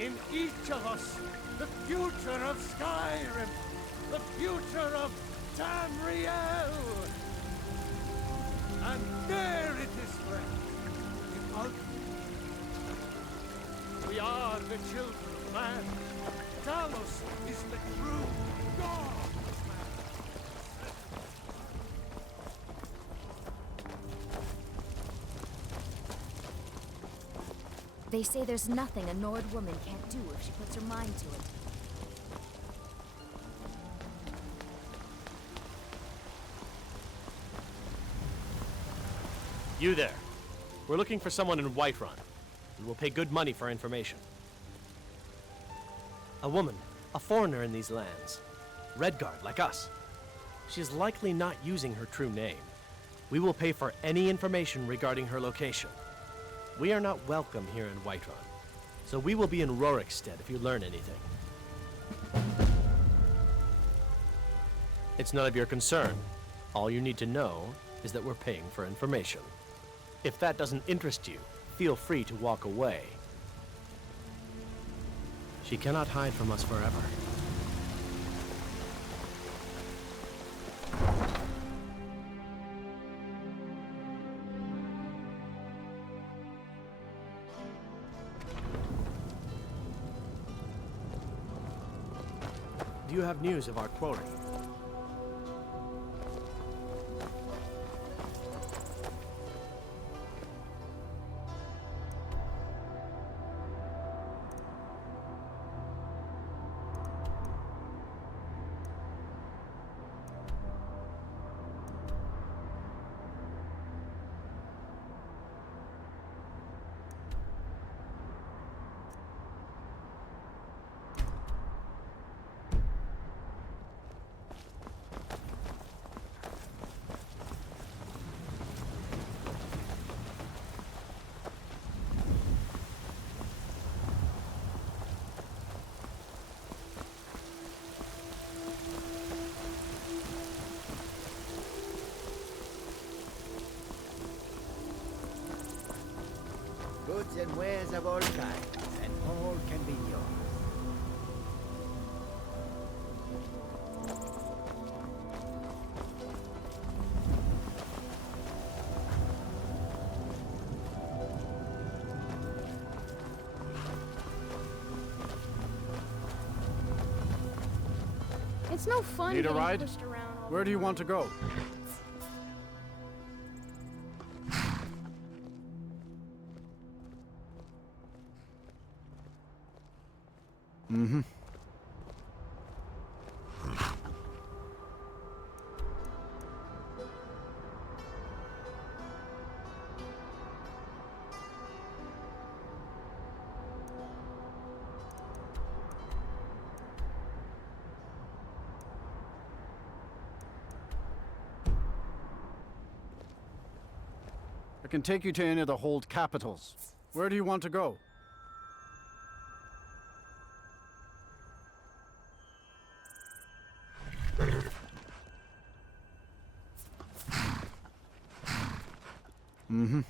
in each of us the future of Skyrim, the future of Tamriel. And there it is, friend, in ultimate. We are the children of man. Talos is the true God of man. They say there's nothing a Nord woman can't do if she puts her mind to it. You there. We're looking for someone in Whiterun. We will pay good money for information. A woman, a foreigner in these lands. Redguard, like us. She is likely not using her true name. We will pay for any information regarding her location. We are not welcome here in Whiterun, so we will be in Rorikstead if you learn anything. It's none of your concern. All you need to know is that we're paying for information. If that doesn't interest you, feel free to walk away. She cannot hide from us forever. Do you have news of our quarry? Goods and wares of all kinds, and all can be yours. It's no fun Need a getting ride? pushed around all Where do you want to go? Mm-hmm. I can take you to any of the hold capitals. Where do you want to go? Mm-hmm.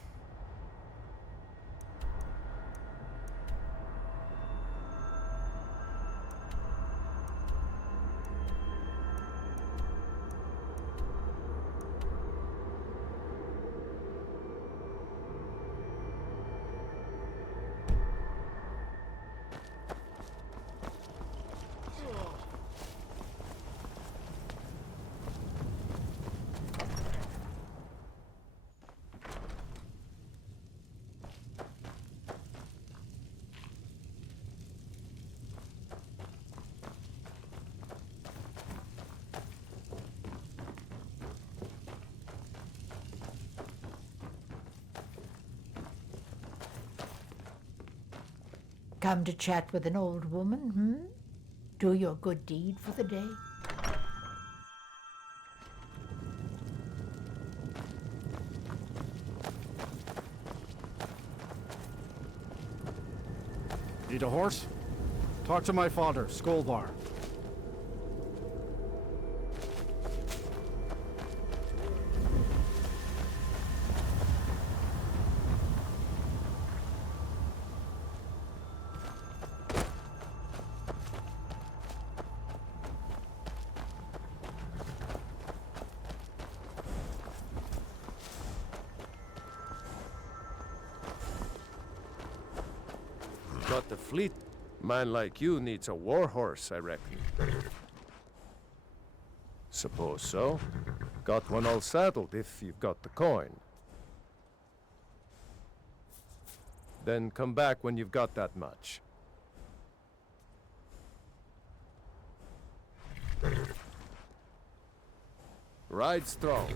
Come to chat with an old woman, hmm? Do your good deed for the day. Need a horse? Talk to my father, Skolvar. got the fleet. Man like you needs a war horse, I reckon. Suppose so. Got one all saddled if you've got the coin. Then come back when you've got that much. Ride strong.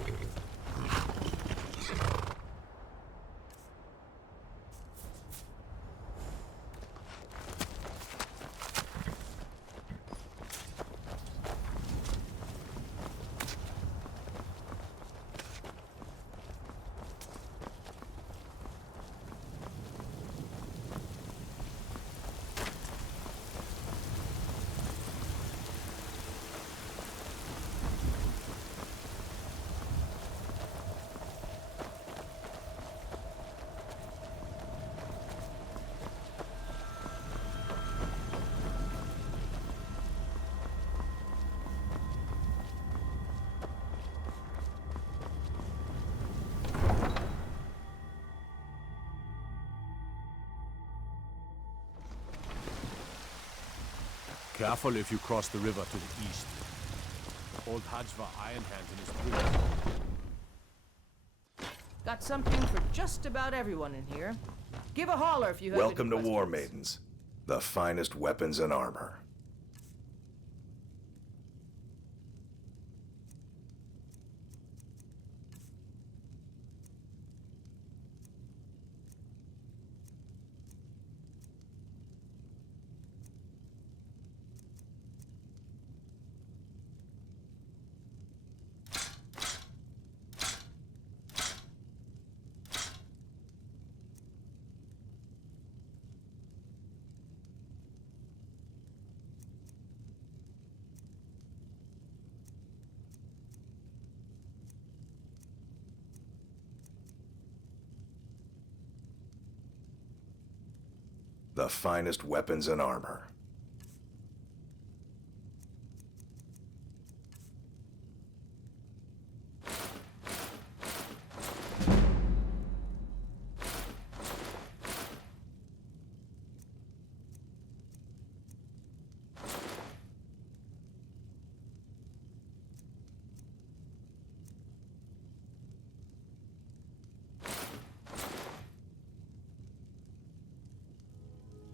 Careful if you cross the river to the east. Old Hajva Iron Hand in his boots. Got something for just about everyone in here. Give a holler if you have Welcome to any War questions. Maidens. The finest weapons and armor. The finest weapons and armor.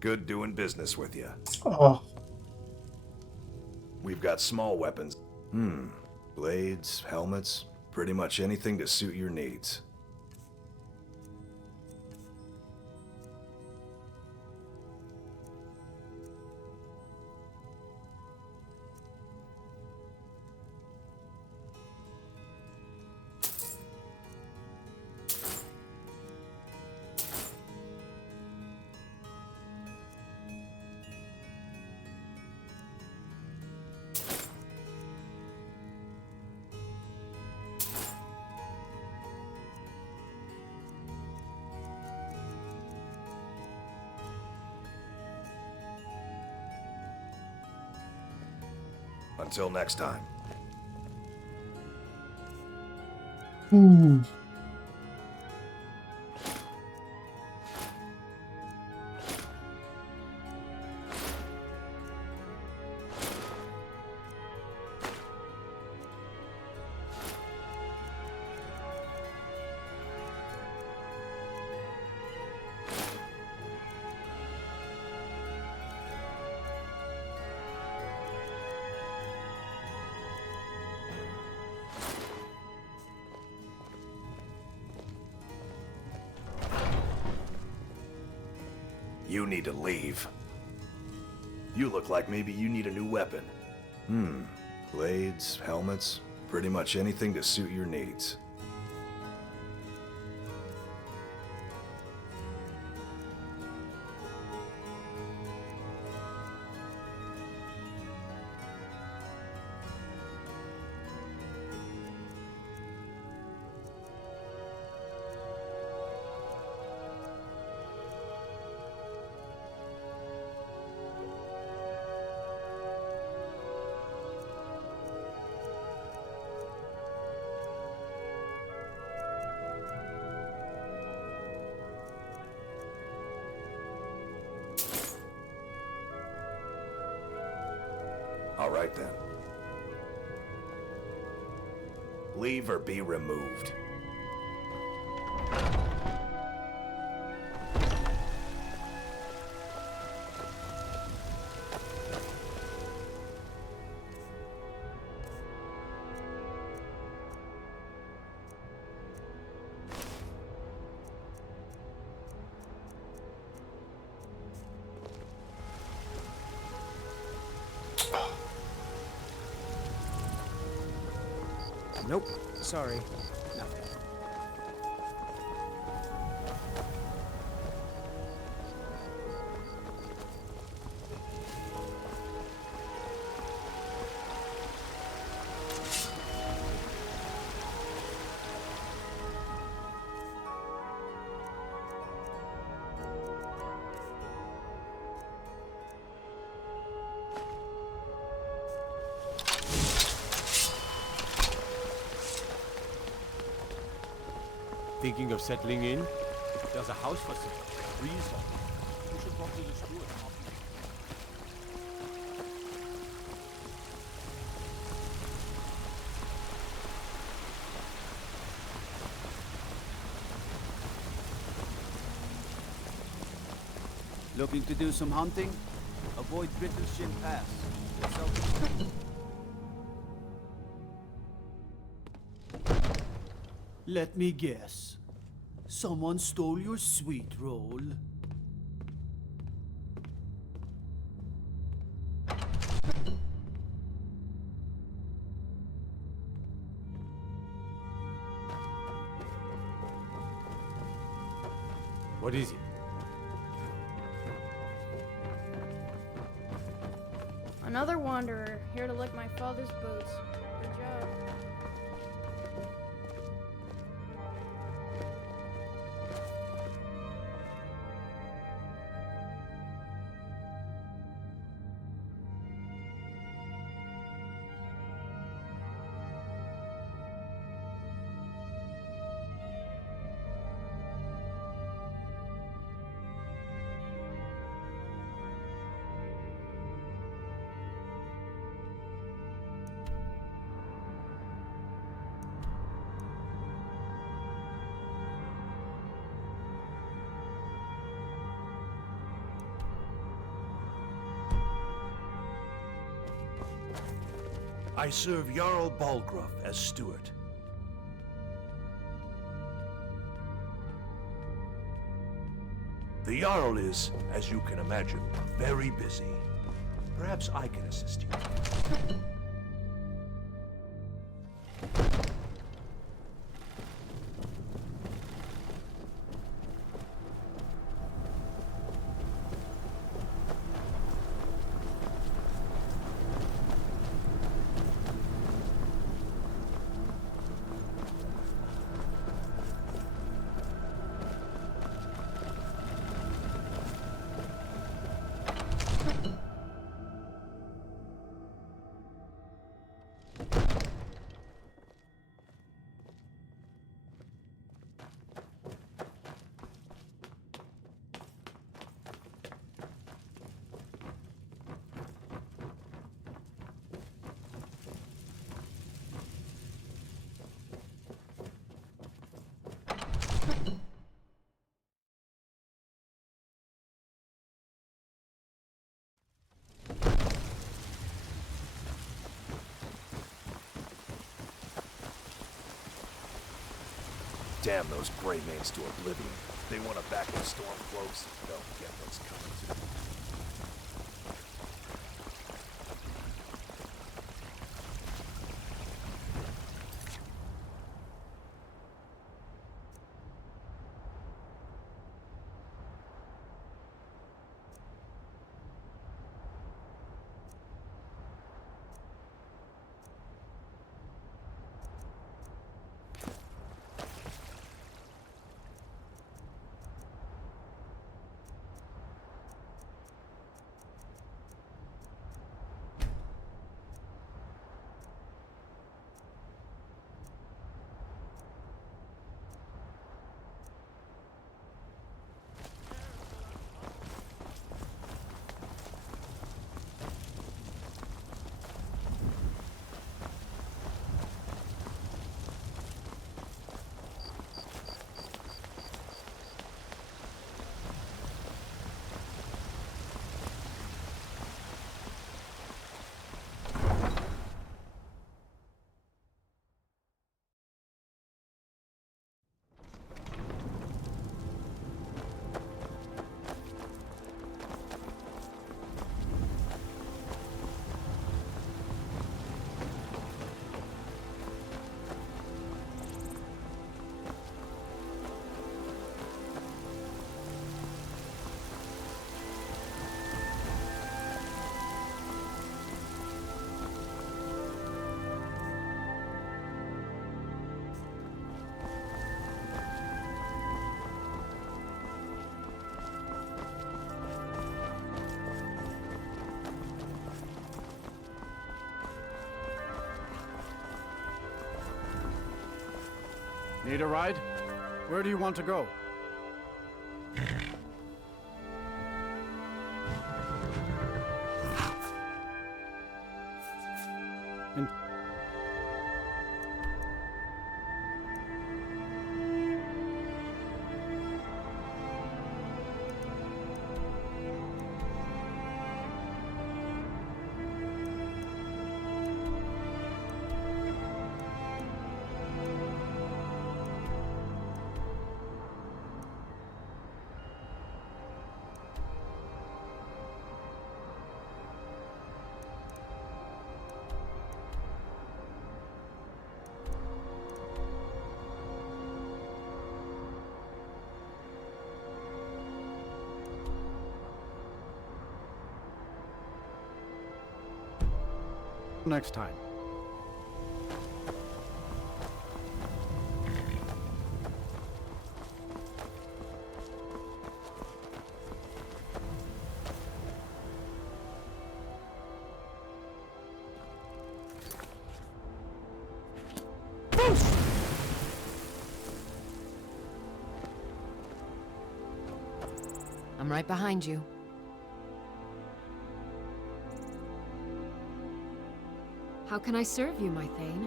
Good doing business with you. Oh, We've got small weapons. Blades, helmets, pretty much anything to suit your needs. Until next time. You need to leave. You look like maybe you need a new weapon. Blades, helmets, pretty much anything to suit your needs. All right then. Leave or be removed. Nope. Sorry. Nothing. Thinking of settling in? There's a house for sale. Freezer. You should talk to the steward. Looking to do some hunting? Avoid Brittleshin Pass. Let me guess. Someone stole your sweet roll. What is it? Another wanderer, here to lick my father's boots. Good job. I serve Jarl Balgruuf as steward. The Jarl is, as you can imagine, very busy. Perhaps I can assist you. Damn those gray mains to oblivion. They want to back the storm close. They'll get what's coming to them. Need a ride? Where do you want to go? Next time. I'm right behind you. How can I serve you, my Thane?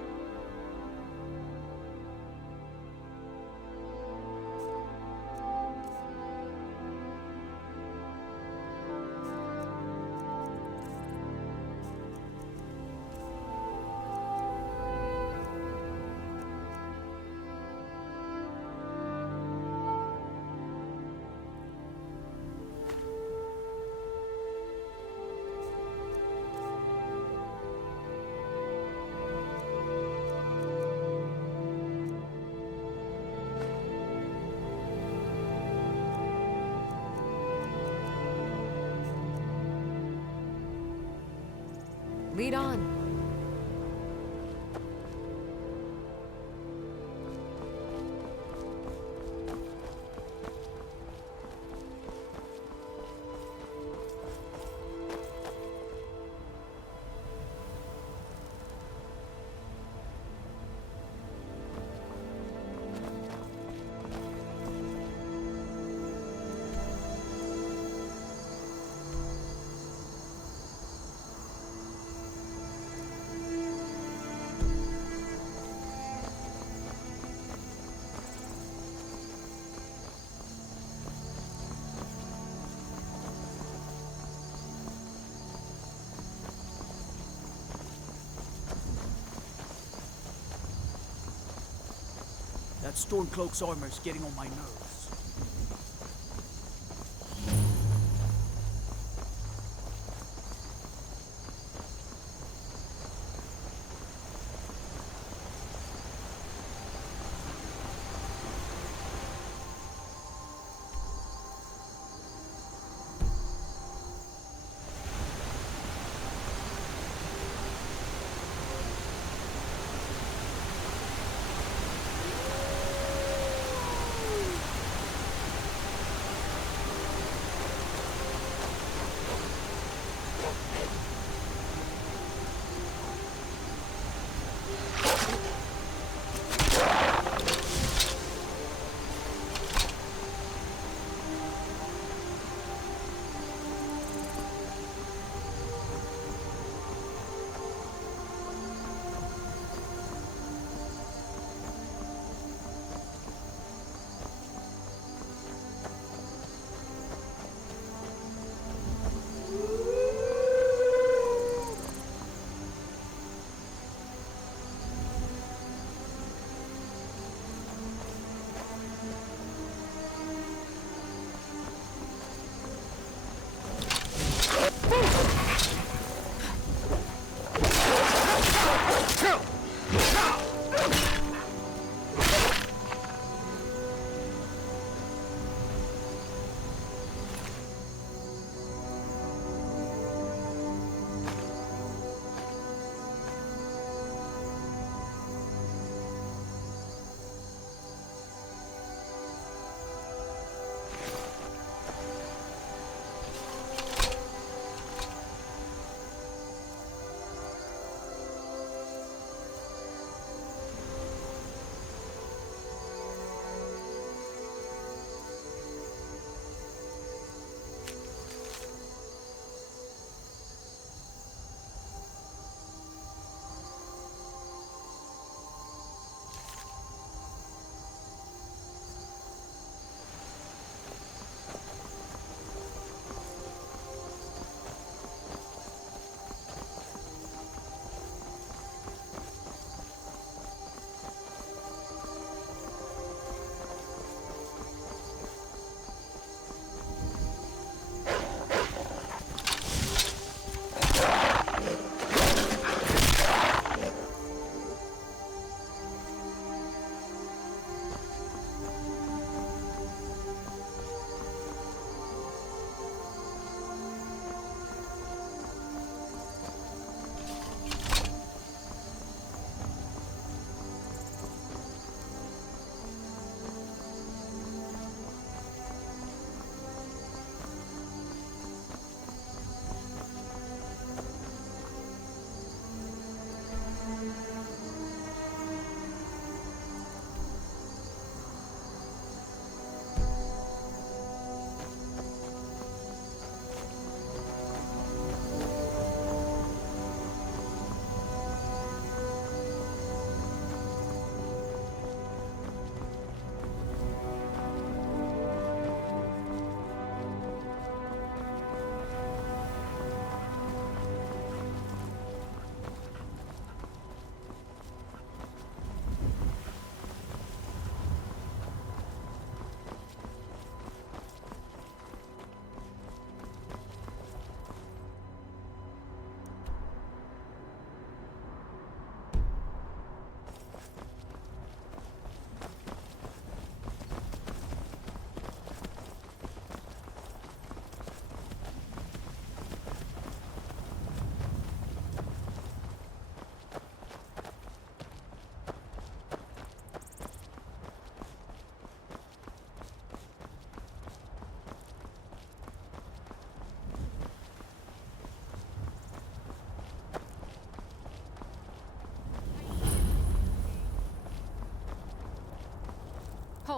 Lead on. That Stormcloak's armor's getting on my nerves.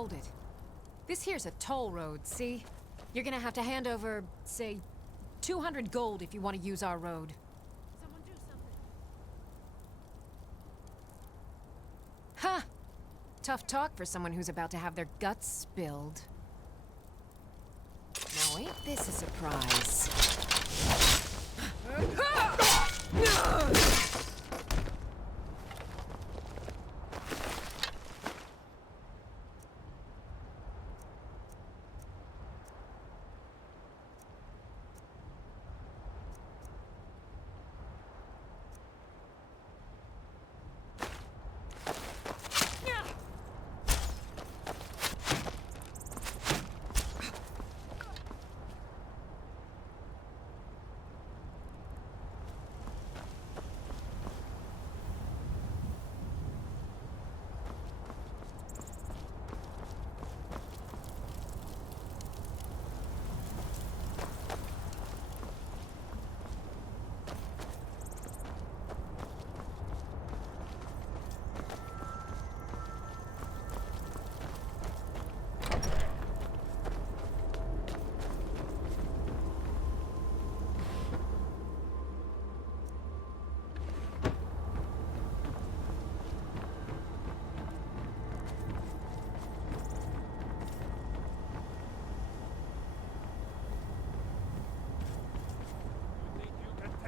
hold it. This here's a toll road, see? You're gonna have to hand over, say, 200 gold if you want to use our road. Someone do something. Huh! Tough talk for someone who's about to have their guts spilled. Now ain't this a surprise?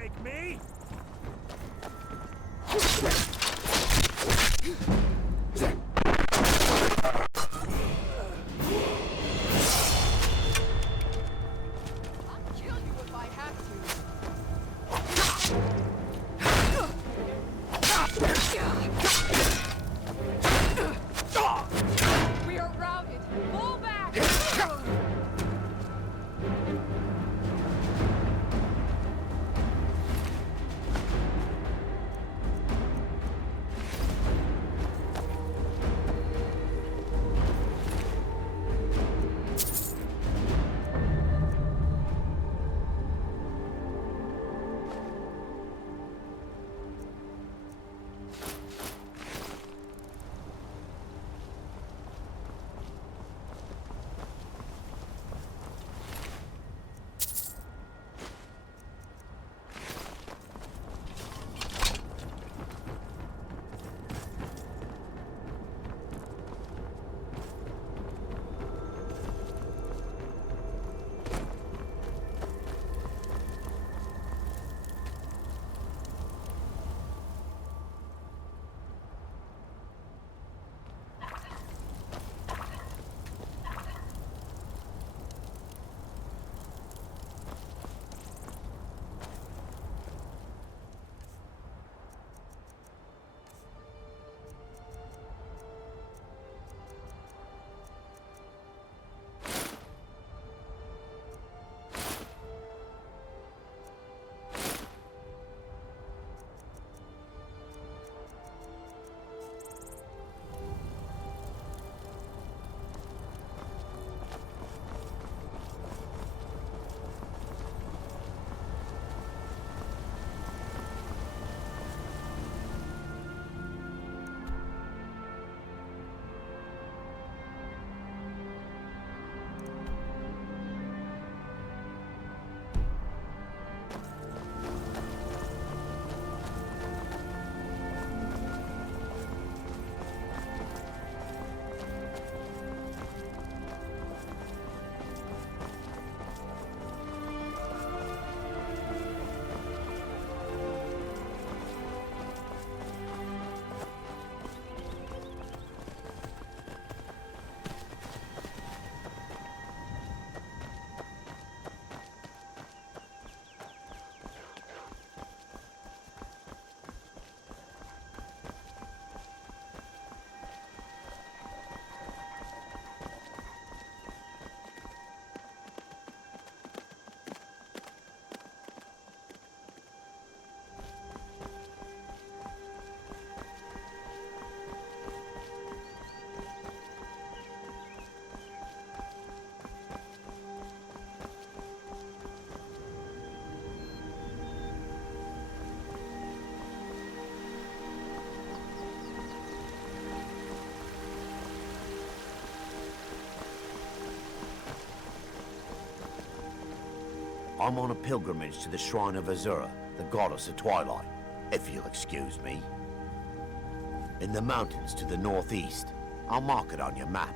Take me? We are routed. Pull back. I'm on a pilgrimage to the shrine of Azura, the goddess of twilight, if you'll excuse me. In the mountains to the northeast. I'll mark it on your map.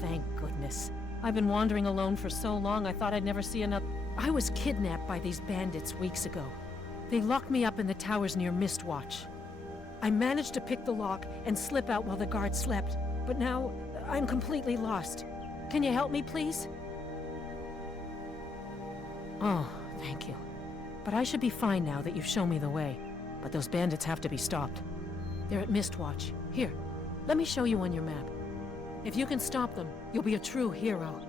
Thank goodness. I've been wandering alone for so long, I thought I'd never see another. I was kidnapped by these bandits weeks ago. They locked me up in the towers near Mistwatch. I managed to pick the lock and slip out while the guards slept, but now I'm completely lost. Can you help me, please? Oh, thank you. But I should be fine now that you've shown me the way. But those bandits have to be stopped. They're at Mistwatch. Here, let me show you on your map. If you can stop them, you'll be a true hero.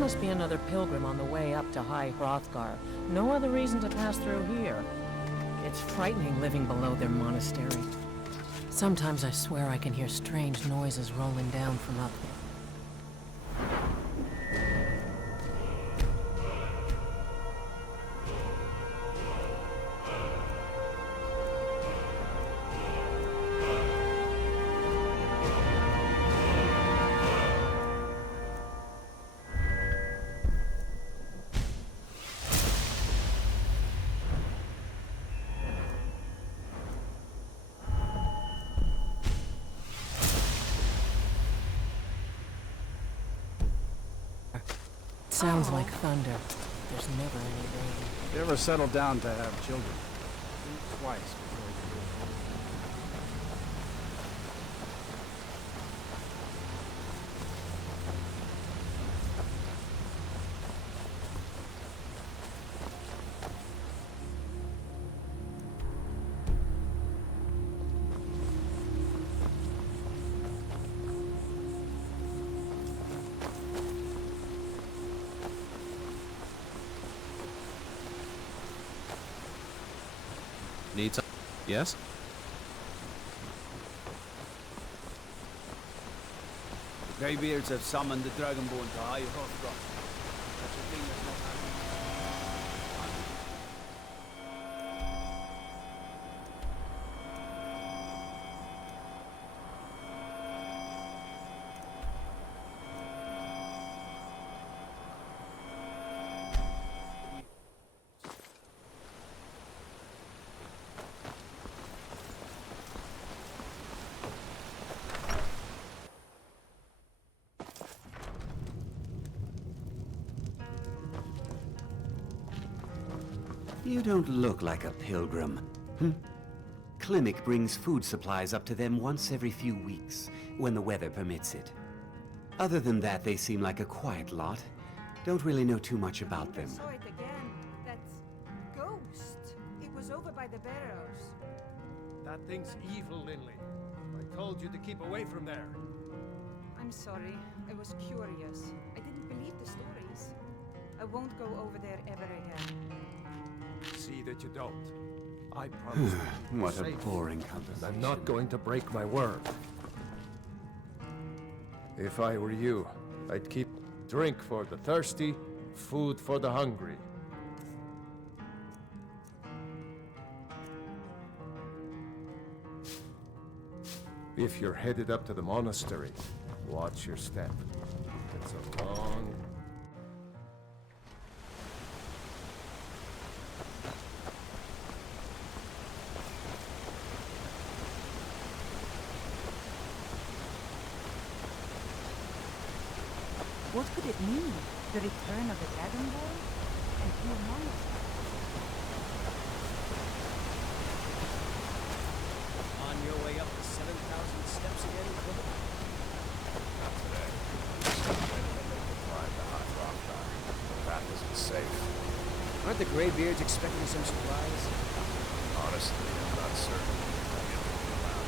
must be another pilgrim on the way up to High Hrothgar. No other reason to pass through here. It's frightening living below their monastery. Sometimes I swear I can hear strange noises rolling down from up there. Sounds like thunder. There's never any rain. You ever settle down to have children? Think twice before you do it. Need some? Yes? The Greybeards have summoned the Dragonborn to High Hrothgar. That's a thing that's not happening. You don't look like a pilgrim. Klimek brings food supplies up to them once every few weeks, when the weather permits it. Other than that, they seem like a quiet lot. Don't really know too much about them. I saw it again. That ghost. It was over by the barrows. That thing's evil, Lindley. I told you to keep away from there. I'm sorry. I was curious. I didn't believe the stories. I won't go over there ever again. See that you don't. I promise you. What a safe. boring conversation. I'm not going to break my word. If I were you, I'd keep drink for the thirsty, food for the hungry. If you're headed up to the monastery, watch your step. It's a long... What could it mean? The return of the Dragonborn? And to a monastery? On your way up the 7,000 steps again, Philip? Not today. When they make the climb to High Hrothgar. The path isn't safe. Aren't the Greybeards expecting some surprise? Honestly, I'm not certain. I get to be allowed.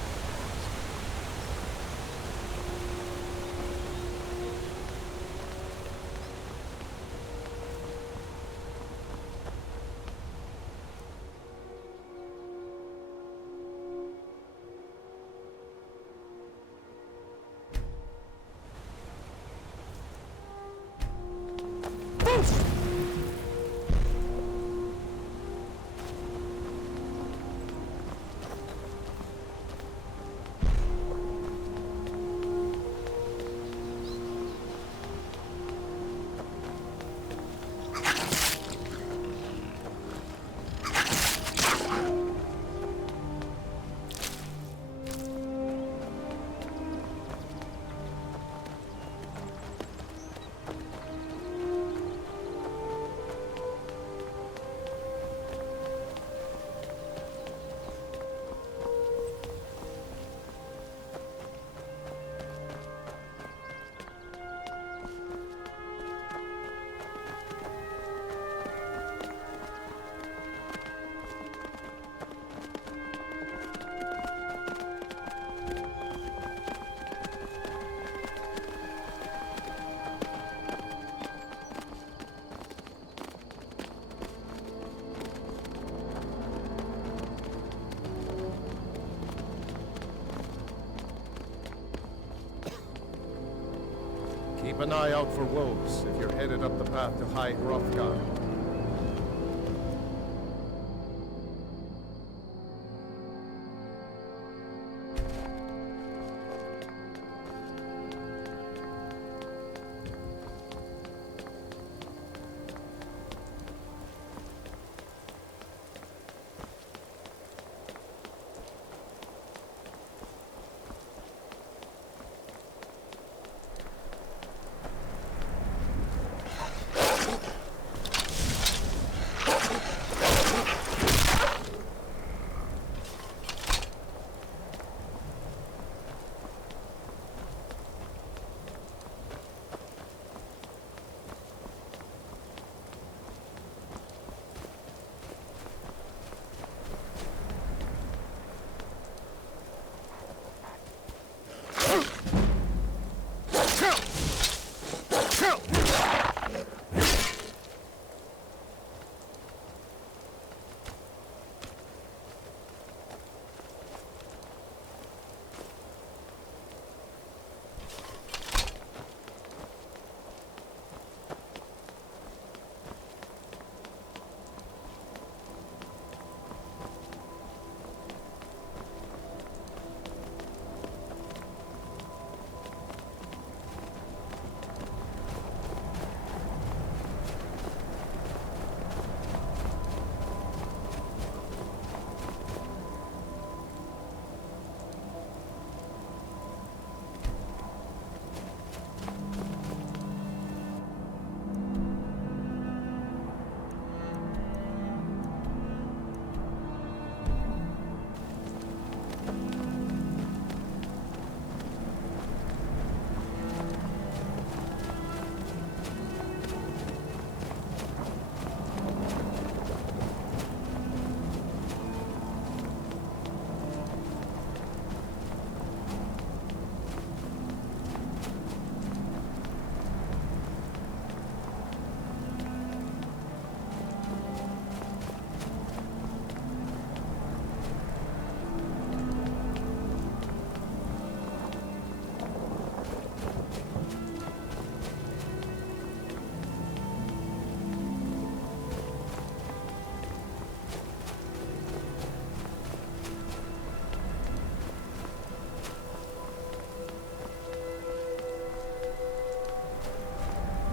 Keep an eye out for wolves if you're headed up the path to High Hrothgar.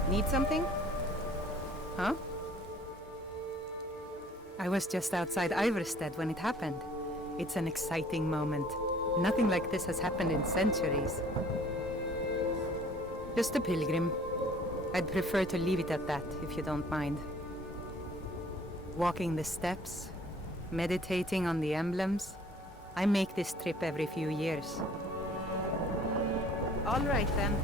Need something? Huh? I was just outside Iverstead when it happened. It's an exciting moment. Nothing like this has happened in centuries. Just a pilgrim. I'd prefer to leave it at that, if you don't mind. Walking the steps, meditating on the emblems. I make this trip every few years. All right, then.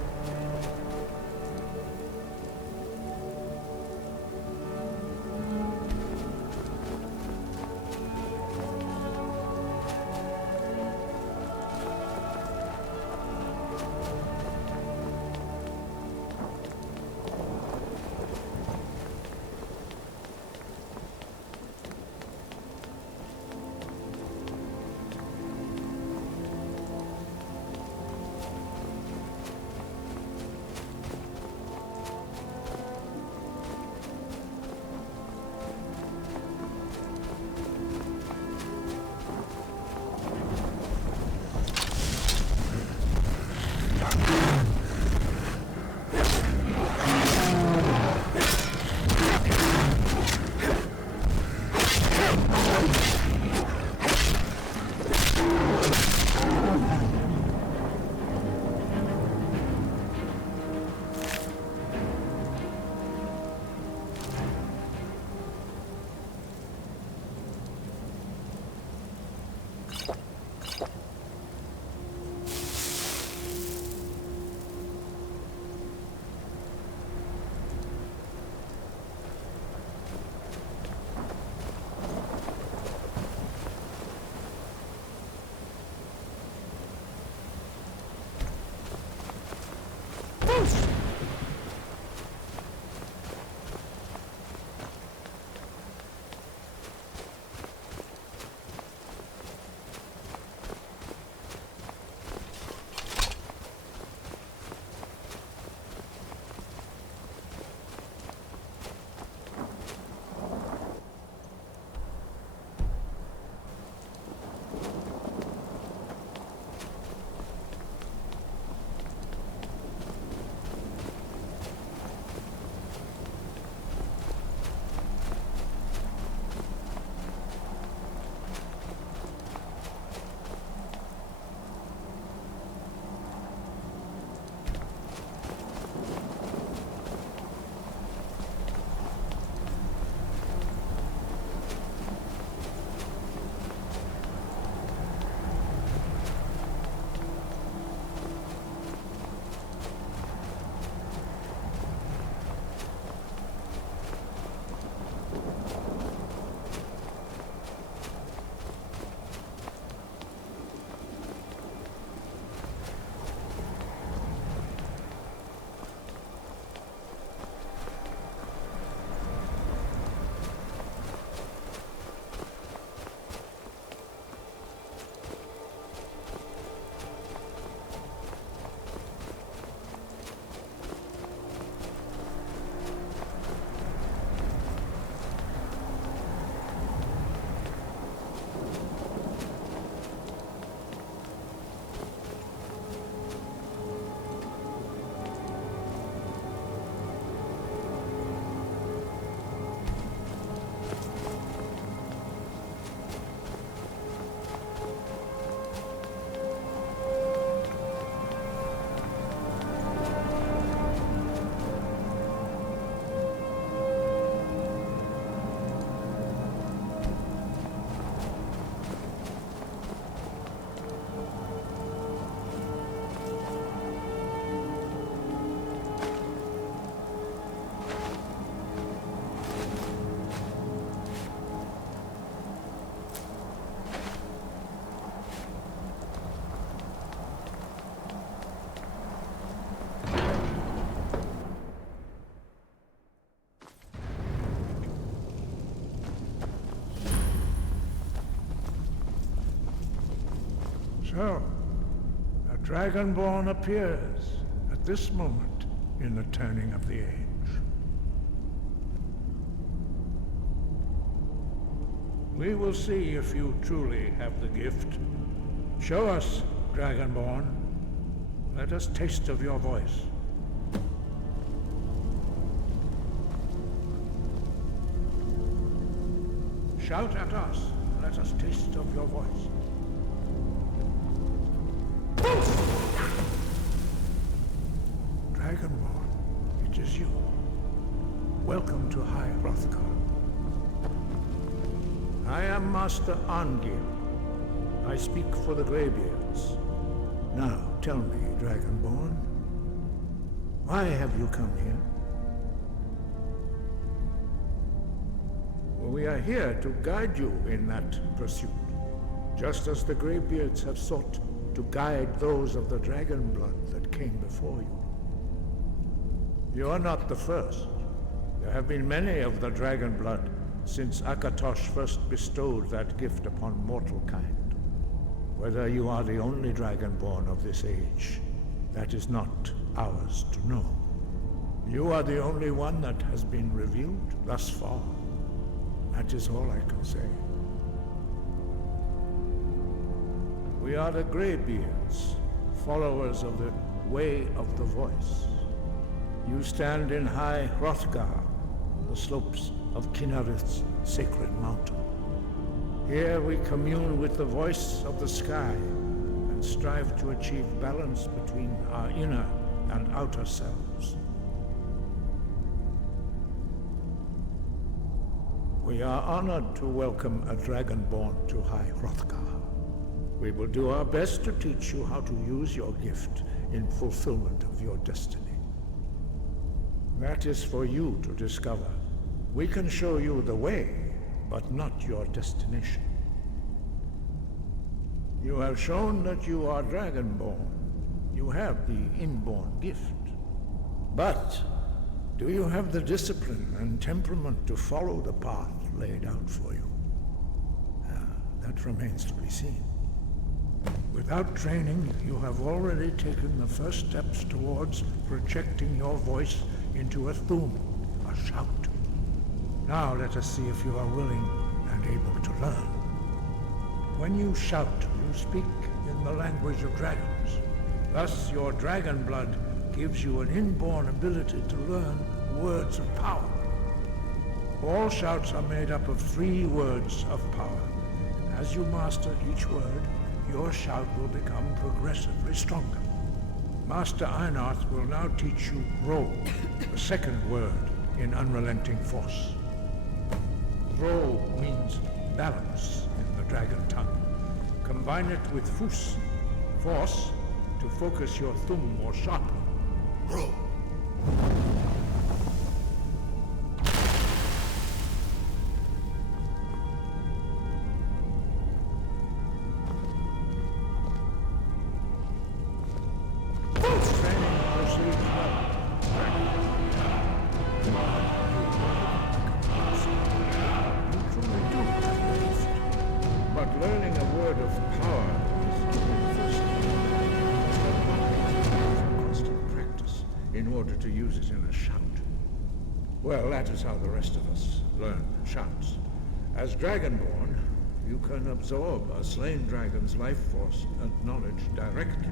So, a Dragonborn appears at this moment in the turning of the age. We will see if you truly have the gift. Show us, Dragonborn. Let us taste of your voice. Shout at us. Let us taste of your voice. Dragonborn, it is you. Welcome to High Hrothgar. I am Master Angil. I speak for the Greybeards. Now, tell me, Dragonborn, why have you come here? Well, we are here to guide you in that pursuit, just as the Greybeards have sought to guide those of the dragon blood that came before you. You are not the first. There have been many of the dragon blood since Akatosh first bestowed that gift upon mortal kind. Whether you are the only dragonborn of this age, that is not ours to know. You are the only one that has been revealed thus far. That is all I can say. We are the Greybeards, followers of the Way of the Voice. You stand in High Hrothgar, the slopes of Kinnarith's sacred mountain. Here we commune with the voice of the sky and strive to achieve balance between our inner and outer selves. We are honored to welcome a Dragonborn to High Hrothgar. We will do our best to teach you how to use your gift in fulfillment of your destiny. That is for you to discover. We can show you the way, but not your destination. You have shown that you are Dragonborn. You have the inborn gift. But do you have the discipline and temperament to follow the path laid out for you? That remains to be seen. Without training, you have already taken the first steps towards projecting your voice into a thum, a shout. Now let us see if you are willing and able to learn. When you shout, you speak in the language of dragons. Thus, your dragon blood gives you an inborn ability to learn words of power. All shouts are made up of 3 words of power. As you master each word, your shout will become progressively stronger. Master Einarth will now teach you Ro, the second word in Unrelenting Force. Ro means balance in the dragon tongue. Combine it with Fus, force, to focus your thumb more sharply. Ro. Well, that is how the rest of us learn shouts. As Dragonborn, you can absorb a slain dragon's life force and knowledge directly.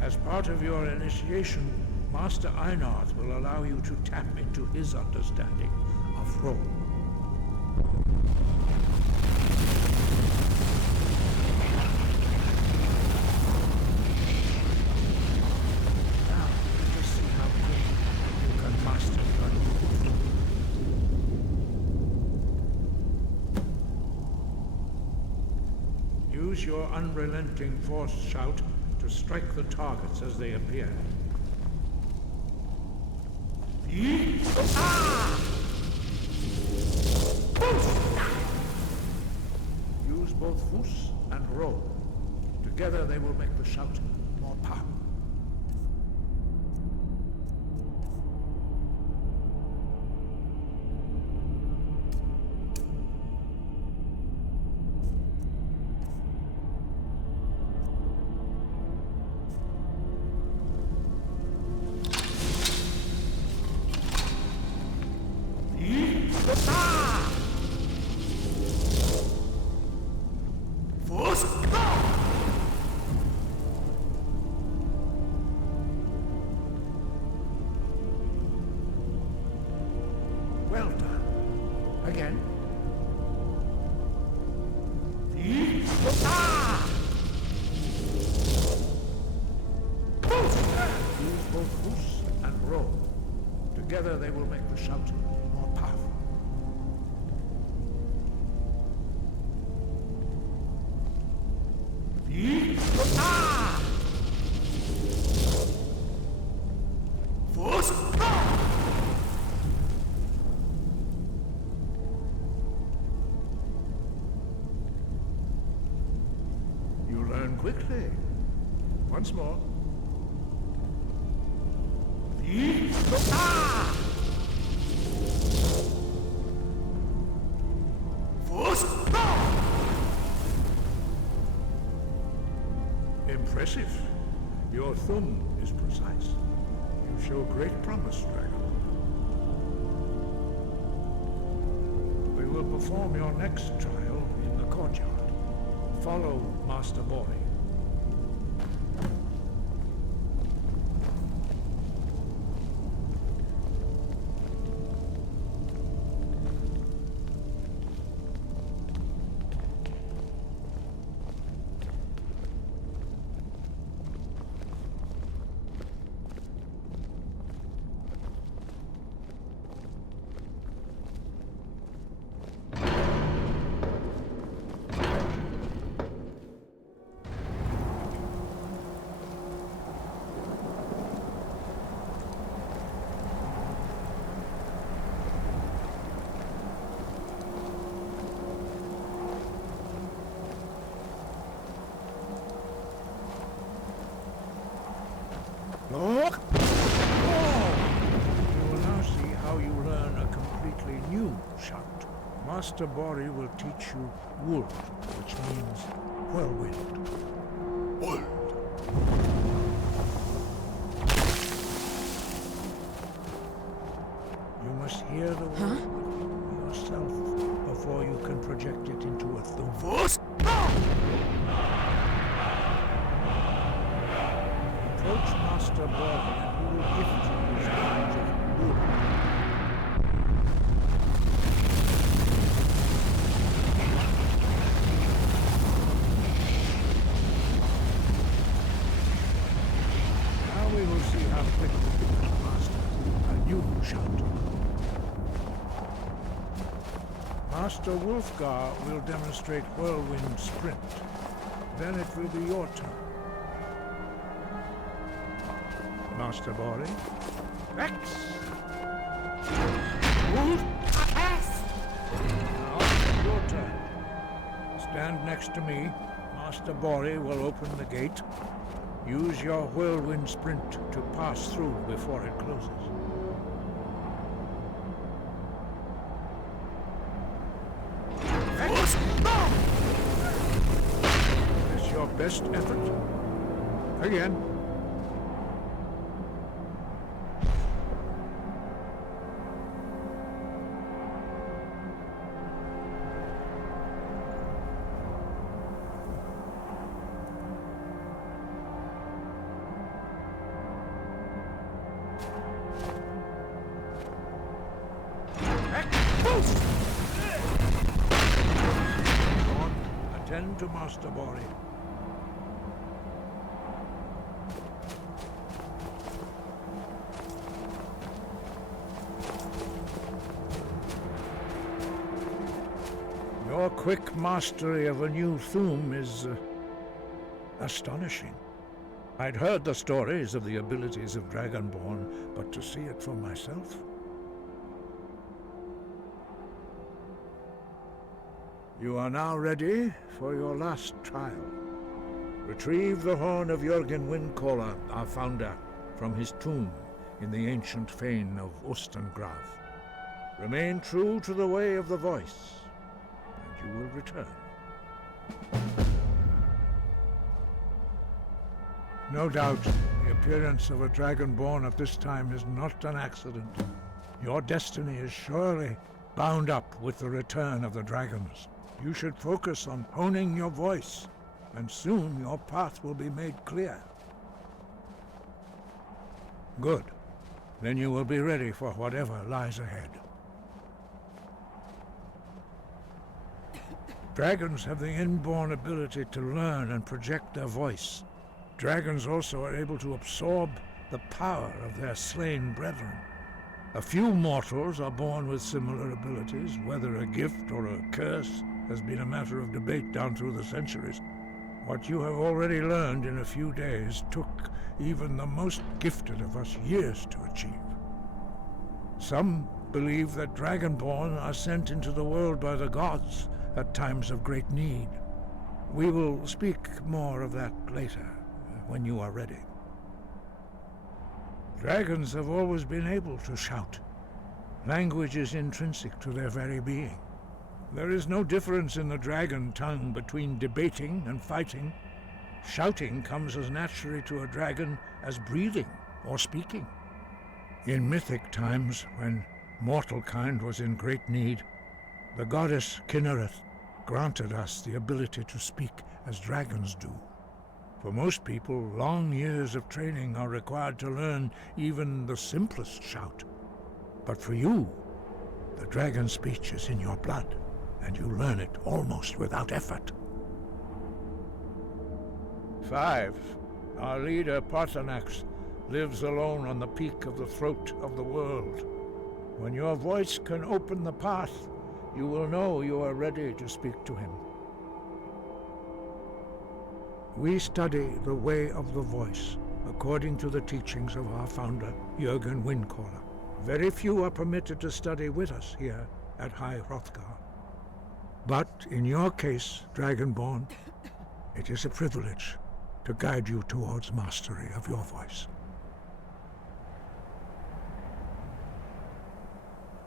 As part of your initiation, Master Einarth will allow you to tap into his understanding of Ro. Use your unrelenting force shout to strike the targets as they appear. Use both Fus and Ro. Together they will make the shout more powerful. Together they will make the shelter more powerful. You learn quickly. Once more. Impressive. Your thumb is precise. You show great promise, Dragon. We will perform your next trial in the courtyard. Follow Master Boy. Look! You will now see how you learn a completely new shout. Master Bori will teach you Wold, which means whirlwind. Wold. You must hear the word yourself before you can project it into a thumb. Approach Master Bori and he will gift you his knowledge of wood. Now we will see how quickly you can master a new shout. Master Wulfgar will demonstrate Whirlwind Sprint. Then it will be your turn. Master Bori. Rex! Move! Now, your turn. Stand next to me. Master Bori will open the gate. Use your whirlwind sprint to pass through before it closes. Rex! Is this your best effort? Again. Attend to Master Bori. Your quick mastery of a new Thum is astonishing. I'd heard the stories of the abilities of Dragonborn, but to see it for myself. You are now ready for your last trial. Retrieve the horn of Jörgen Windcaller, our founder, from his tomb in the ancient fane of Ustengrav. Remain true to the way of the voice, and you will return. No doubt, the appearance of a Dragonborn at this time is not an accident. Your destiny is surely bound up with the return of the dragons. You should focus on honing your voice, and soon your path will be made clear. Good. Then you will be ready for whatever lies ahead. Dragons have the inborn ability to learn and project their voice. Dragons also are able to absorb the power of their slain brethren. A few mortals are born with similar abilities. Whether a gift or a curse has been a matter of debate down through the centuries. What you have already learned in a few days took even the most gifted of us years to achieve. Some believe that Dragonborn are sent into the world by the gods at times of great need. We will speak more of that later, when you are ready. Dragons have always been able to shout. Language is intrinsic to their very being. There is no difference in the dragon tongue between debating and fighting. Shouting comes as naturally to a dragon as breathing or speaking. In mythic times, when mortal kind was in great need, the goddess Kinnereth granted us the ability to speak as dragons do. For most people, long years of training are required to learn even the simplest shout. But for you, the dragon speech is in your blood, and you learn it almost without effort. 5. Our leader, Parthenax, lives alone on the peak of the throat of the world. When your voice can open the path, you will know you are ready to speak to him. We study the way of the voice, according to the teachings of our founder, Jürgen Windcaller. Very few are permitted to study with us here at High Hrothgar. But in your case, Dragonborn, it is a privilege to guide you towards mastery of your voice.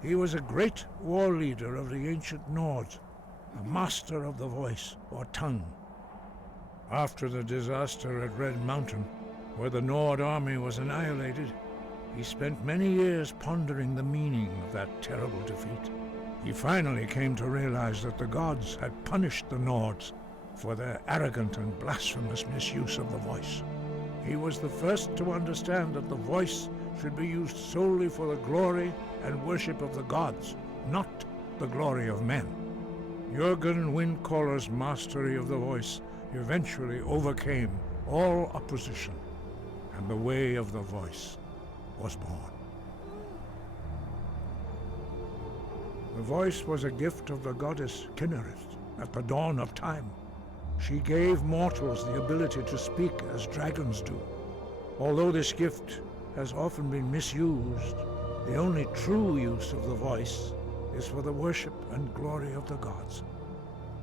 He was a great war leader of the ancient Nords, a master of the voice, or tongue. After the disaster at Red Mountain, where the Nord army was annihilated, he spent many years pondering the meaning of that terrible defeat. He finally came to realize that the gods had punished the Nords for their arrogant and blasphemous misuse of the voice. He was the first to understand that the voice should be used solely for the glory and worship of the gods, not the glory of men. Jürgen Windcaller's mastery of the voice eventually overcame all opposition, and the way of the voice was born. The voice was a gift of the goddess Kinnereth at the dawn of time. She gave mortals the ability to speak as dragons do. Although this gift has often been misused, the only true use of the voice is for the worship and glory of the gods.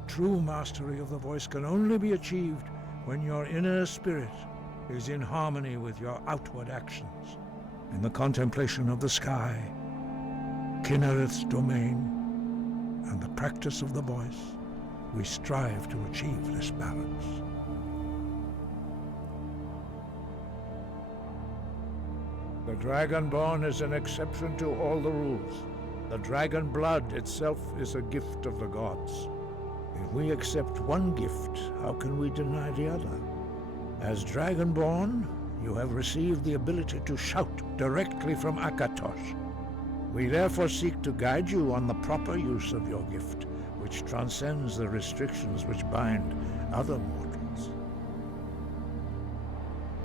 True mastery of the voice can only be achieved when your inner spirit is in harmony with your outward actions. In the contemplation of the sky, Kinnereth's domain, and the practice of the voice, we strive to achieve this balance. The Dragonborn is an exception to all the rules. The dragon blood itself is a gift of the gods. If we accept one gift, how can we deny the other? As Dragonborn, you have received the ability to shout directly from Akatosh. We therefore seek to guide you on the proper use of your gift, which transcends the restrictions which bind other mortals.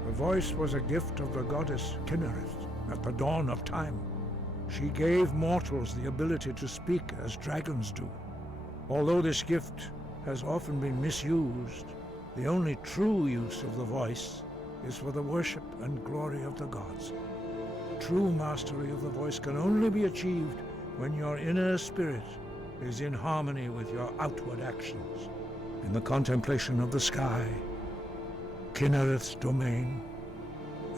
The voice was a gift of the goddess Kinnereth at the dawn of time. She gave mortals the ability to speak as dragons do. Although this gift has often been misused, the only true use of the voice is for the worship and glory of the gods. True mastery of the voice can only be achieved when your inner spirit is in harmony with your outward actions. In the contemplation of the sky, Kinnereth's domain,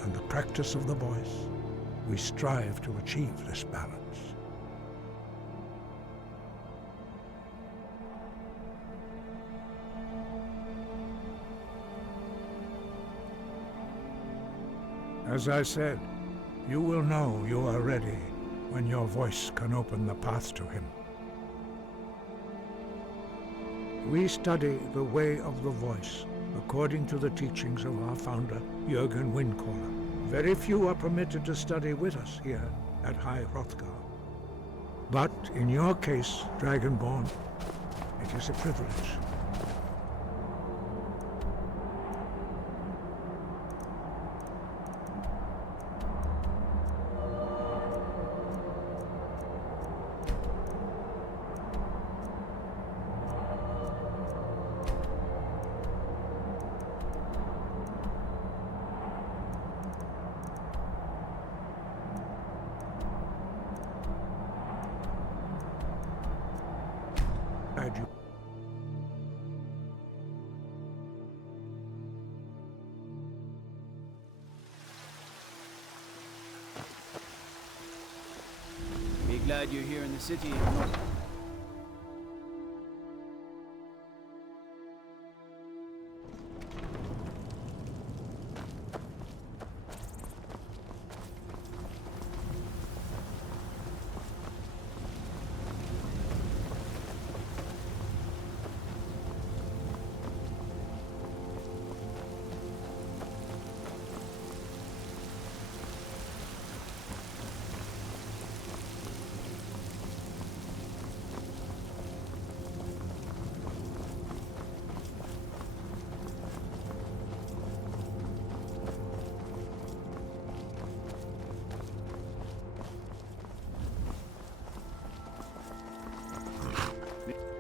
and the practice of the voice, we strive to achieve this balance. As I said, you will know you are ready when your voice can open the path to him. We study the way of the voice, according to the teachings of our founder, Jürgen Windcaller. Very few are permitted to study with us here at High Hrothgar. But in your case, Dragonborn, it is a privilege. glad you're here in the city.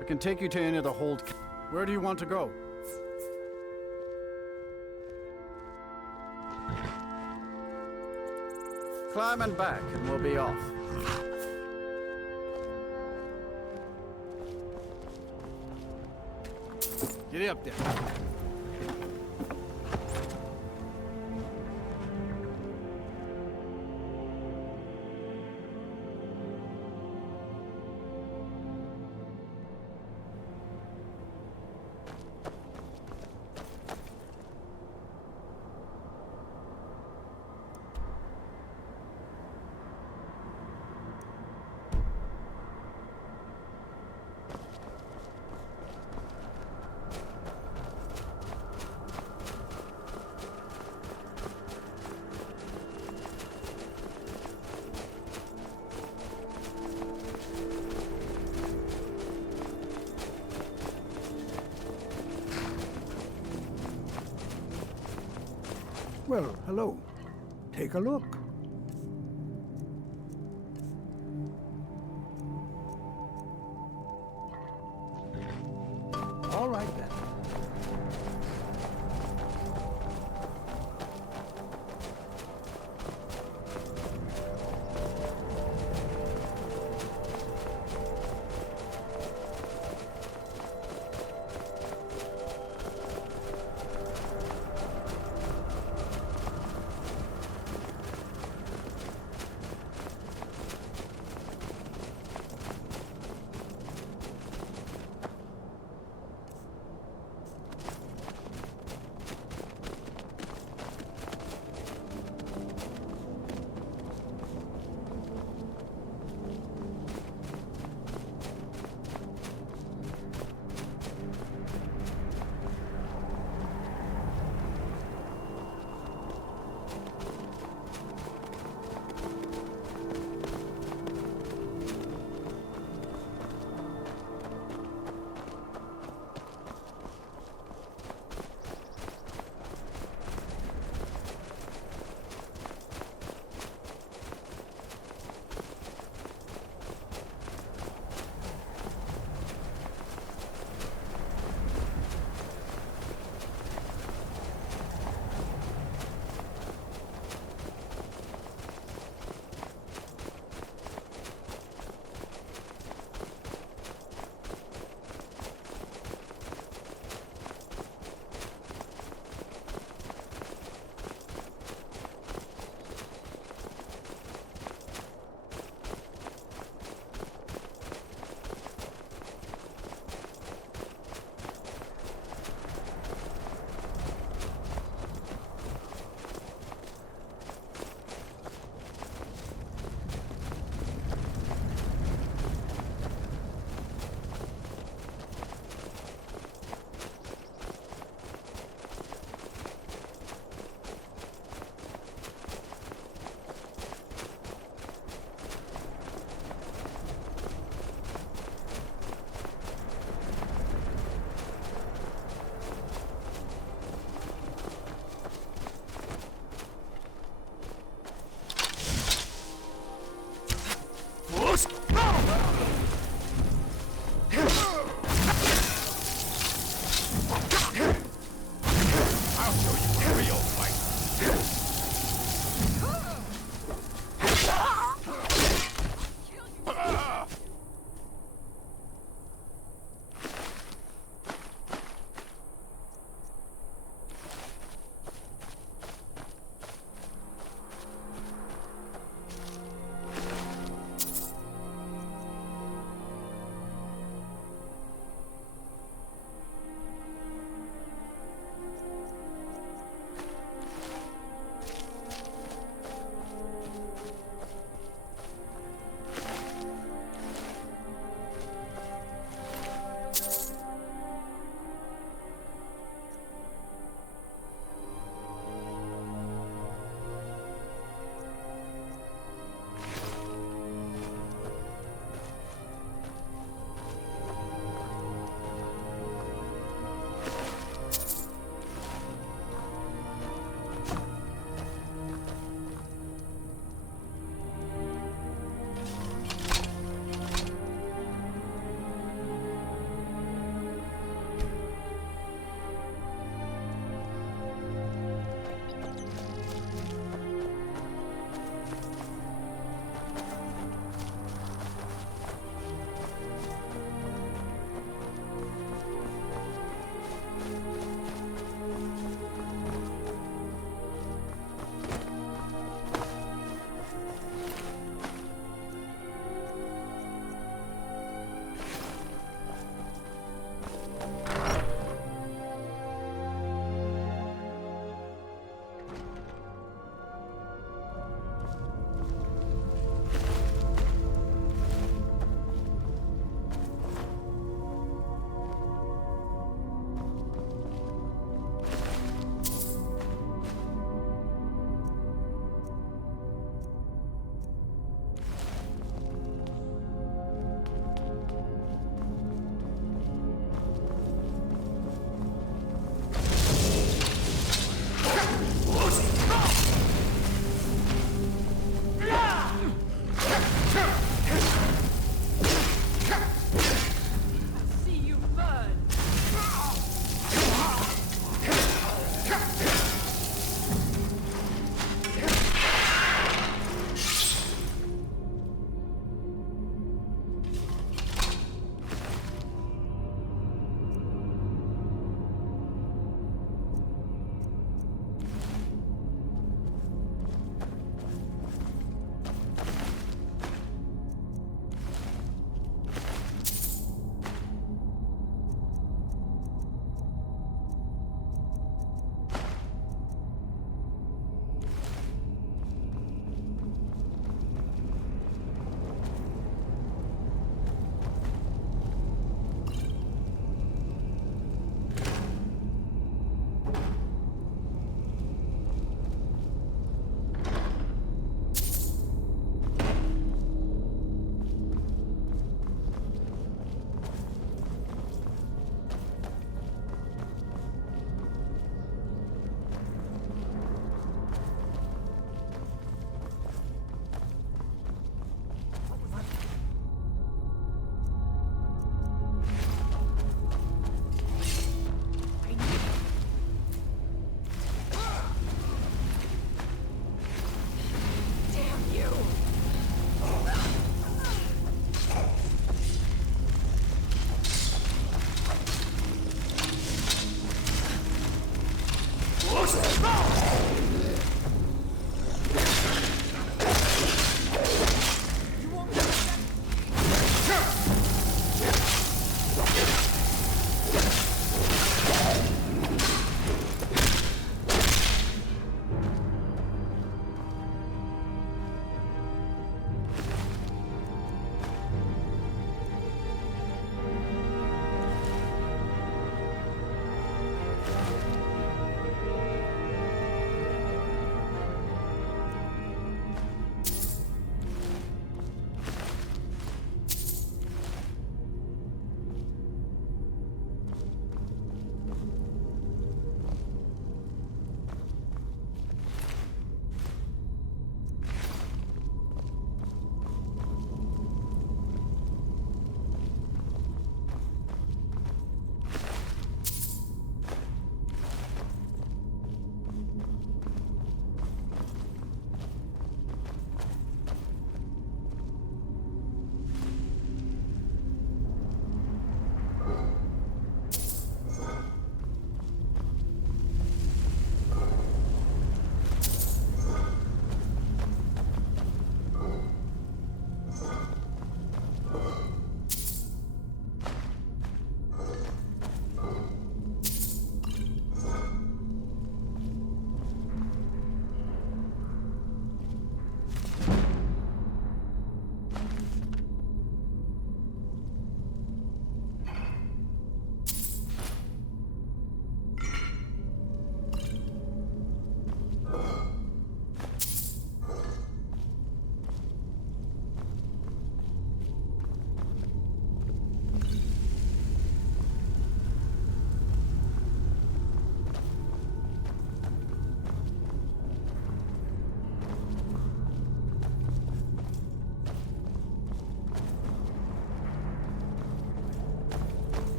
I can take you to any of the hold. Where do you want to go? Climb and back, and we'll be off. Get up there. Well, hello. Take a look. All right then.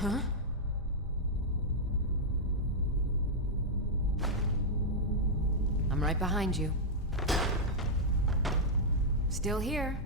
Huh? I'm right behind you. Still here.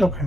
Okay.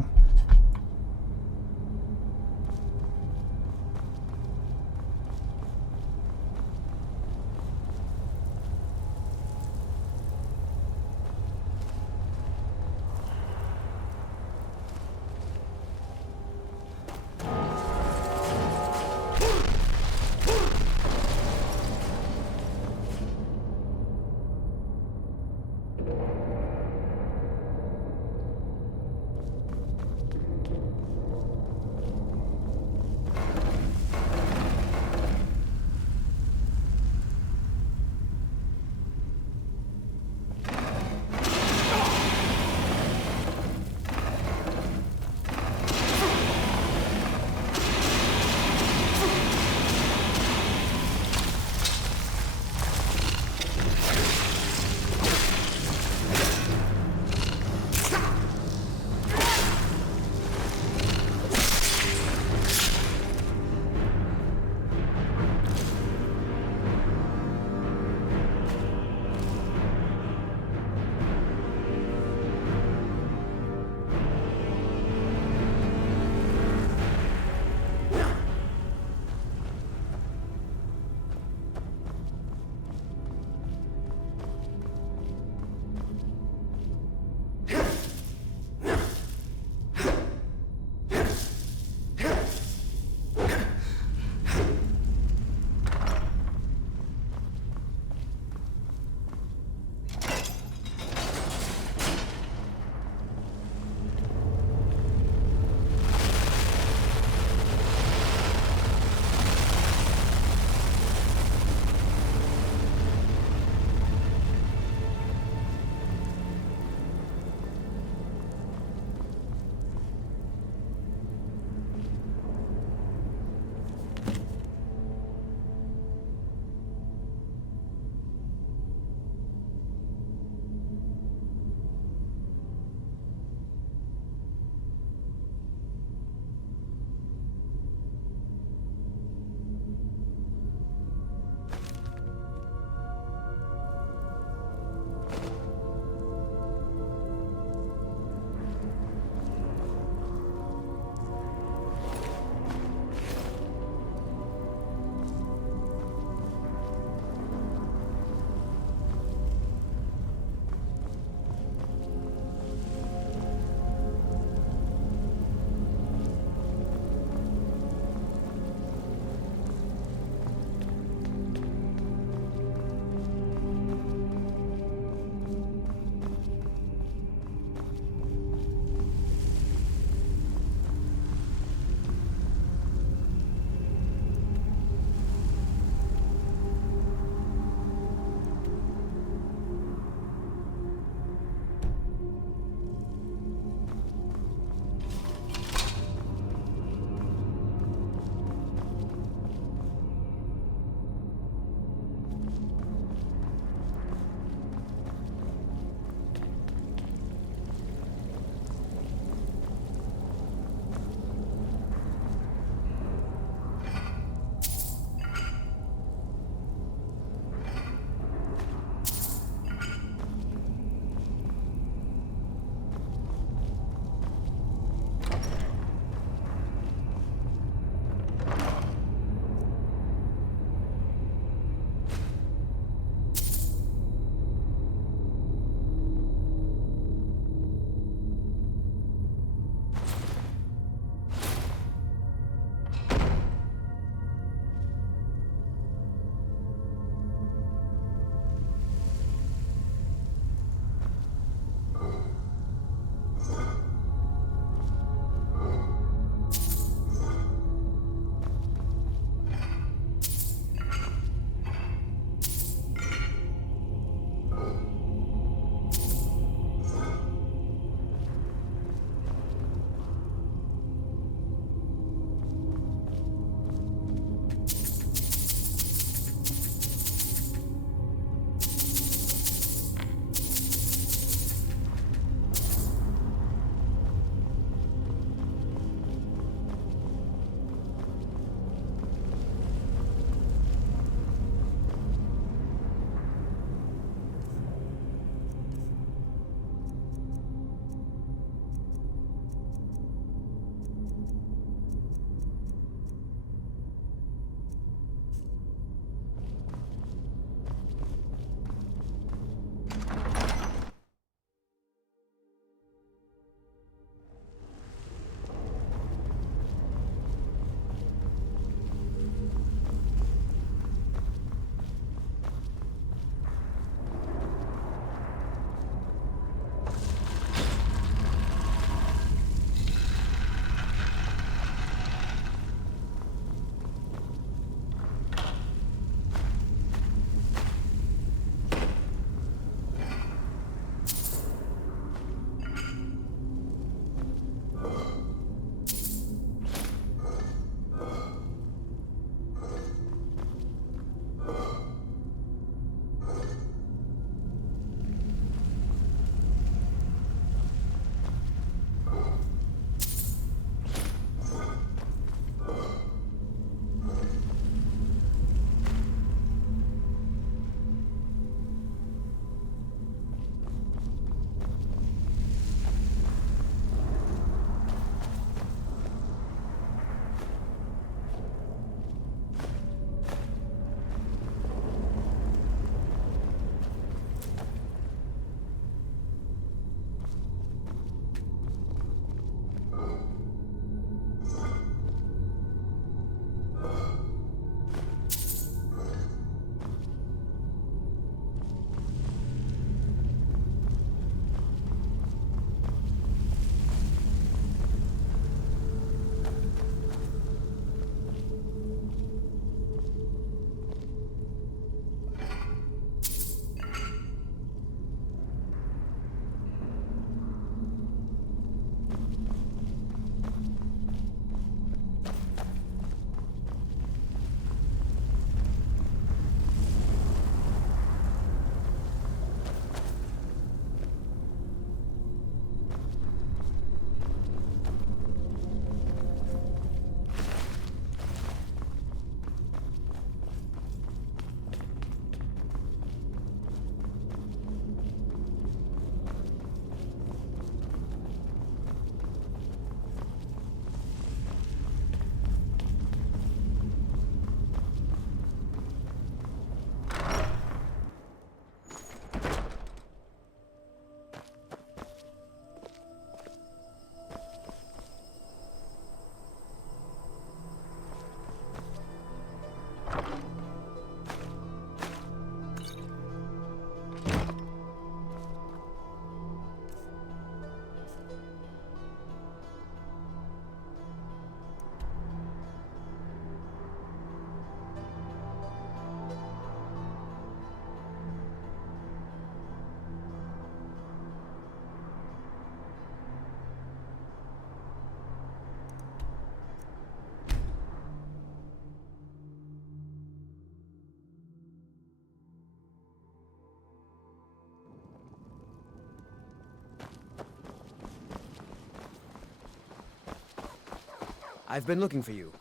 I've been looking for you.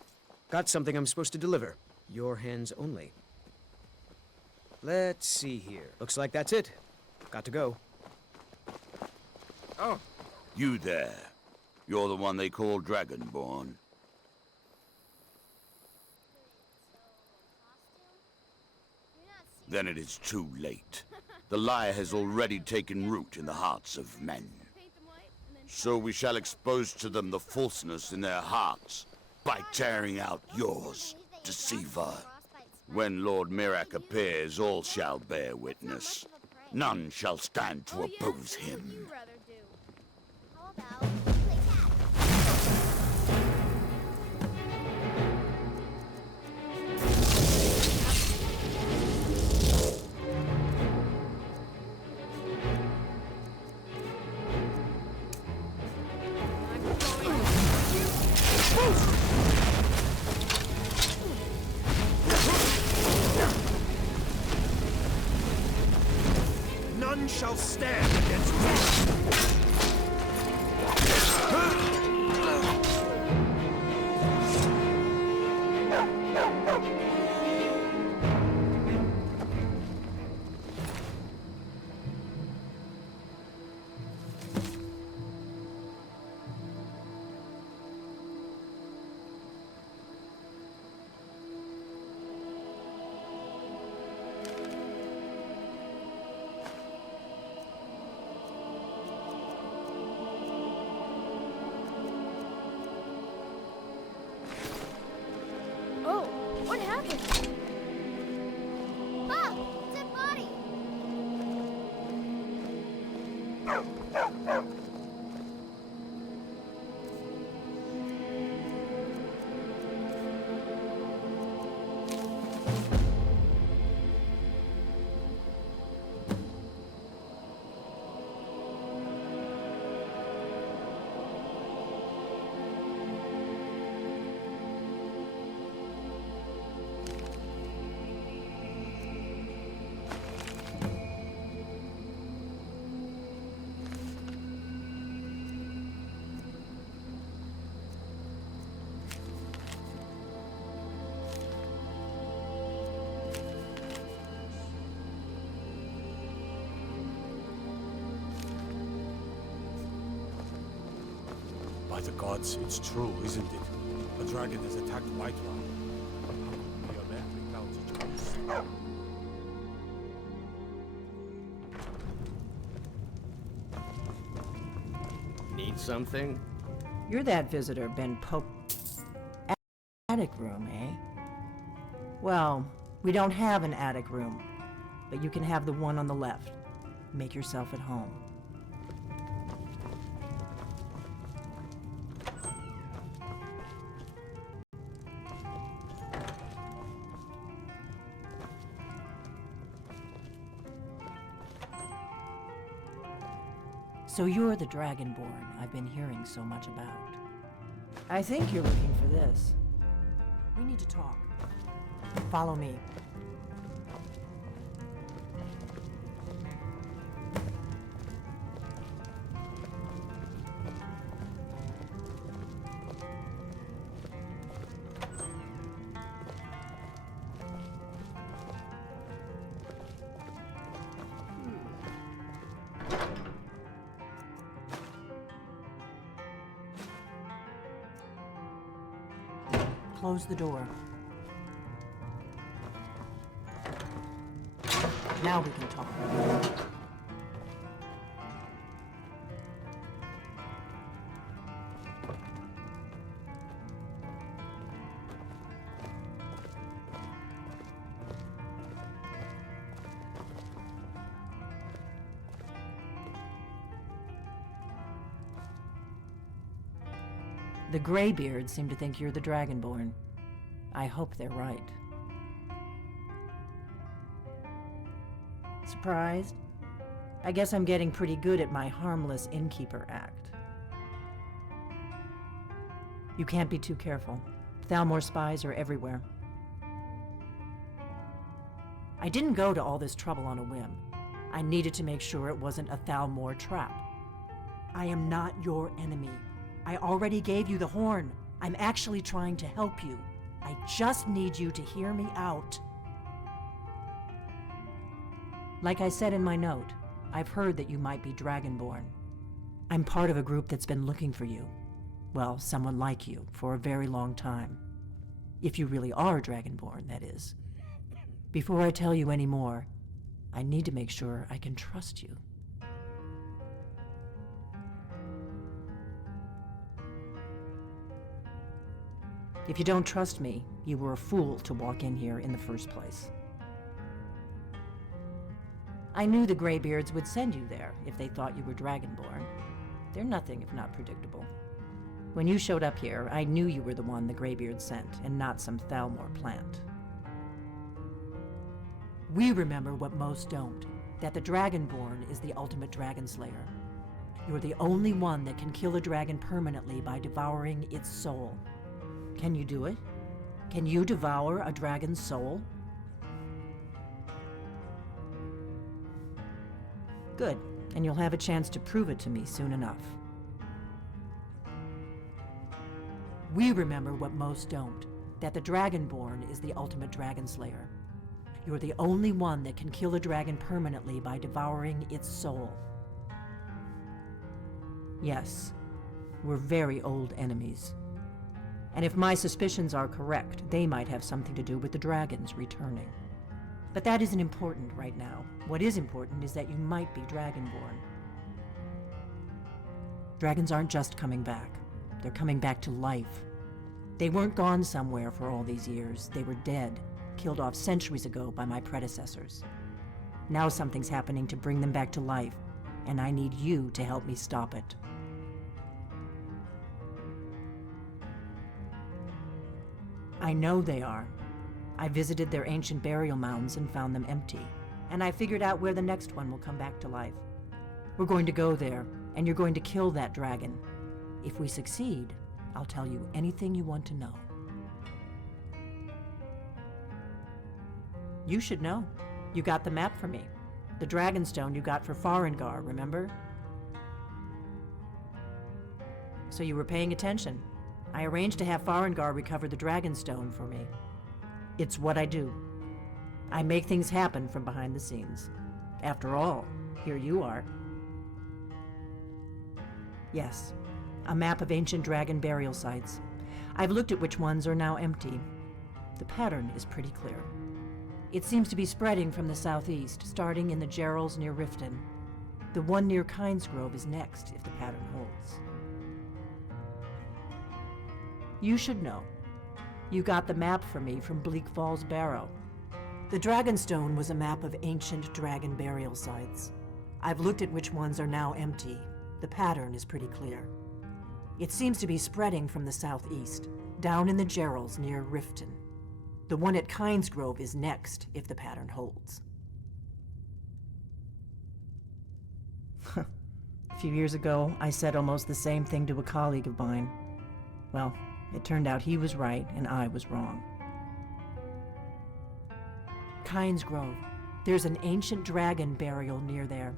Got something I'm supposed to deliver. Your hands only. Let's see here. Looks like that's it. Got to go. Oh. You there. You're the one they call Dragonborn. Then it is too late. The lie has already taken root in the hearts of men. So we shall expose to them the falseness in their hearts by tearing out yours, deceiver. When Lord Mirak appears, all shall bear witness. None shall stand to oppose him. None shall stand against me. Oh, what happened? Ah, dead body. By the gods, it's true, isn't it? A dragon has attacked Whiterun. Your men recount each other's. Need something? You're that visitor been poked. Attic room, eh? Well, we don't have an attic room, but you can have the one on the left. Make yourself at home. So you're the Dragonborn I've been hearing so much about. I think you're looking for this. We need to talk. Follow me. Close the door. Now we can talk. The Greybeards seem to think you're the Dragonborn. I hope they're right. Surprised? I guess I'm getting pretty good at my harmless innkeeper act. You can't be too careful. Thalmor spies are everywhere. I didn't go to all this trouble on a whim. I needed to make sure it wasn't a Thalmor trap. I am not your enemy. I already gave you the horn. I'm actually trying to help you. I just need you to hear me out. Like I said in my note, I've heard that you might be Dragonborn. I'm part of a group that's been looking for you. Well, someone like you, for a very long time. If you really are Dragonborn, that is. Before I tell you any more, I need to make sure I can trust you. If you don't trust me, you were a fool to walk in here in the first place. I knew the Greybeards would send you there if they thought you were Dragonborn. They're nothing if not predictable. When you showed up here, I knew you were the one the Greybeards sent, and not some Thalmor plant. We remember what most don't, that the Dragonborn is the ultimate dragon slayer. You're the only one that can kill a dragon permanently by devouring its soul. Can you do it? Can you devour a dragon's soul? Good, and you'll have a chance to prove it to me soon enough. We remember what most don't, that the Dragonborn is the ultimate dragon slayer. You're the only one that can kill a dragon permanently by devouring its soul. Yes, we're very old enemies. And if my suspicions are correct, they might have something to do with the dragons returning. But that isn't important right now. What is important is that you might be Dragonborn. Dragons aren't just coming back. They're coming back to life. They weren't gone somewhere for all these years. They were dead, killed off centuries ago by my predecessors. Now something's happening to bring them back to life, and I need you to help me stop it. I know they are. I visited their ancient burial mounds and found them empty, and I figured out where the next one will come back to life. We're going to go there, and you're going to kill that dragon. If we succeed, I'll tell you anything you want to know. You should know. You got the map for me. The Dragonstone you got for Farengar, remember? So you were paying attention. I arranged to have Farengar recover the Dragonstone for me. It's what I do. I make things happen from behind the scenes. After all, here you are. Yes, a map of ancient dragon burial sites. I've looked at which ones are now empty. The pattern is pretty clear. It seems to be spreading from the southeast, starting in the Gerals near Riften. The one near Kynesgrove is next, if the pattern holds. You should know. You got the map for me from Bleak Falls Barrow. The Dragonstone was a map of ancient dragon burial sites. I've looked at which ones are now empty. The pattern is pretty clear. It seems to be spreading from the southeast, down in the Gerals near Riften. The one at Kynesgrove is next, if the pattern holds. A few years ago, I said almost the same thing to a colleague of mine. Well, it turned out he was right and I was wrong. Kynesgrove. There's an ancient dragon burial near there.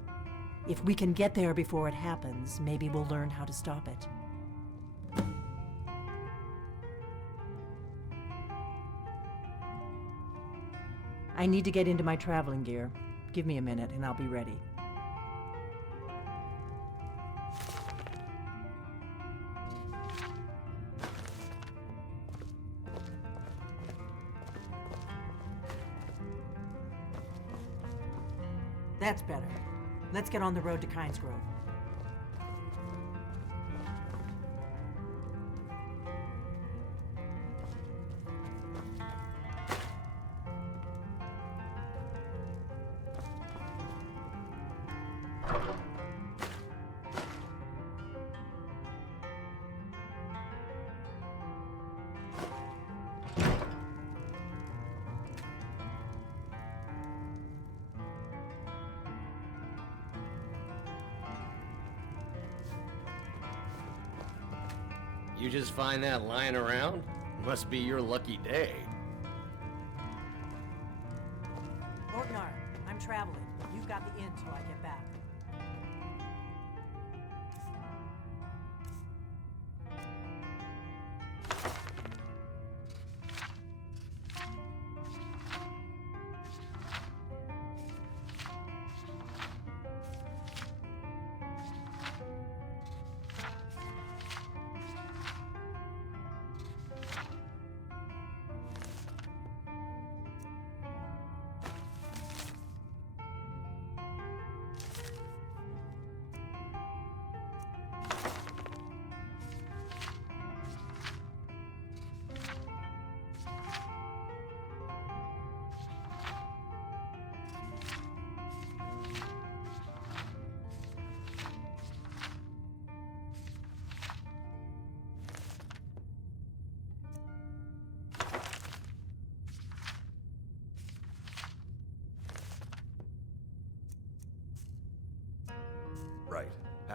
If we can get there before it happens, maybe we'll learn how to stop it. I need to get into my traveling gear. Give me a minute and I'll be ready. That's better. Let's get on the road to Kynesgrove. You just find that lying around? Must be your lucky day. Ortnar, I'm traveling. You've got the inn till I get back.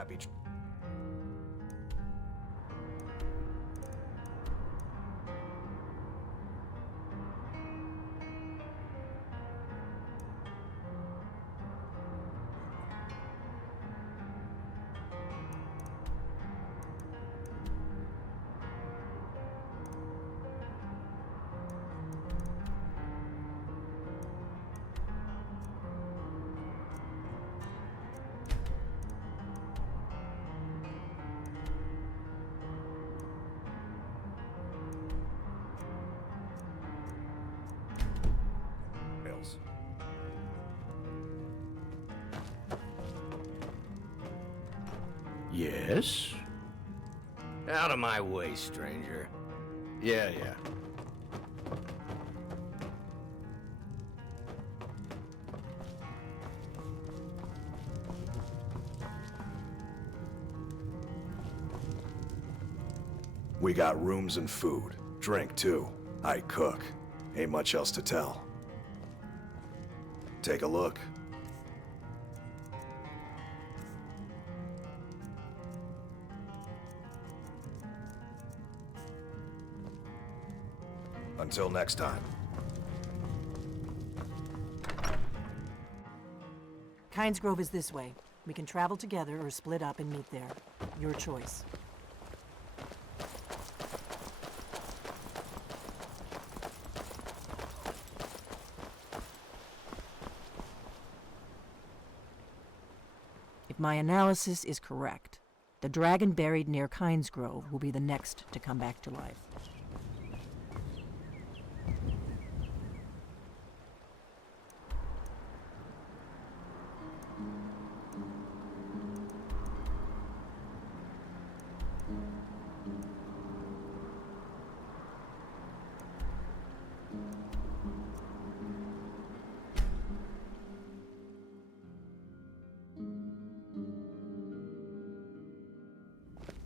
happy. Trails. Yes? Out of my way, stranger. Yeah. We got rooms and food. Drink, too. I cook. Ain't much else to tell. Take a look. Until next time. Kynes Grove is this way. We can travel together or split up and meet there. Your choice. If my analysis is correct, the dragon buried near Kynes Grove will be the next to come back to life.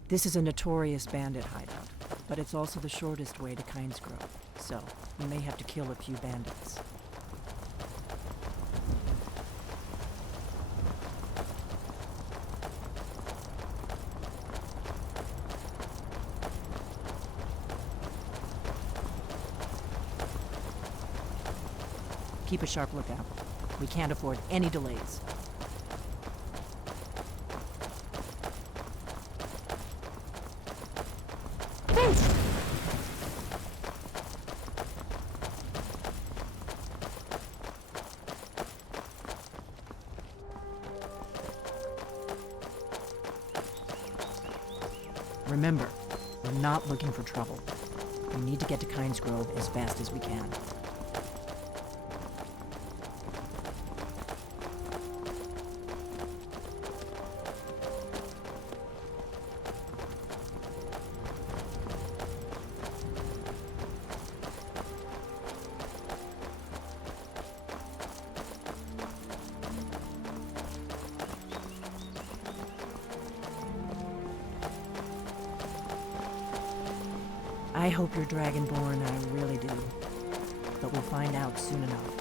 This is a notorious bandit hideout, but it's also the shortest way to Kynes Grove, so we may have to kill a few bandits. Keep a sharp lookout. We can't afford any delays. Remember, we're not looking for trouble. We need to get to Kynes Grove as fast as we can. I hope you're Dragonborn, I really do. But we'll find out soon enough.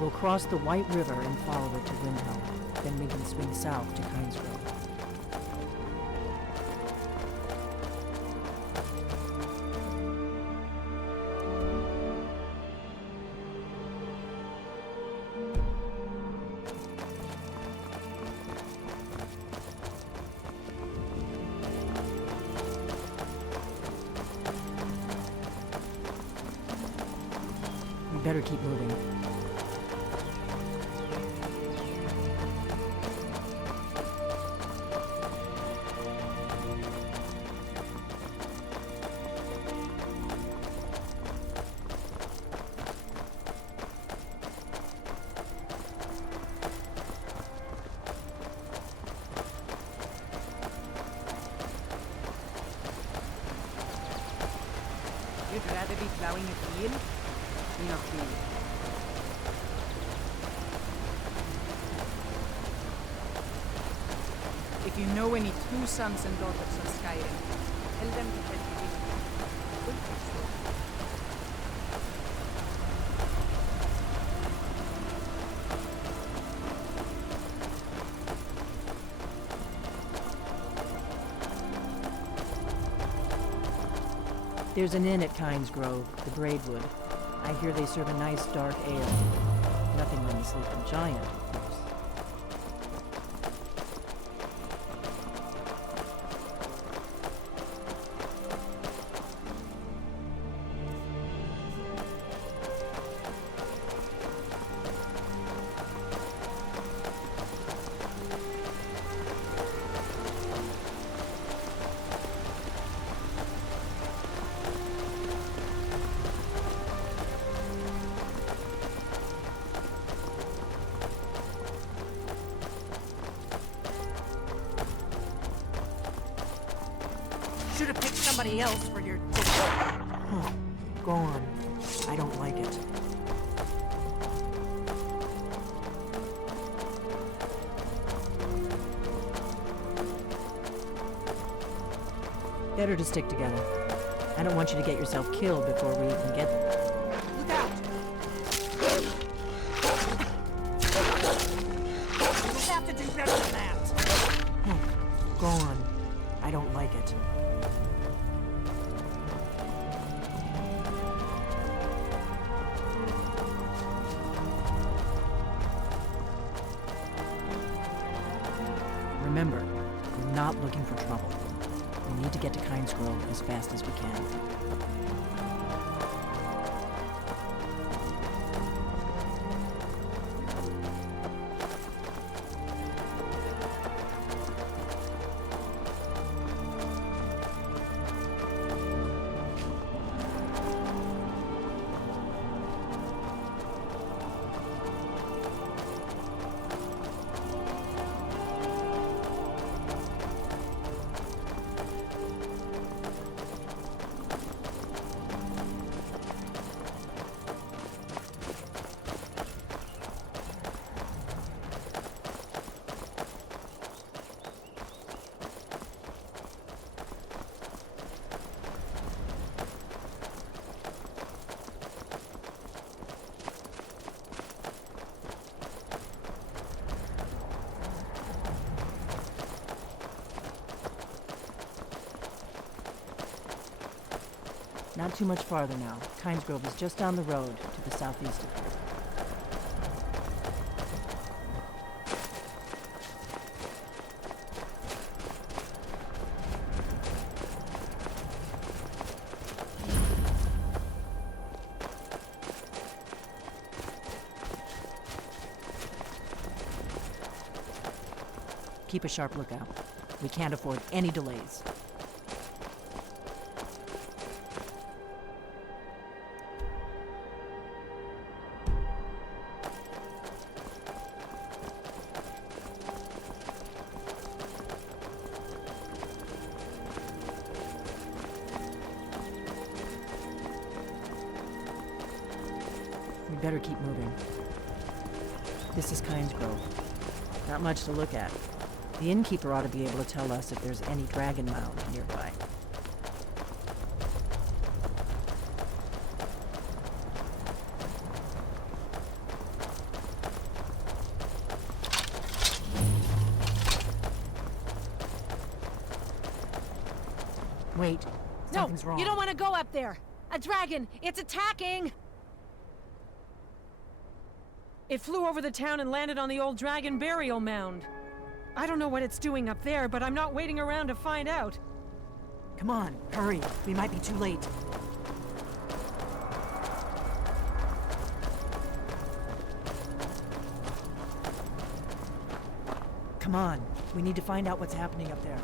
We'll cross the White River and follow it to Windhelm. Then we can swing south to Kynes Grove. We better keep moving. you'd rather be plowing a field? In a field. If you know any true sons and daughters of Skyrim, tell them to help you with it. There's an inn at Kynes Grove, the Braidwood. I hear they serve a nice dark ale. Nothing on the sleeping giant, of course. Should have picked somebody else for your... Huh. Go on. I don't like it. Better to stick together. I don't want you to get yourself killed before we even get there. Look out! You'll have to do better than that. Go on. I don't like it. Remember, we're not looking for trouble. We need to get to Kynes Grove as fast as we can. Not too much farther now. Kynes Grove is just down the road to the southeast of here. Keep a sharp lookout. We can't afford any delays. We better keep moving. This is Kynes Grove. Not much to look at. The innkeeper ought to be able to tell us if there's any dragon mound nearby. Wait, something's wrong. You don't want to go up there. A dragon! It's attacking! It flew over the town and landed on the old dragon burial mound. I don't know what it's doing up there, but I'm not waiting around to find out. Come on, hurry. We might be too late. Come on. We need to find out what's happening up there.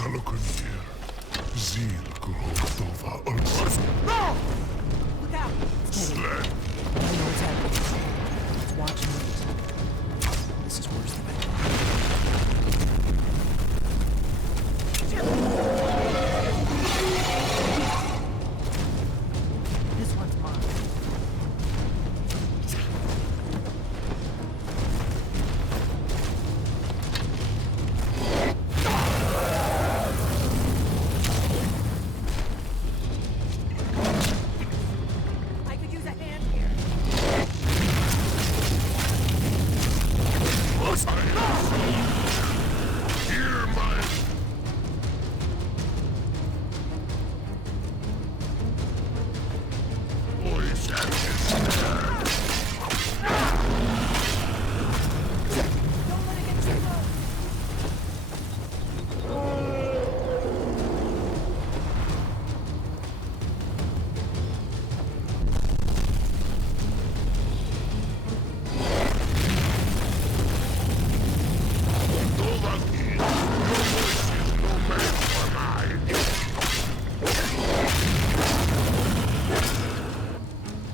Salokundir, Zil Grotova Ulsa. No! Look out! Sled. I know what's happening. Let's watch and wait. This is worse than I thought. This one's mine. I could use a hand here. Hear my voice at his Don't let it get too close.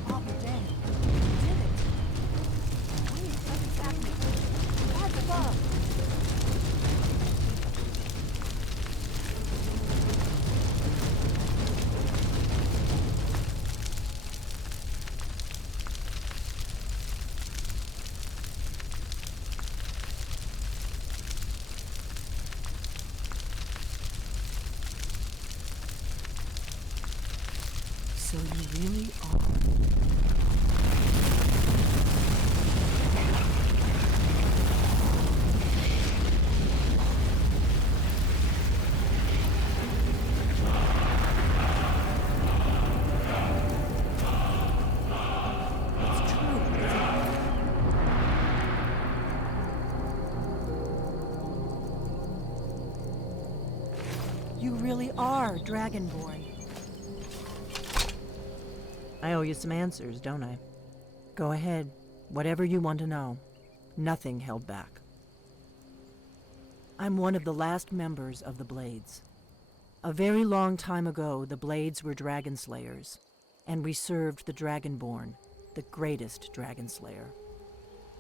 Oh, damn. We did it. Wait, nothing's happening. God's above. So you really are. It's true, isn't it? You really are Dragonborn. I owe you some answers, don't I? Go ahead. Whatever you want to know. Nothing held back. I'm one of the last members of the Blades. A very long time ago, the Blades were dragon slayers, and we served the Dragonborn, the greatest dragon slayer.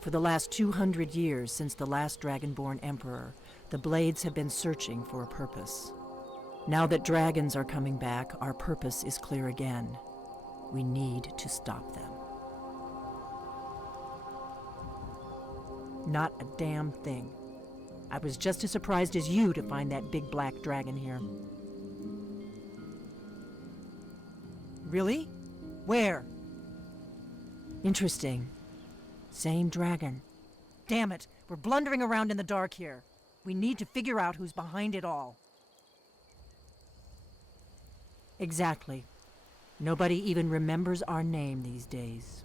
For the last 200 years since the last Dragonborn Emperor, the Blades have been searching for a purpose. Now that dragons are coming back, our purpose is clear again. We need to stop them. Not a damn thing. I was just as surprised as you to find that big black dragon here. Really? Where? Interesting. Same dragon. Damn it, we're blundering around in the dark here. We need to figure out who's behind it all. Exactly. Nobody even remembers our name these days.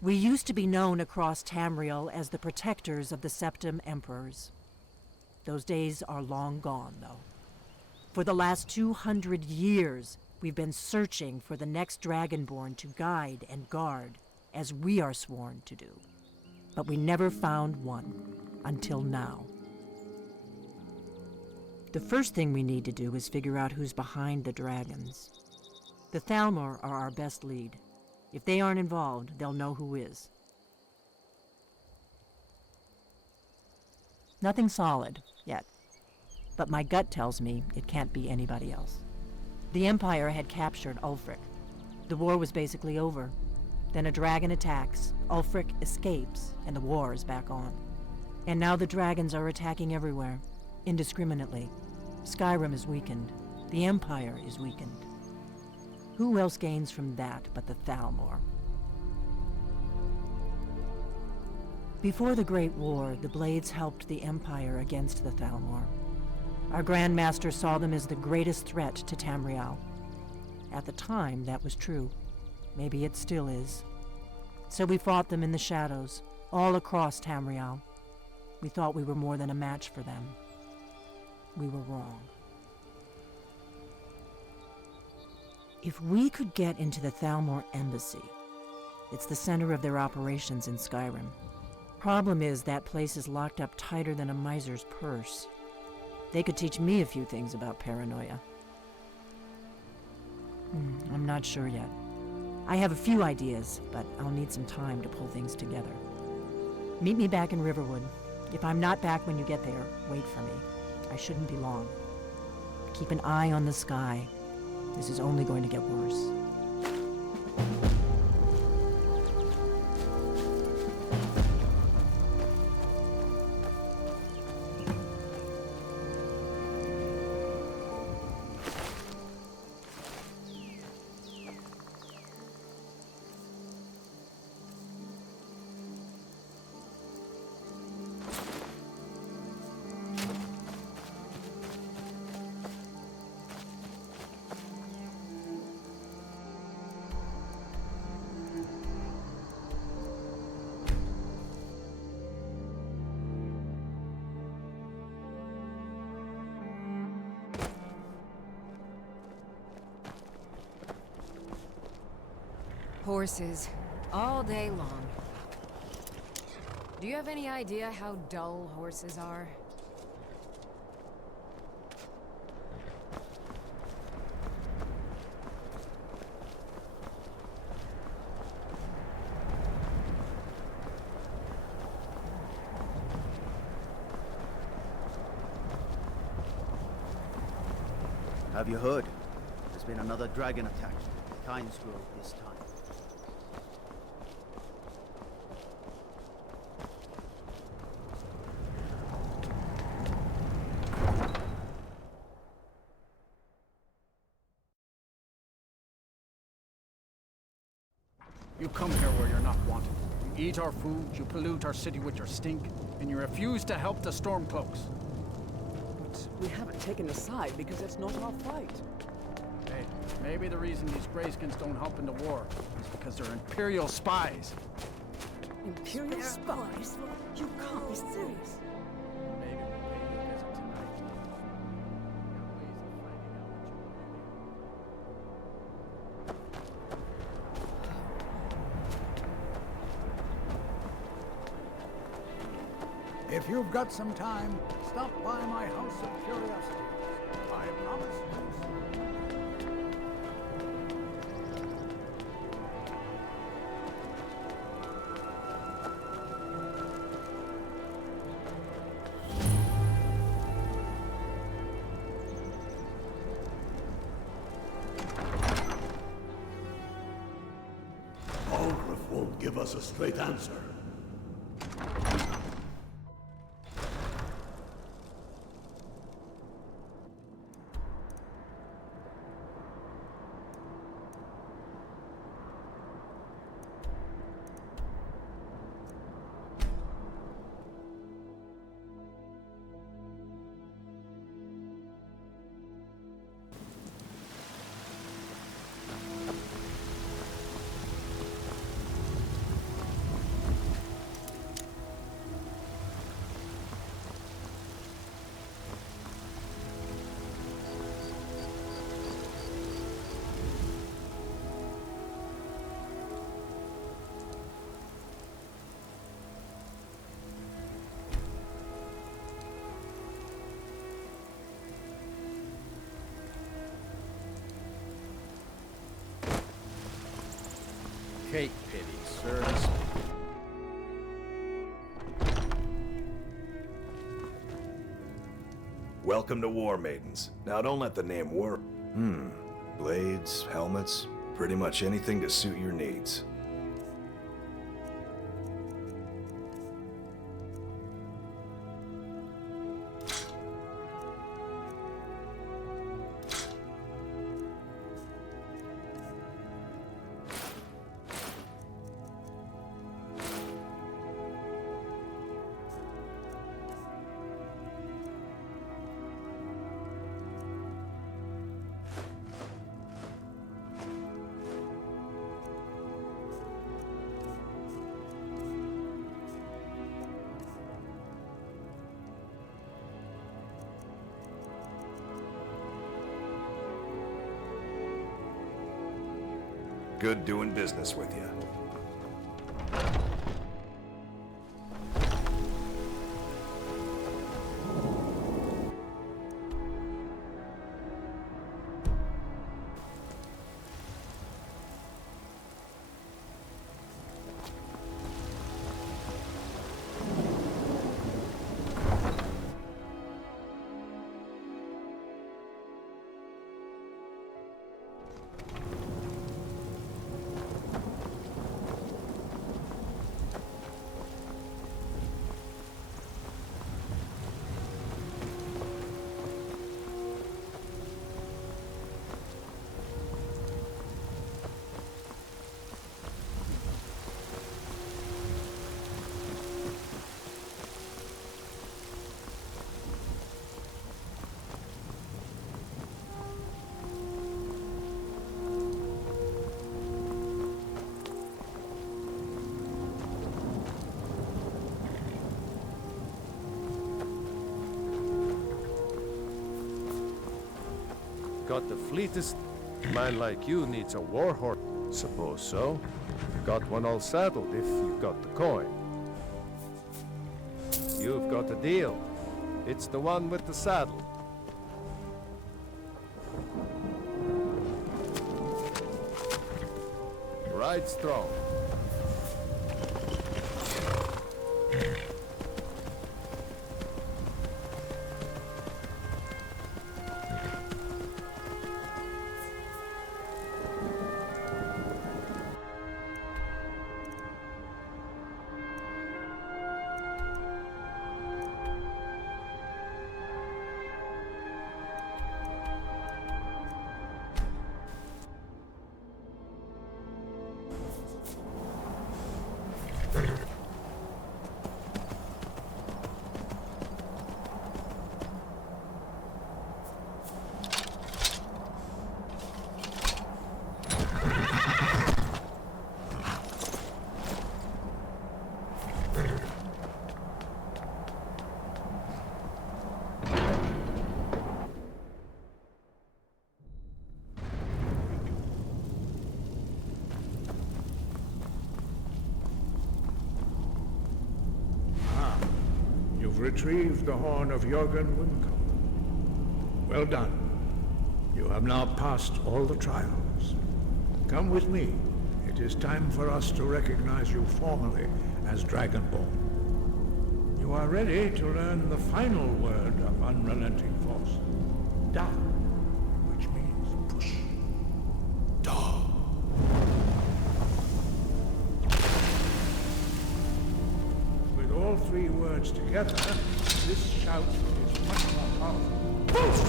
We used to be known across Tamriel as the protectors of the Septim Emperors. Those days are long gone, though. For the last 200 years, we've been searching for the next Dragonborn to guide and guard, as we are sworn to do. But we never found one, until now. The first thing we need to do is figure out who's behind the dragons. The Thalmor are our best lead. If they aren't involved, they'll know who is. Nothing solid, yet. But my gut tells me it can't be anybody else. The Empire had captured Ulfric. The war was basically over. Then a dragon attacks, Ulfric escapes, and the war is back on. And now the dragons are attacking everywhere, indiscriminately. Skyrim is weakened. The Empire is weakened. Who else gains from that but the Thalmor? Before the Great War, the Blades helped the Empire against the Thalmor. Our Grand Master saw them as the greatest threat to Tamriel. At the time, that was true. Maybe it still is. So we fought them in the shadows, all across Tamriel. We thought we were more than a match for them. We were wrong. If we could get into the Thalmor embassy, it's the center of their operations in Skyrim. Problem is, that place is locked up tighter than a miser's purse. They could teach me a few things about paranoia. I'm not sure yet. I have a few ideas, but I'll need some time to pull things together. Meet me back in Riverwood. If I'm not back when you get there, wait for me. I shouldn't be long. Keep an eye on the sky. This is only going to get worse. Horses, all day long. Do you have any idea how dull horses are? Have you heard? There's been another dragon attack. Kynes Grove this time. You come here where you're not wanted. You eat our food, you pollute our city with your stink, and you refuse to help the Stormcloaks. But we haven't taken a side because it's not our fight. Hey, maybe the reason these Greyskins don't help in the war is because they're Imperial spies. Imperial spies? You can't be serious. Maybe we'll pay you a visit tonight. We got ways of finding out what you If you've got some time, stop by my House of Curiosities. I promise you. Algrif won't give us a straight answer. Cake pity, sirs. Welcome to War Maidens. Now don't let the name work. Blades, helmets, pretty much anything to suit your needs. Good doing business with you. got the fleetest. Man like you needs a war horse. Suppose so. Got one all saddled if you've got the coin. You've got a deal. It's the one with the saddle. Ride strong. Retrieved the horn of Jörgen Windcombe. Well done. You have now passed all the trials. Come with me. It is time for us to recognize you formally as Dragonborn. You are ready to learn the final word of unrelenting force. Da, which means push. Da. With all three words together, this shout is much more powerful. Push!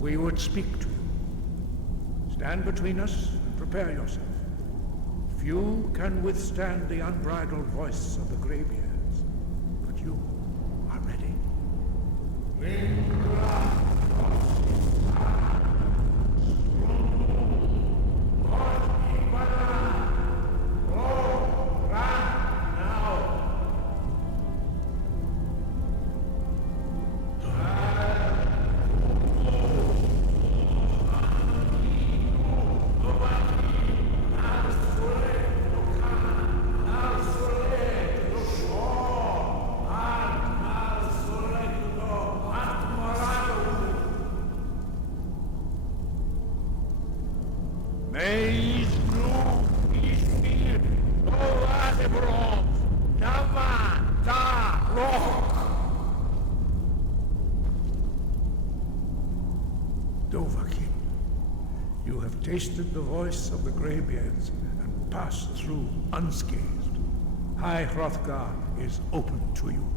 We would speak to you. Stand between us and prepare yourself. Few can withstand the unbridled voice of the graybeards, but you are ready. You have tasted the voice of the graybeards and passed through unscathed. High Hrothgar is open to you.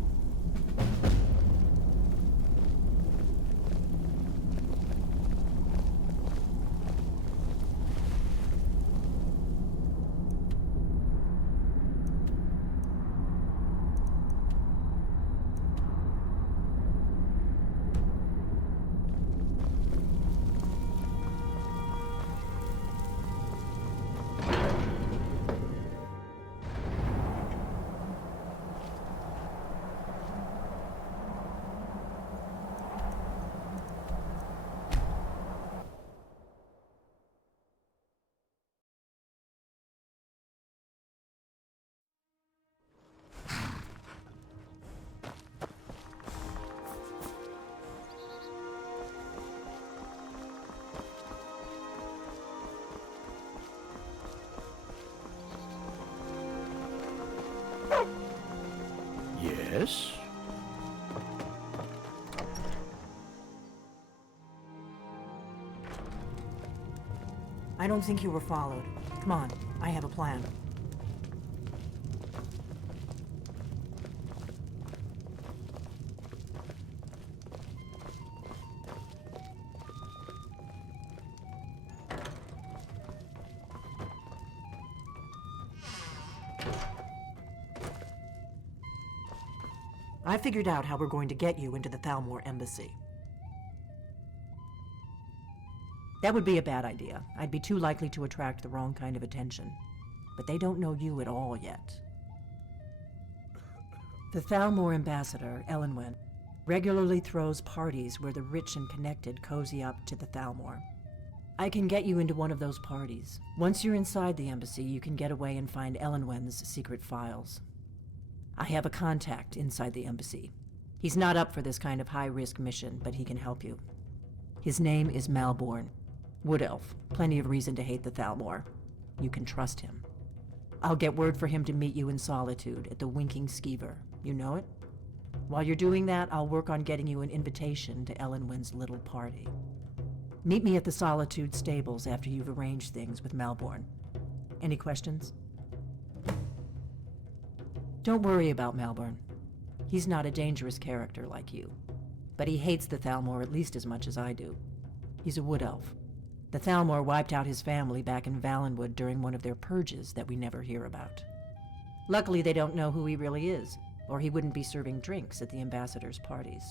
Yes? I don't think you were followed. Come on, I have a plan. I figured out how we're going to get you into the Thalmor embassy. That would be a bad idea. I'd be too likely to attract the wrong kind of attention. But they don't know you at all yet. The Thalmor ambassador, Elenwen, regularly throws parties where the rich and connected cozy up to the Thalmor. I can get you into one of those parties. Once you're inside the embassy, you can get away and find Elenwen's secret files. I have a contact inside the embassy. He's not up for this kind of high-risk mission, but he can help you. His name is Malborn. Wood Elf. Plenty of reason to hate the Thalmor. You can trust him. I'll get word for him to meet you in Solitude at the Winking Skeever. You know it? While you're doing that, I'll work on getting you an invitation to Elenwen's little party. Meet me at the Solitude stables after you've arranged things with Malborn. Any questions? Don't worry about Malborn. He's not a dangerous character like you. But he hates the Thalmor at least as much as I do. He's a wood elf. The Thalmor wiped out his family back in Valenwood during one of their purges that we never hear about. Luckily, they don't know who he really is, or he wouldn't be serving drinks at the ambassador's parties.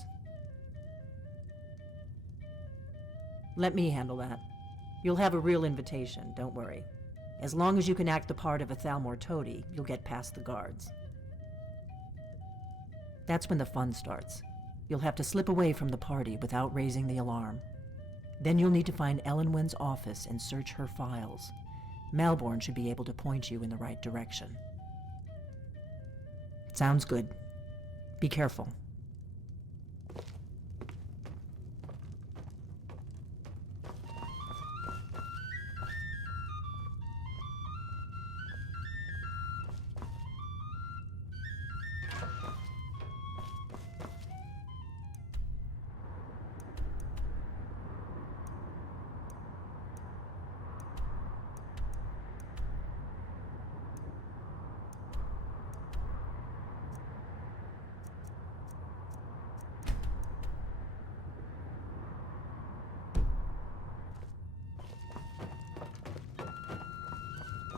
Let me handle that. You'll have a real invitation, don't worry. As long as you can act the part of a Thalmor toady, you'll get past the guards. That's when the fun starts. You'll have to slip away from the party without raising the alarm. Then you'll need to find Elenwen's office and search her files. Malborn should be able to point you in the right direction. Sounds good. Be careful.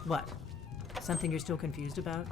What? Something you're still confused about?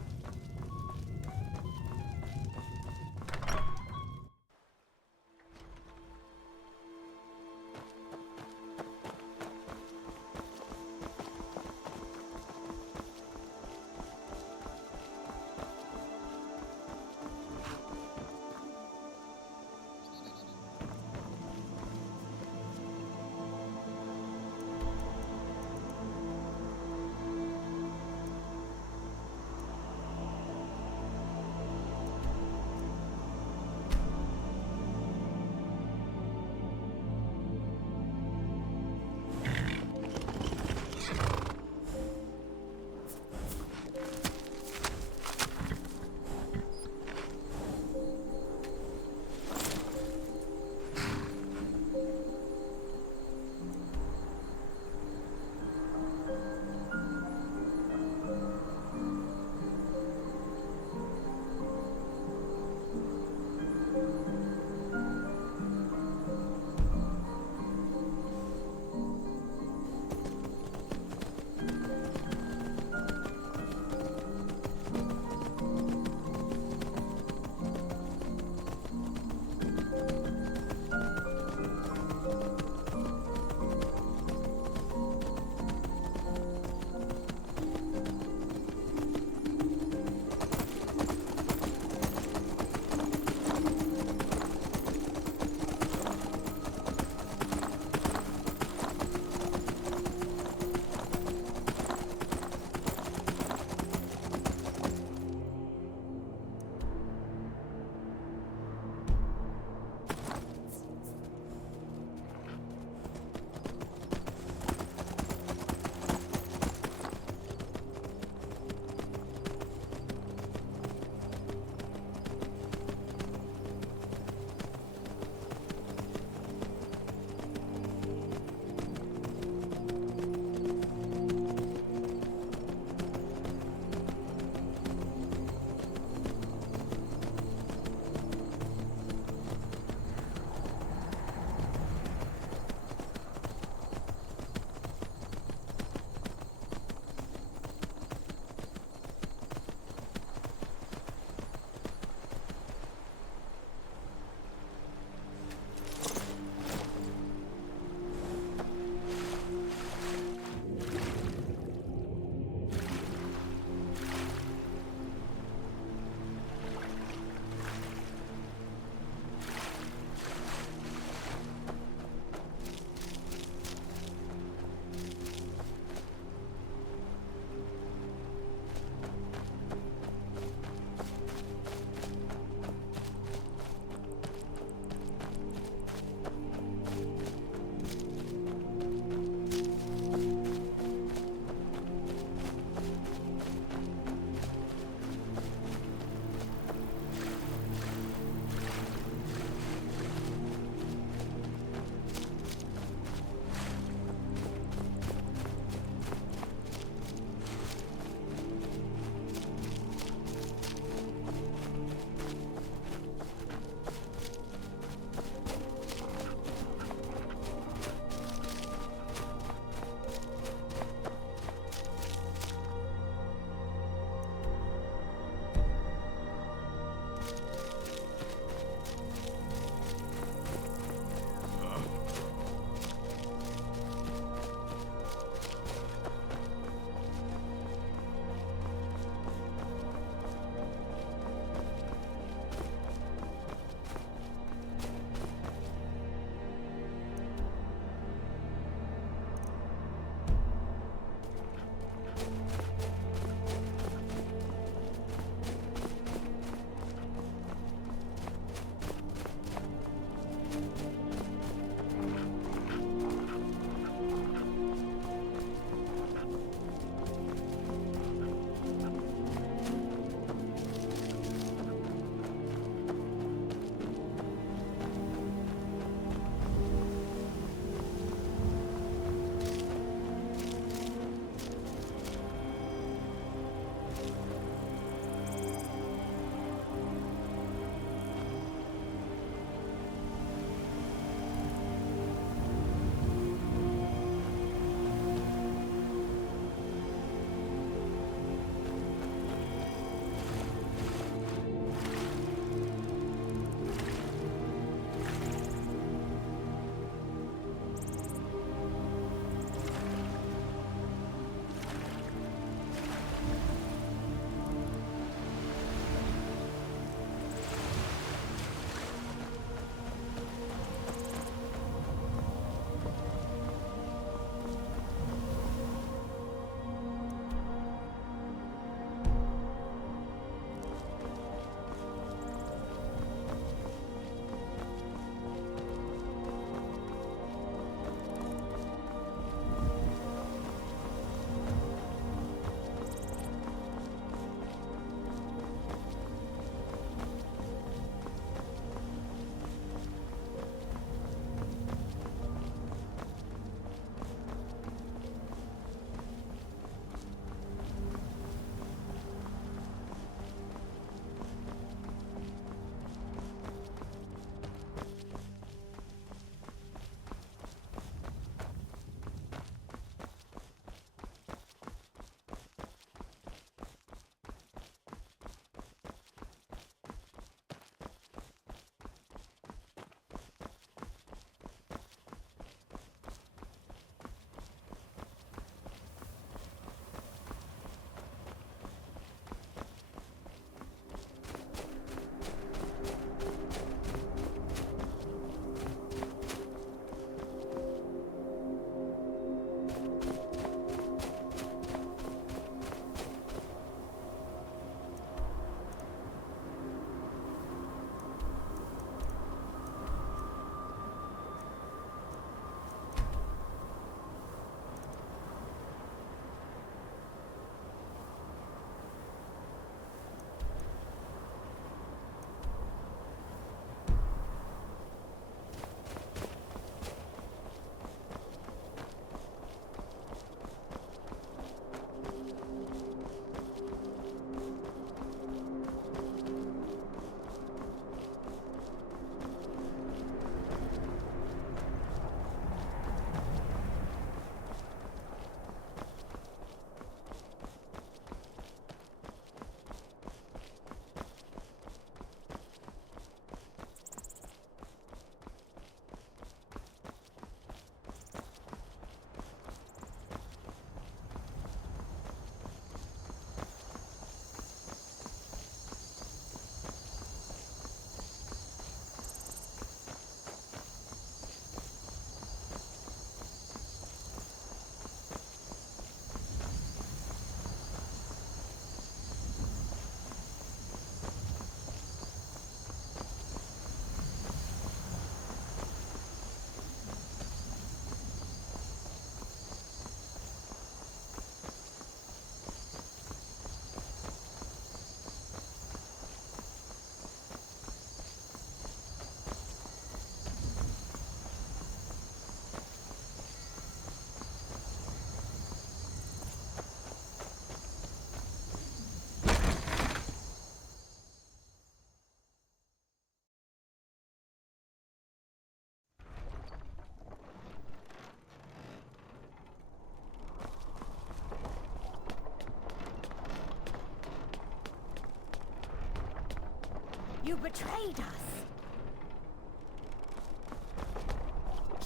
You betrayed us!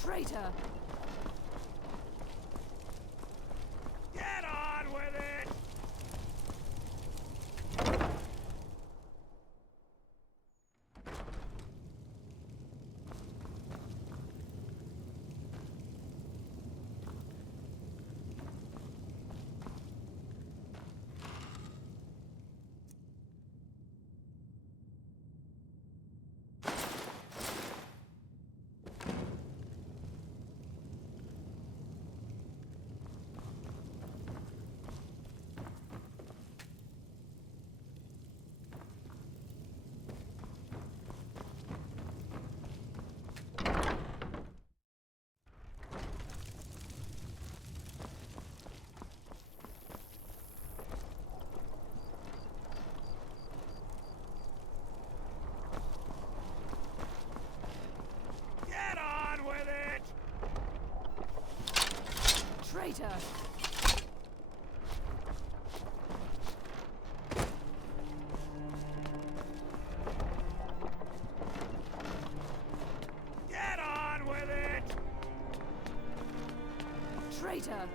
Traitor! Get on with it! Get on with it! Traitor! Get on with it! Traitor!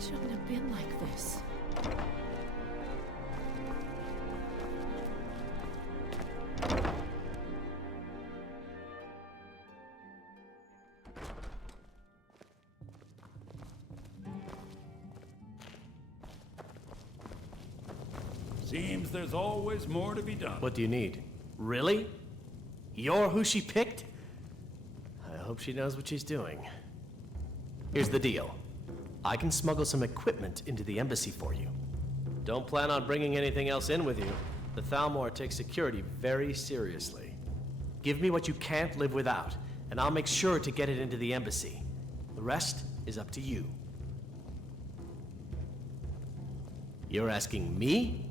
Shouldn't have been like this. Seems there's always more to be done. What do you need? Really? You're who she picked? I hope she knows what she's doing. Here's the deal. I can smuggle some equipment into the embassy for you. Don't plan on bringing anything else in with you. The Thalmor takes security very seriously. Give me what you can't live without, and I'll make sure to get it into the embassy. The rest is up to you. You're asking me?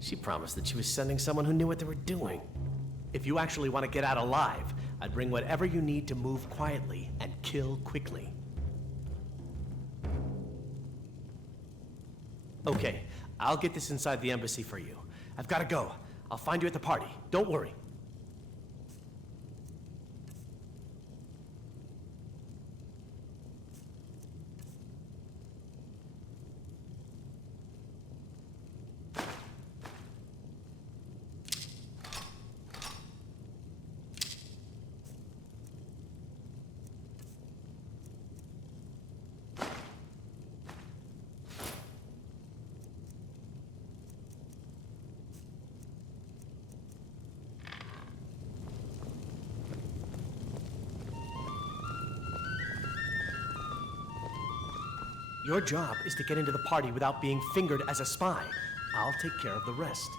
She promised that she was sending someone who knew what they were doing. If you actually want to get out alive, I'd bring whatever you need to move quietly and kill quickly. Okay, I'll get this inside the embassy for you. I've got to go. I'll find you at the party. Don't worry. Your job is to get into the party without being fingered as a spy. I'll take care of the rest.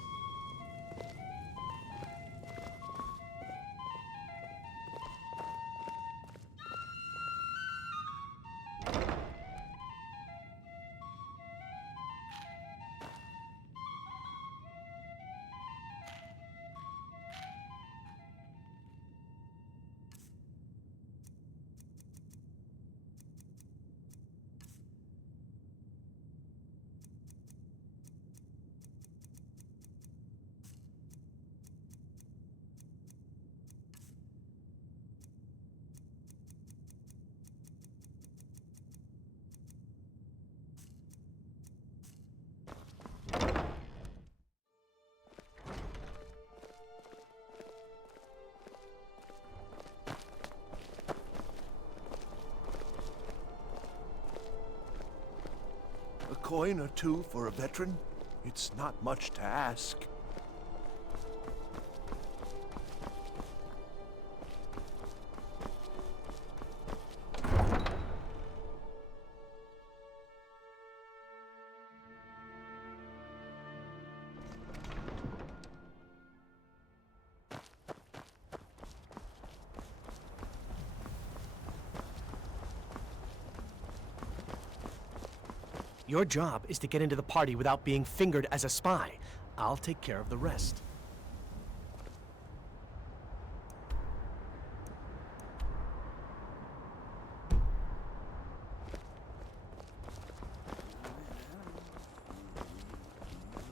A coin or two for a veteran? It's not much to ask. Your job is to get into the party without being fingered as a spy. I'll take care of the rest.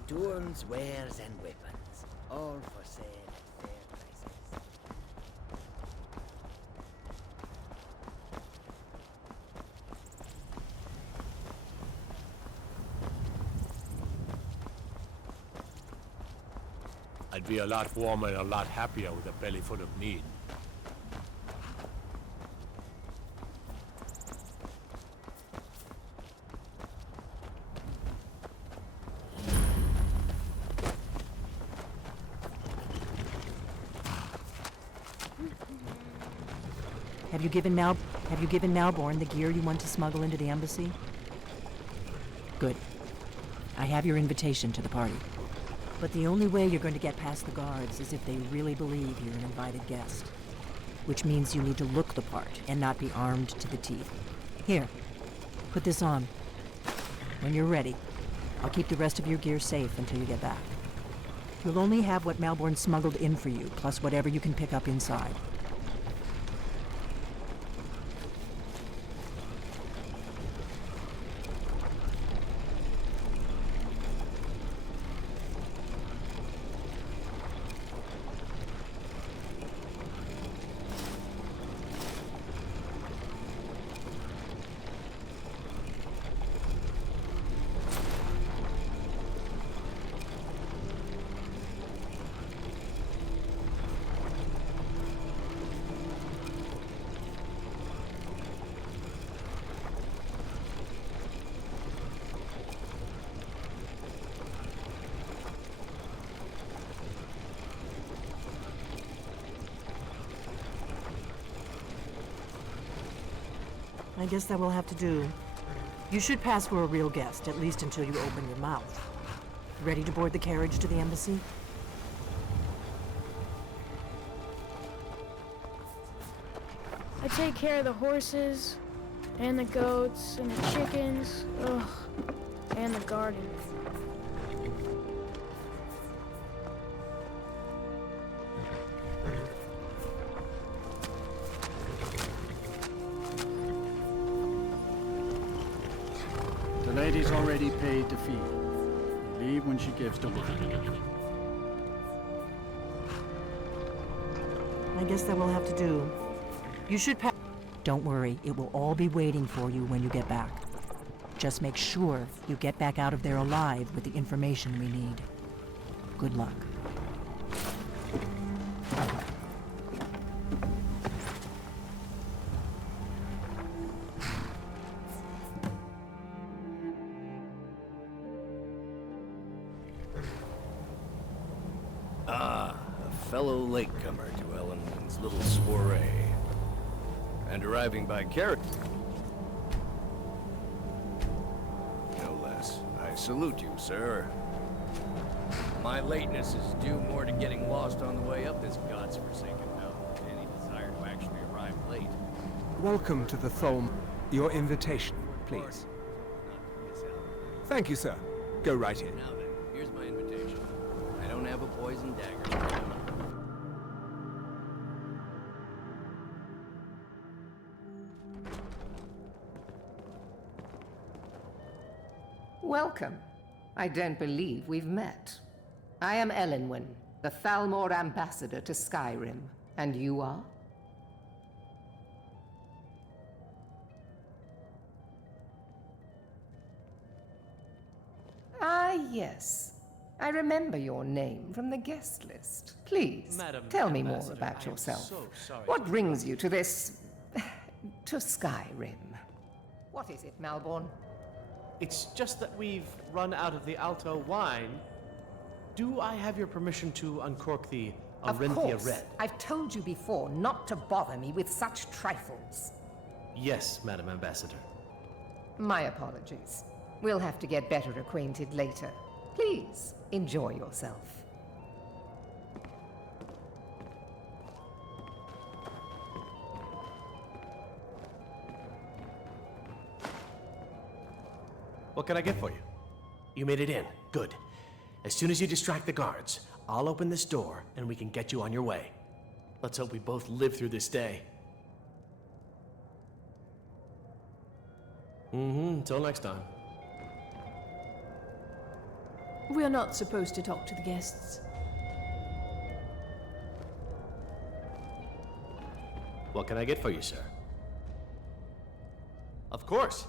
Tools, wares, and weapons, all for sale at fair prices. I'd be a lot warmer and a lot happier with a belly full of meat. Have you given Malborn the gear you want to smuggle into the embassy? Good. I have your invitation to the party. But the only way you're going to get past the guards is if they really believe you're an invited guest. Which means you need to look the part and not be armed to the teeth. Here, put this on. When you're ready, I'll keep the rest of your gear safe until you get back. You'll only have what Malborn smuggled in for you, plus whatever you can pick up inside. I guess that will have to do. You should pass for a real guest, at least until you open your mouth. Ready to board the carriage to the embassy? I take care of the horses, and the goats, and the chickens, ugh, and the garden. The lady's already paid to feed. Leave when she gives the word. I guess that will have to do. You should pass. Don't worry, it will all be waiting for you when you get back. Just make sure you get back out of there alive with the information we need. Good luck. Ah, a fellow latecomer to Ellen's little soiree. And arriving by carriage. No less. I salute you, sir. My lateness is due more to getting lost on the way up this god's-forsaken mountain than any desire to actually arrive late. Welcome to the Tholm. Your invitation, please. Thank you, sir. Go right in. Now then, here's my invitation. I don't have a poison dagger. Welcome. I don't believe we've met. I am Elenwen, the Thalmor ambassador to Skyrim. And you are? Ah, yes. I remember your name from the guest list. Please, tell me more about yourself. What brings you to this... to Skyrim? What is it, Malborn? It's just that we've run out of the Alto wine. Do I have your permission to uncork the Of Arinthia course. Red? I've told you before not to bother me with such trifles. Yes, Madam Ambassador. My apologies. We'll have to get better acquainted later. Please, enjoy yourself. What What can I get for you? You made it in. Good. As soon as you distract the guards, I'll open this door and we can get you on your way. Let's hope we both live through this day. Until next time. We are not supposed to talk to the guests. What can I get for you, sir? Of course.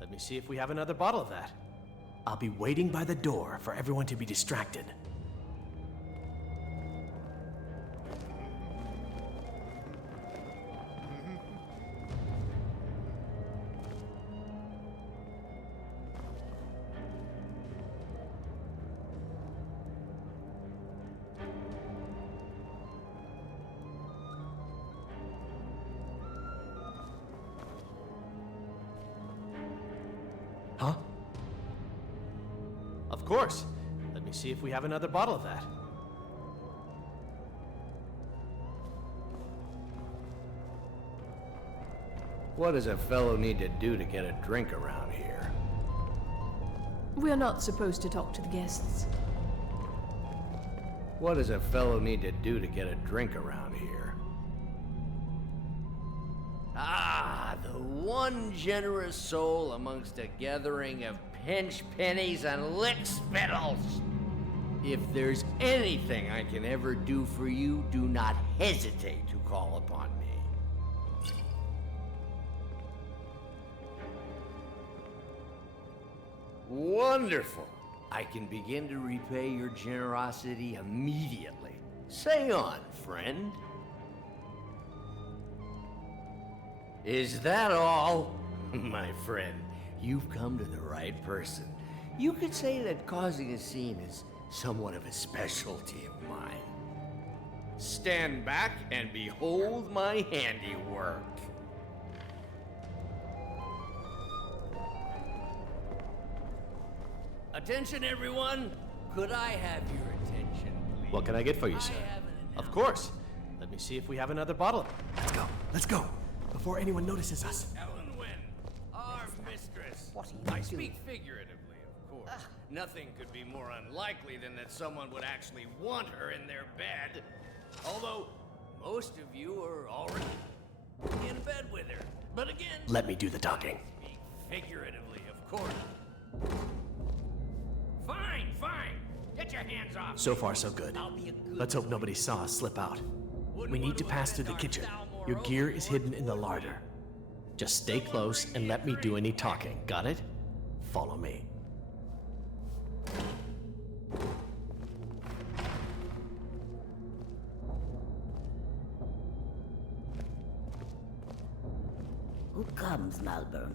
Let me see if we have another bottle of that. I'll be waiting by the door for everyone to be distracted. Huh? Of course. Let me see if we have another bottle of that. What does a fellow need to do to get a drink around here? We are not supposed to talk to the guests. What does a fellow need to do to get a drink around here? Ah, the one generous soul amongst a gathering of pinch pennies and lick spittles. If there's anything I can ever do for you, do not hesitate to call upon me. Wonderful. I can begin to repay your generosity immediately. Say on, friend. Is that all? My friend, you've come to the right person. You could say that causing a scene is somewhat of a specialty of mine. Stand back and behold my handiwork. Attention, everyone! Could I have your attention, please? What can I get for you, sir? Of course. Let me see if we have another bottle. Let's go. Let's go. Before anyone notices us. Ellen Wynn, our mistress. I speak figuratively, of course. Nothing could be more unlikely than that someone would actually want her in their bed. Although, most of you are already in bed with her. But again... Let me do the talking. I speak figuratively, of course. Fine, fine. Get your hands off. So far, so good. Let's hope nobody saw us slip out. We need to pass through the kitchen. Your gear is hidden in the larder. Just stay close and let me do any talking. Got it? Follow me. Who comes, Malburn?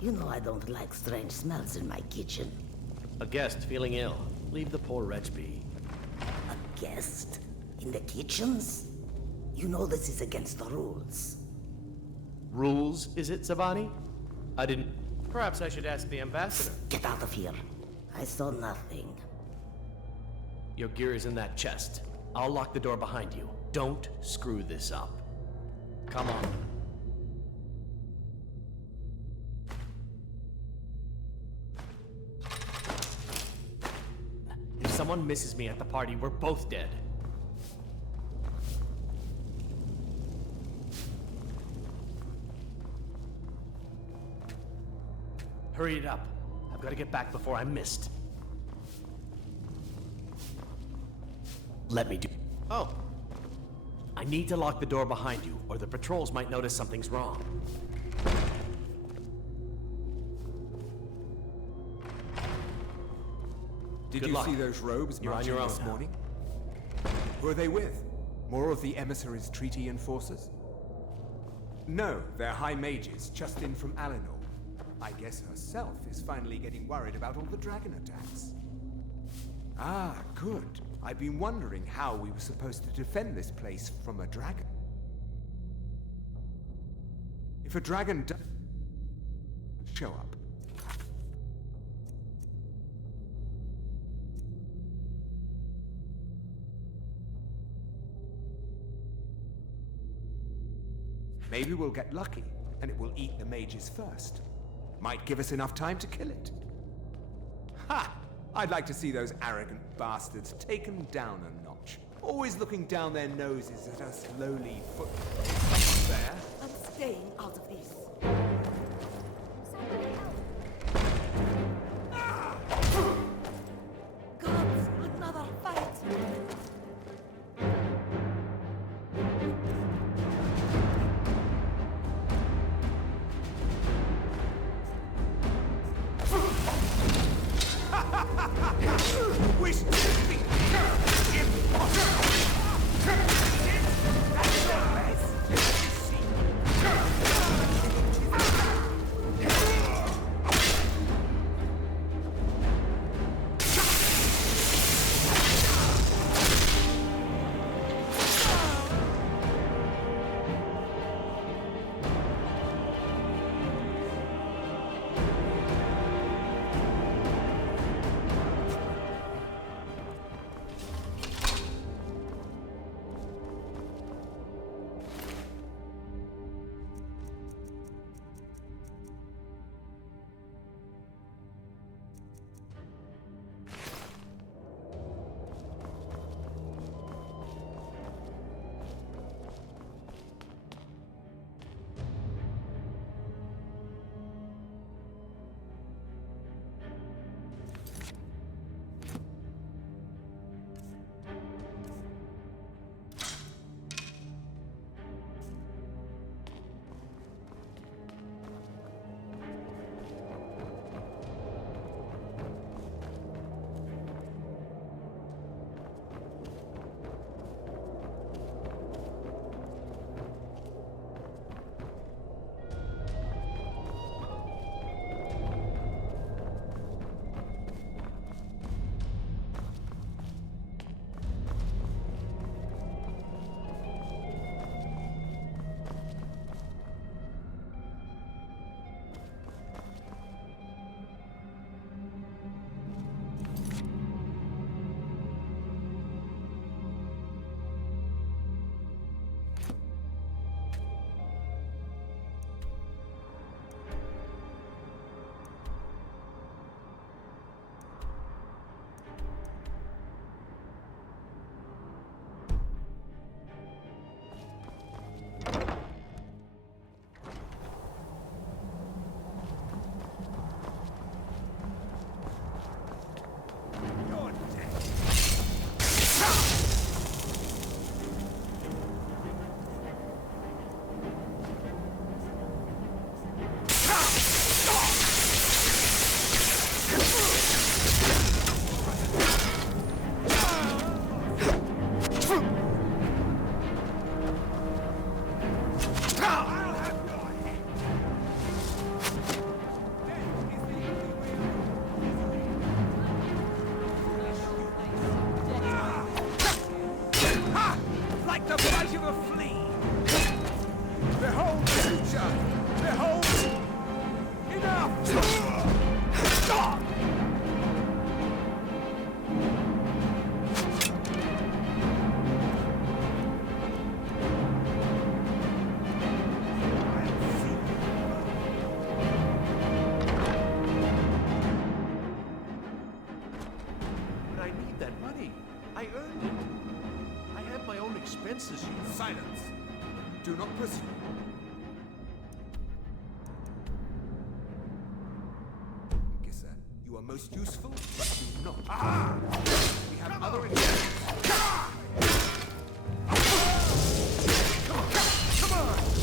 You know I don't like strange smells in my kitchen. A guest feeling ill. Leave the poor wretch be. A guest? In the kitchens? You know this is against the rules. Rules, is it, Zabani? I didn't... Perhaps I should ask the ambassador. Get out of here. I saw nothing. Your gear is in that chest. I'll lock the door behind you. Don't screw this up. Come on. If someone misses me at the party, we're both dead. Hurry it up. I've got to get back before I'm missed. Let me do... Oh. I need to lock the door behind you, or the patrols might notice something's wrong. Did Good you luck. see those robes You're on marching your own this now. morning? Who are they with? More of the emissaries' treaty enforcers? No, they're high mages, just in from Alinor. I guess herself is finally getting worried about all the dragon attacks. Ah, good. I've been wondering how we were supposed to defend this place from a dragon. If a dragon does show up, maybe we'll get lucky, and it will eat the mages first. Might give us enough time to kill it. I'd like to see those arrogant bastards taken down a notch. Always looking down their noses at us lowly foot... Someone there? I'm staying out of this. Gods, another fight! We still be impossible! That's your best! expenses you... Silence! Do not pursue. Gissa, you are most useful, but do not. Ah! We have other interests. Come on!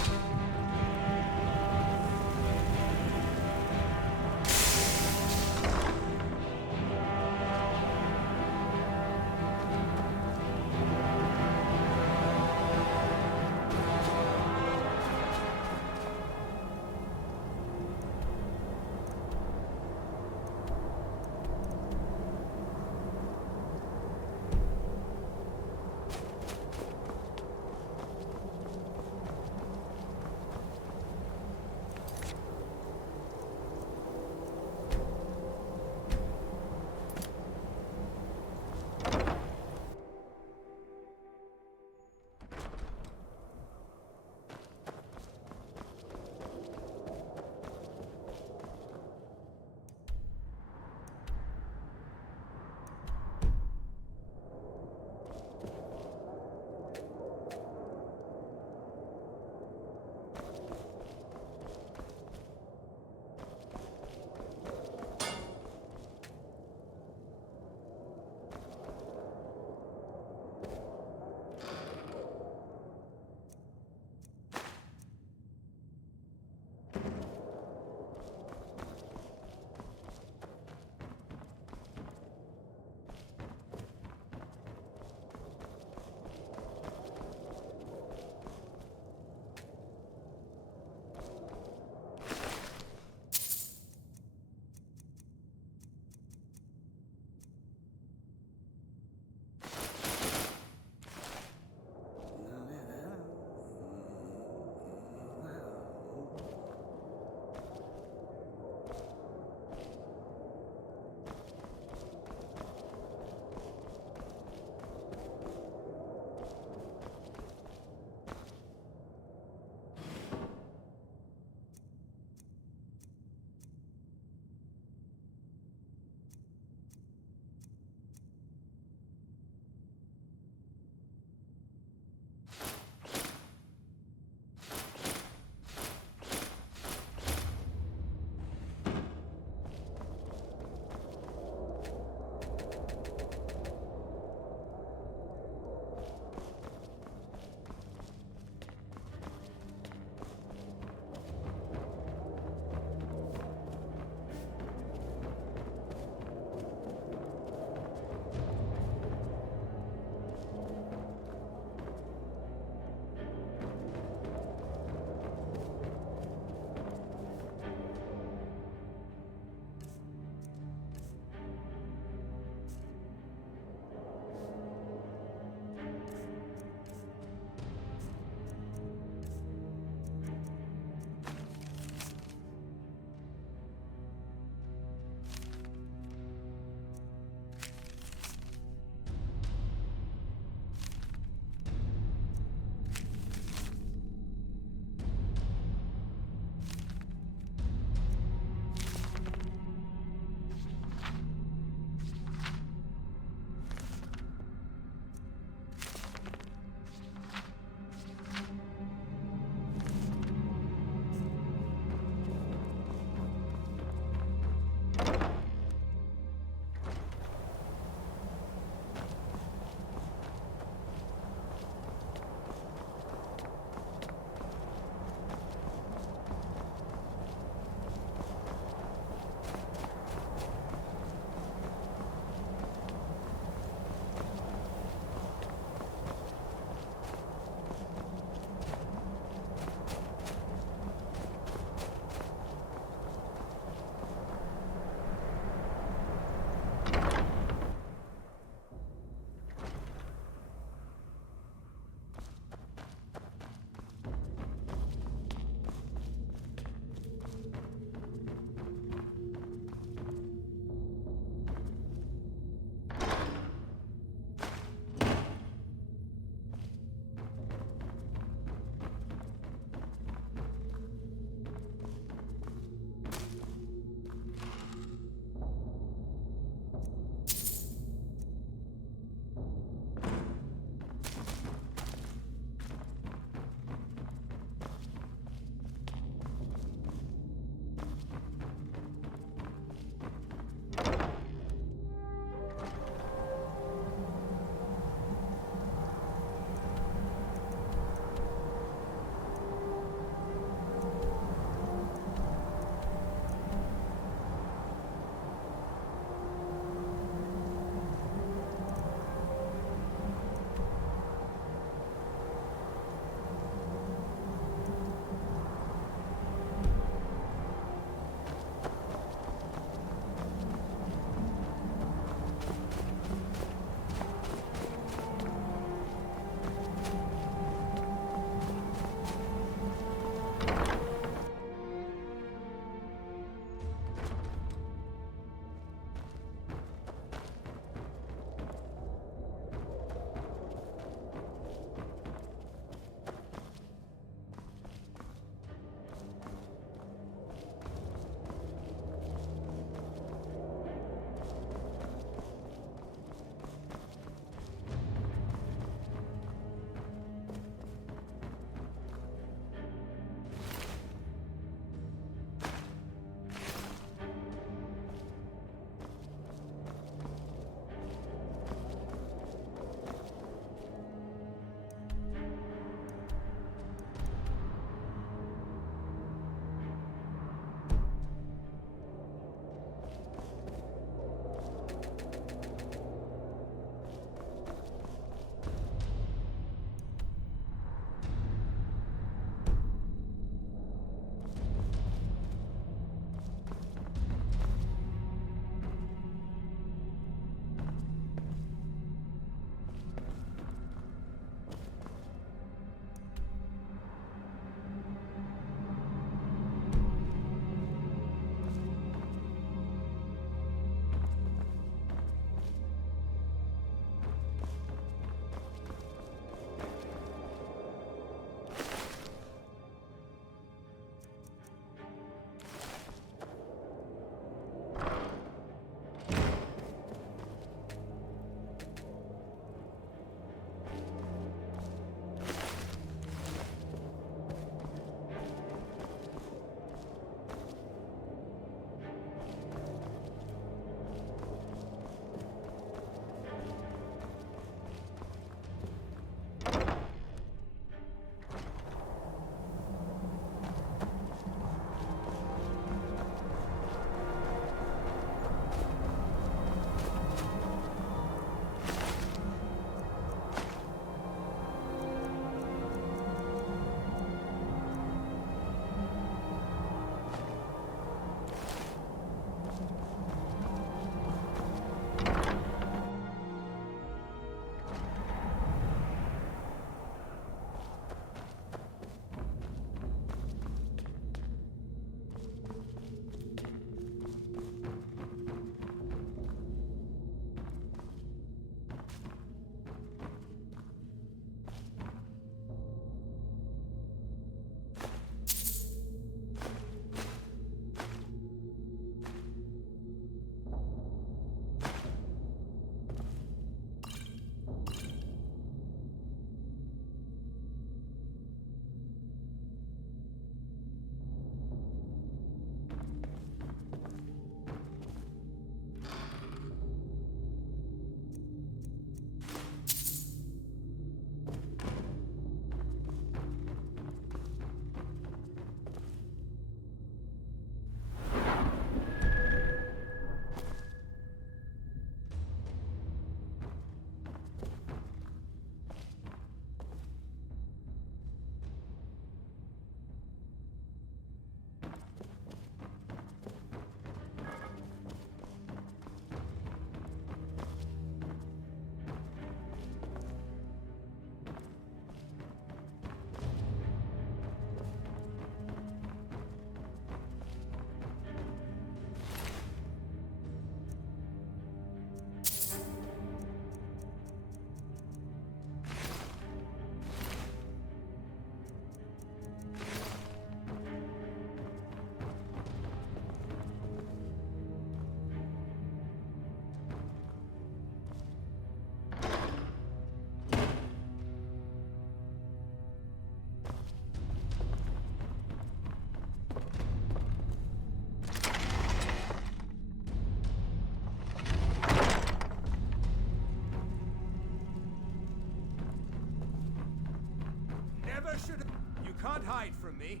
can't hide from me.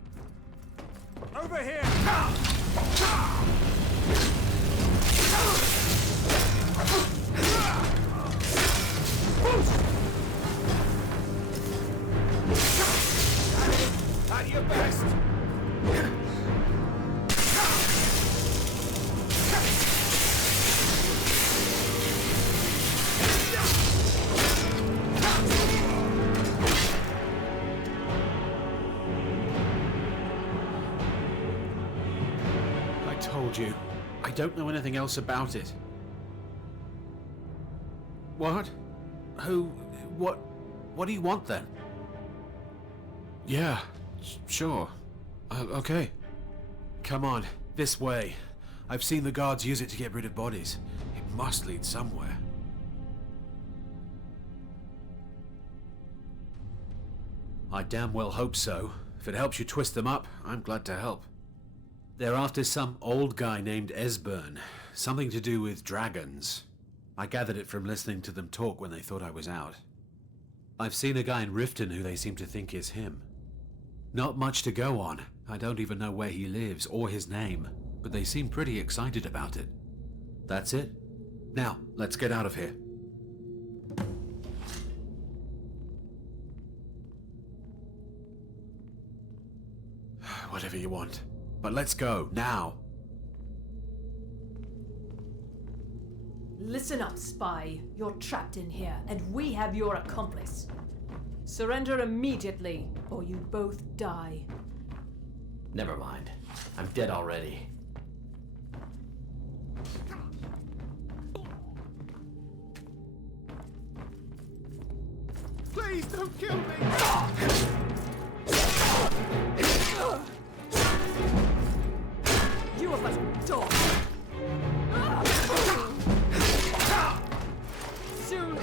Over here! At your best! I told you. I don't know anything else about it. What? Who? What do you want then? Yeah, sure. Okay. Come on, this way. I've seen the guards use it to get rid of bodies. It must lead somewhere. I damn well hope so. If it helps you twist them up, I'm glad to help. They're after some old guy named Esbern. Something to do with dragons. I gathered it from listening to them talk when they thought I was out. I've seen a guy in Riften who they seem to think is him. Not much to go on. I don't even know where he lives or his name, but they seem pretty excited about it. That's it. Now, let's get out of here. Whatever you want. But let's go, now. Listen up, spy. You're trapped in here, and we have your accomplice. Surrender immediately, or you both die. Never mind. I'm dead already. Please don't kill me! You are but a dog. Soon.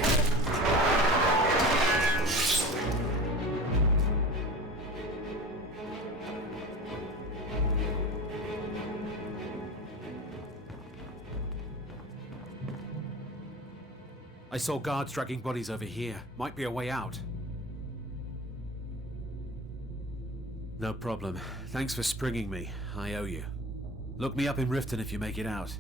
I saw guards dragging bodies over here. Might be a way out. No problem. Thanks for springing me. I owe you. Look me up in Riften if you make it out.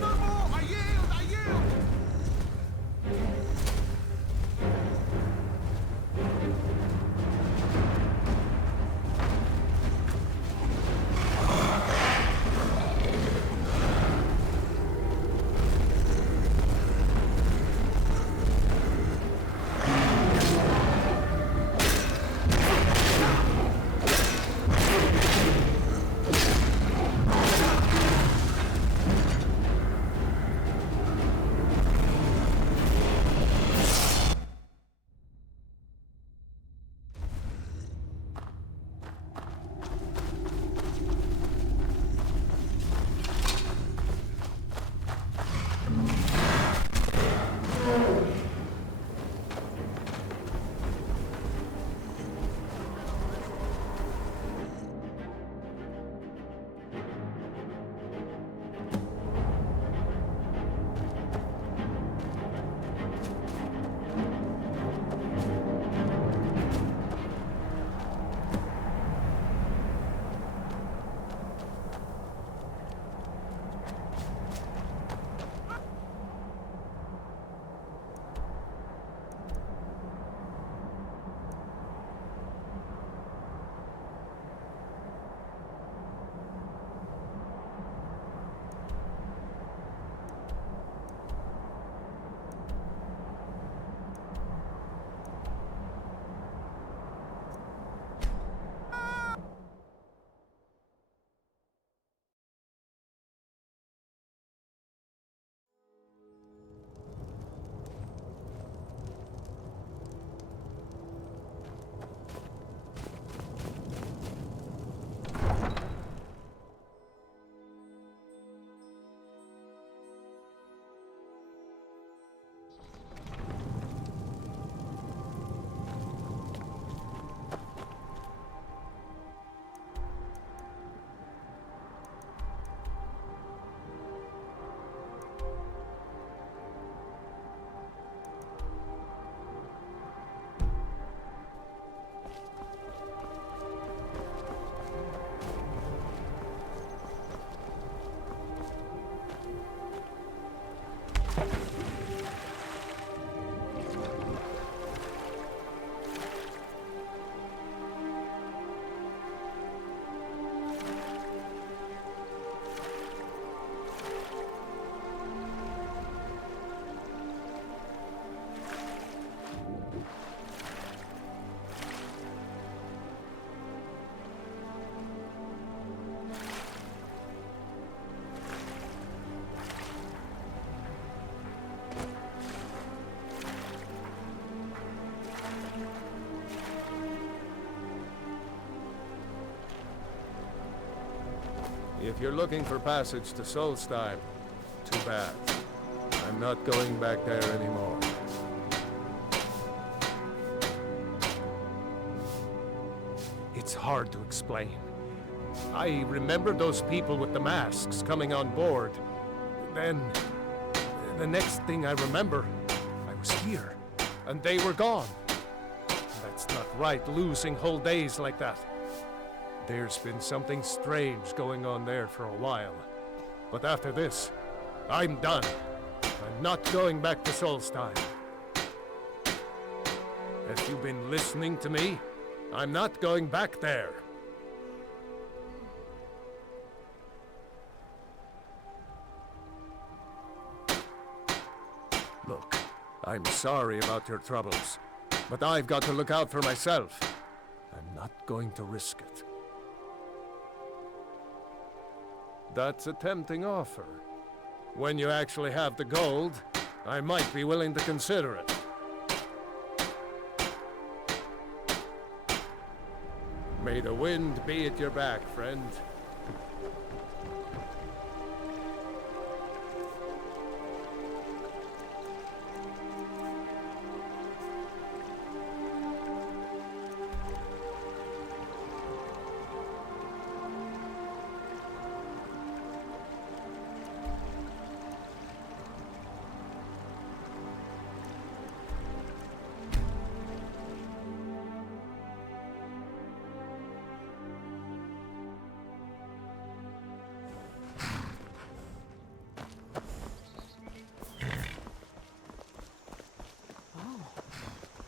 No more! I yield! I yield! If you're looking for passage to Solstheim, too bad. I'm not going back there anymore. It's hard to explain. I remember those people with the masks coming on board. Then, the next thing I remember, I was here, and they were gone. That's not right, losing whole days like that. There's been something strange going on there for a while. But after this, I'm done. I'm not going back to Solstheim. Have you been listening to me? I'm not going back there. Look, I'm sorry about your troubles, but I've got to look out for myself. I'm not going to risk it. That's a tempting offer. When you actually have the gold, I might be willing to consider it. May the wind be at your back, friend.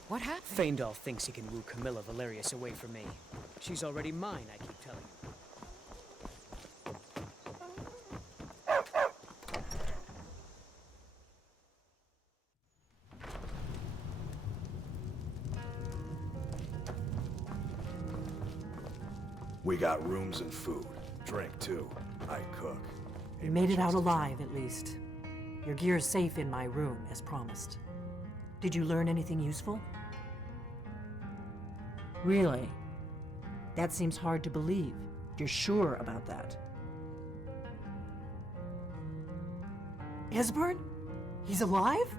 What happened? Feindal thinks he can woo Camilla Valerius away from me. She's already mine, I keep telling you. We got rooms and food. Drink, too. I cook. You made it out alive, at least. Your gear's safe in my room, as promised. Did you learn anything useful? Really? That seems hard to believe. You're sure about that? Esbern? He's alive?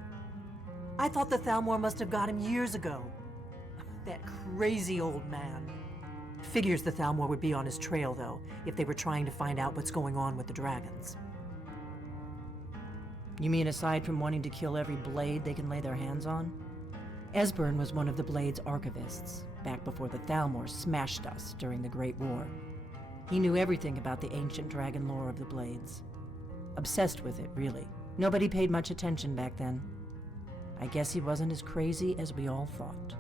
I thought the Thalmor must have got him years ago. That crazy old man. Figures the Thalmor would be on his trail, though, if they were trying to find out what's going on with the dragons. You mean aside from wanting to kill every blade they can lay their hands on? Esbern was one of the Blade's archivists, back before the Thalmor smashed us during the Great War. He knew everything about the ancient dragon lore of the Blades. Obsessed with it, really. Nobody paid much attention back then. I guess he wasn't as crazy as we all thought.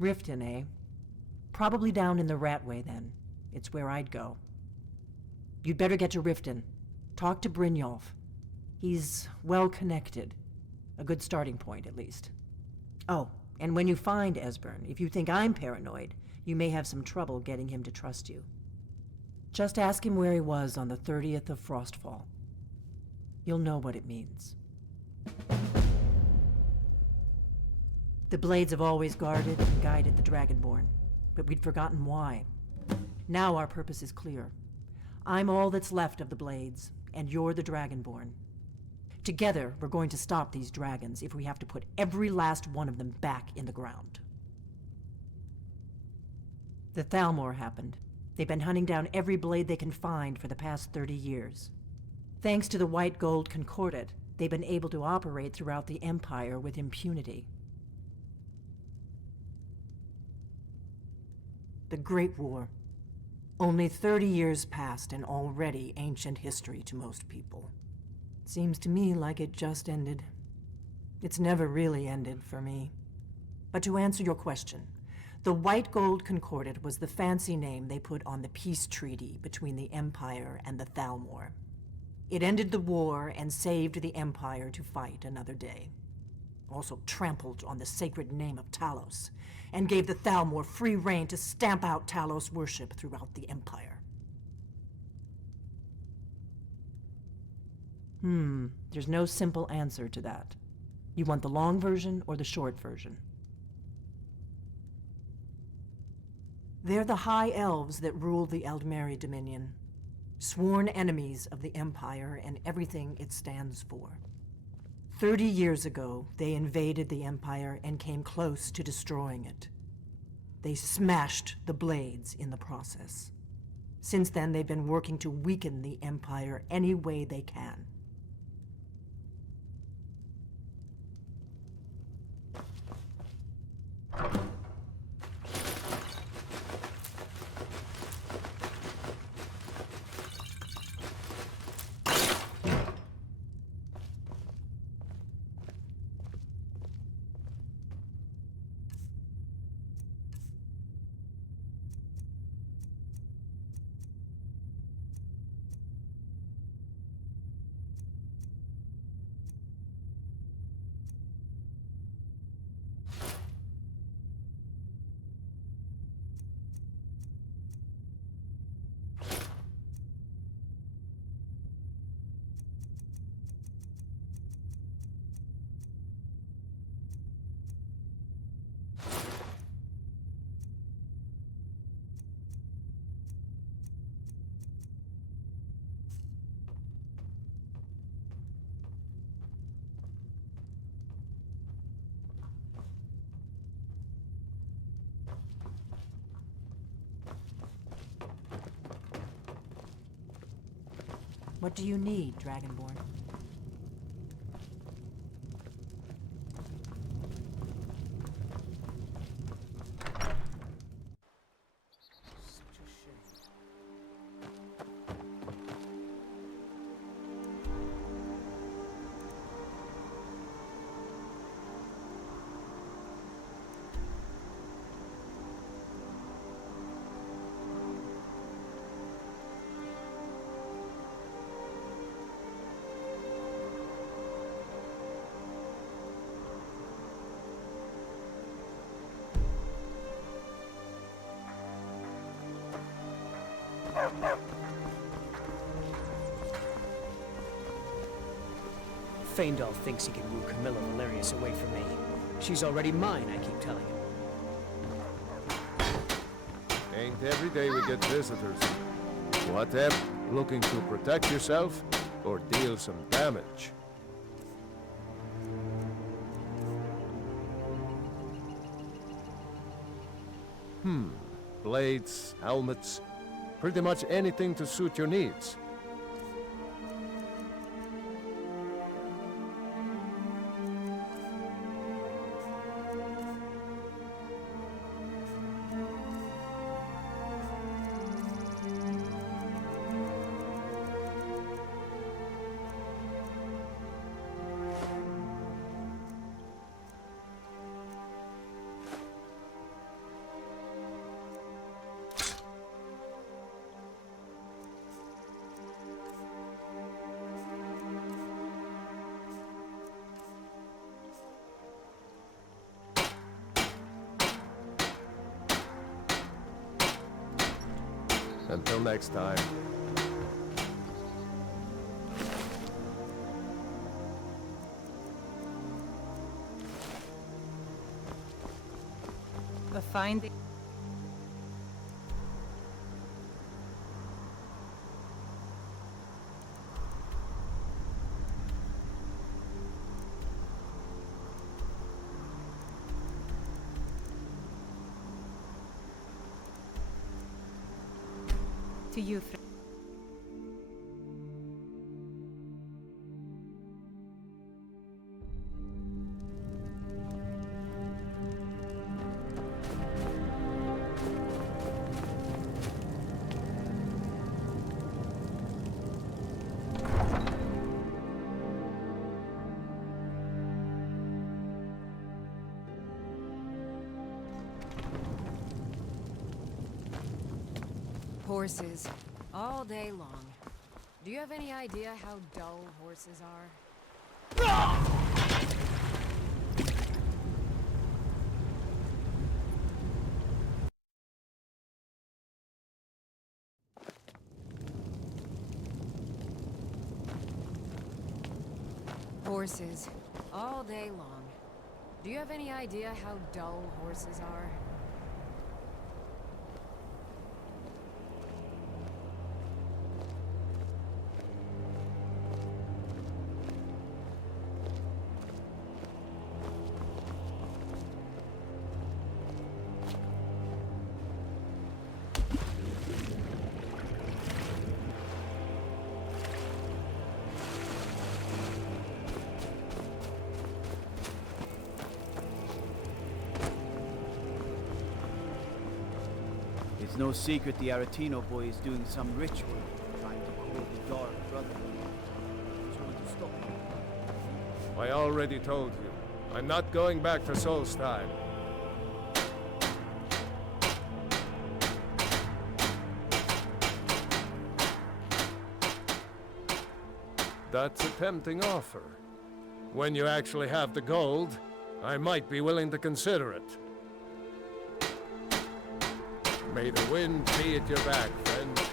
Riften, eh? Probably down in the Ratway, then. It's where I'd go. You'd better get to Riften. Talk to Brynjolf. He's well-connected. A good starting point, at least. Oh, and when you find Esbern, if you think I'm paranoid, you may have some trouble getting him to trust you. Just ask him where he was on the 30th of Frostfall. You'll know what it means. The Blades have always guarded and guided the Dragonborn, but we'd forgotten why. Now our purpose is clear. I'm all that's left of the Blades, and you're the Dragonborn. Together, we're going to stop these dragons if we have to put every last one of them back in the ground. The Thalmor happened. They've been hunting down every blade they can find for the past 30 years. Thanks to the White Gold Concordat, they've been able to operate throughout the Empire with impunity. The Great War. Only 30 years passed and already ancient history to most people. Seems to me like it just ended. It's never really ended for me. But to answer your question, the White Gold Concordat was the fancy name they put on the peace treaty between the Empire and the Thalmor. It ended the war and saved the Empire to fight another day. Also trampled on the sacred name of Talos, and gave the Thalmor free rein to stamp out Talos worship throughout the Empire. There's no simple answer to that. You want the long version or the short version? They're the High Elves that rule the Eldmeri Dominion, sworn enemies of the Empire and everything it stands for. 30 years ago, they invaded the Empire and came close to destroying it. They smashed the Blades in the process. Since then, they've been working to weaken the Empire any way they can. What do you need, Dragonborn? Faendal thinks he can woo Camilla Valerius away from me. She's already mine, I keep telling him. Ain't every day we get visitors. What, Eb? Looking to protect yourself or deal some damage? Blades, helmets, pretty much anything to suit your needs. Until next time. The finding. To you three. Horses, all day long. Do you have any idea how dull horses are? Horses, all day long. Do you have any idea how dull horses are? It's no secret the Aretino boy is doing some ritual, trying to call the Dark Brotherhood. Trying to stop him. I already told you. I'm not going back to Solstheim. That's a tempting offer. When you actually have the gold, I might be willing to consider it. May the wind be at your back, friend.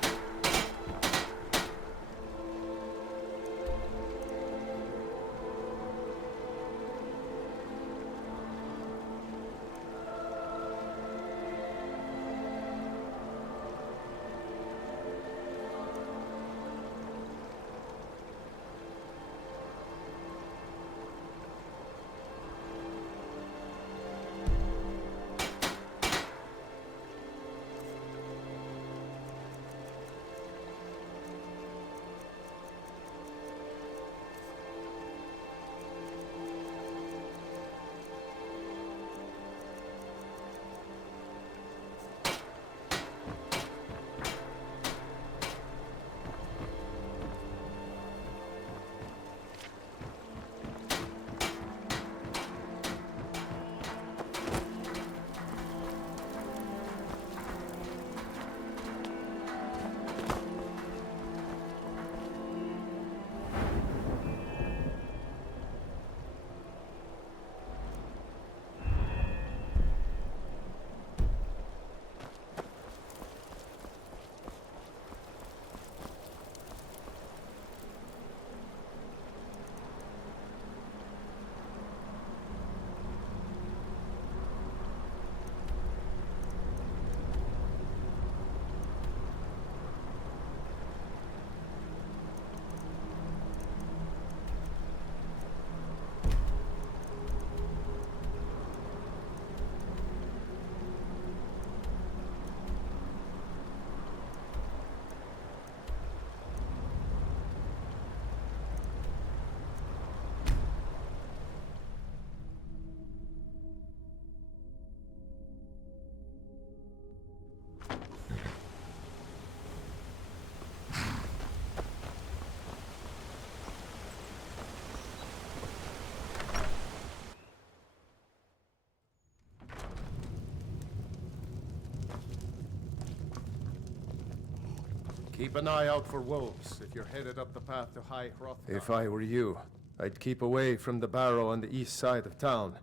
Keep an eye out for wolves if you're headed up the path to High Hrothgar. If I were you, I'd keep away from the barrow on the east side of town.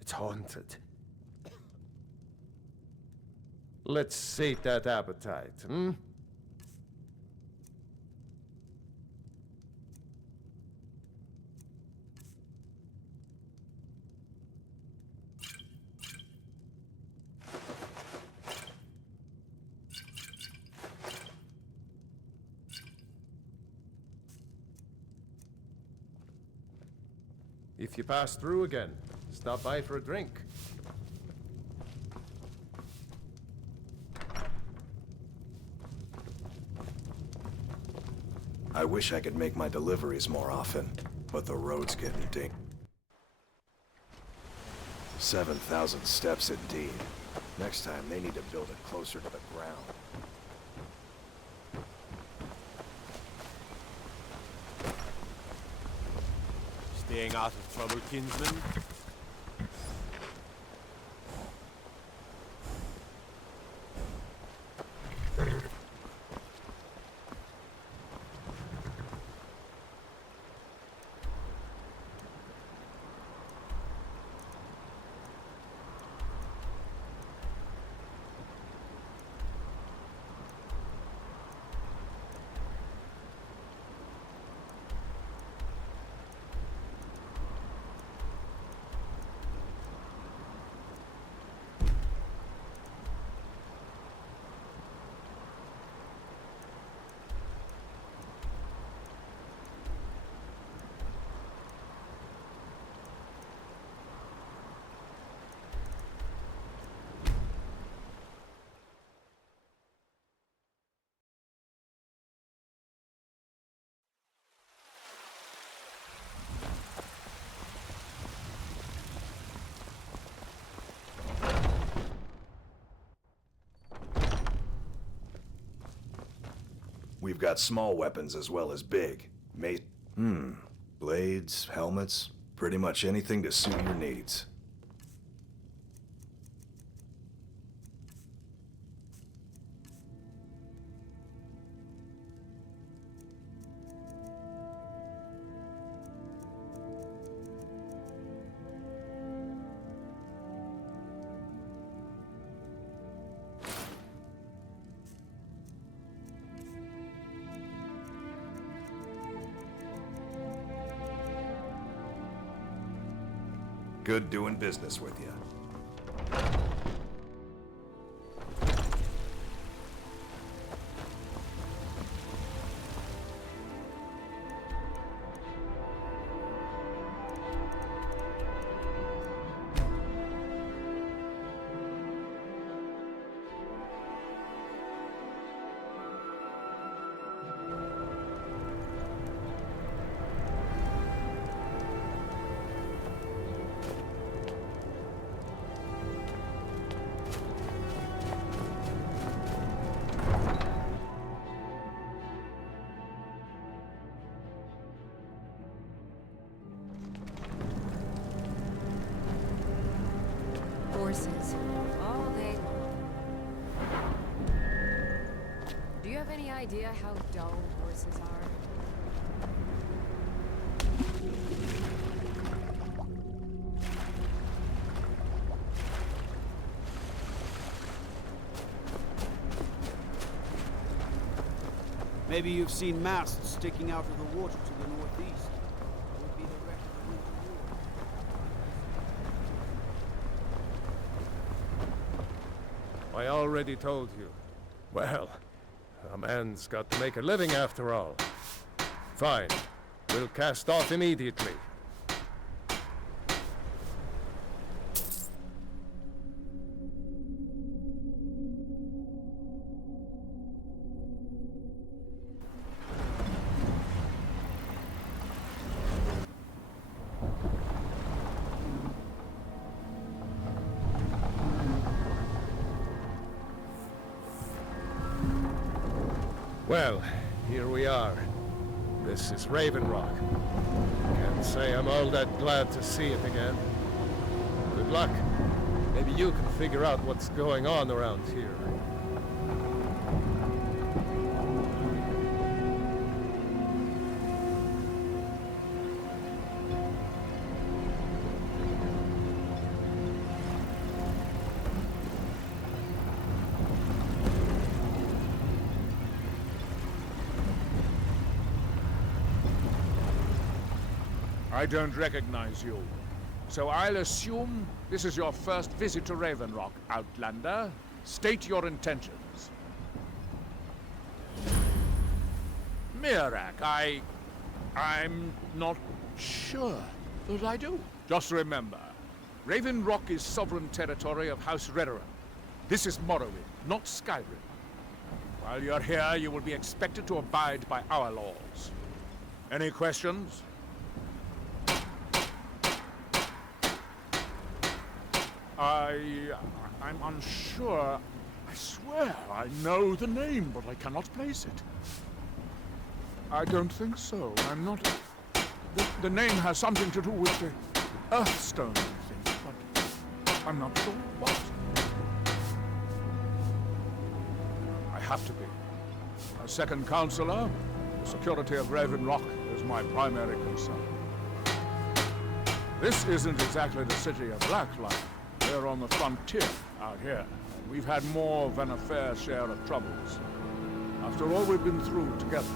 It's haunted. Let's sate that appetite, hmm? If you pass through again, stop by for a drink. I wish I could make my deliveries more often, but the road's getting ding. 7,000 steps indeed. Next time, they need to build it closer to the ground. Staying out of trouble, kinsman? We've got small weapons as well as big. Blades, helmets, pretty much anything to suit your needs. Good doing business with you. Horses, all day long. Do you have any idea how dull horses are? Maybe you've seen masts sticking out of the water to the northeast. That would be the wreck of the Winter War. I already told you. Well, a man's got to make a living after all. Fine. We'll cast off immediately. Well, here we are. This is Raven Rock. Can't say I'm all that glad to see it again. Good luck. Maybe you can figure out what's going on around here. I don't recognize you. So I'll assume this is your first visit to Raven Rock, Outlander. State your intentions. Mirak, I'm not sure that I do. Just remember, Raven Rock is sovereign territory of House Redoran. This is Morrowind, not Skyrim. While you're here, you will be expected to abide by our laws. Any questions? I'm unsure. I swear I know the name, but I cannot place it. I don't think so. I'm not... The name has something to do with the Earthstone, I think, but I'm not sure what. I have to be. As second counselor, the security of Raven Rock is my primary concern. This isn't exactly the city of Blacklight. We're on the frontier out here. We've had more than a fair share of troubles. After all we've been through together,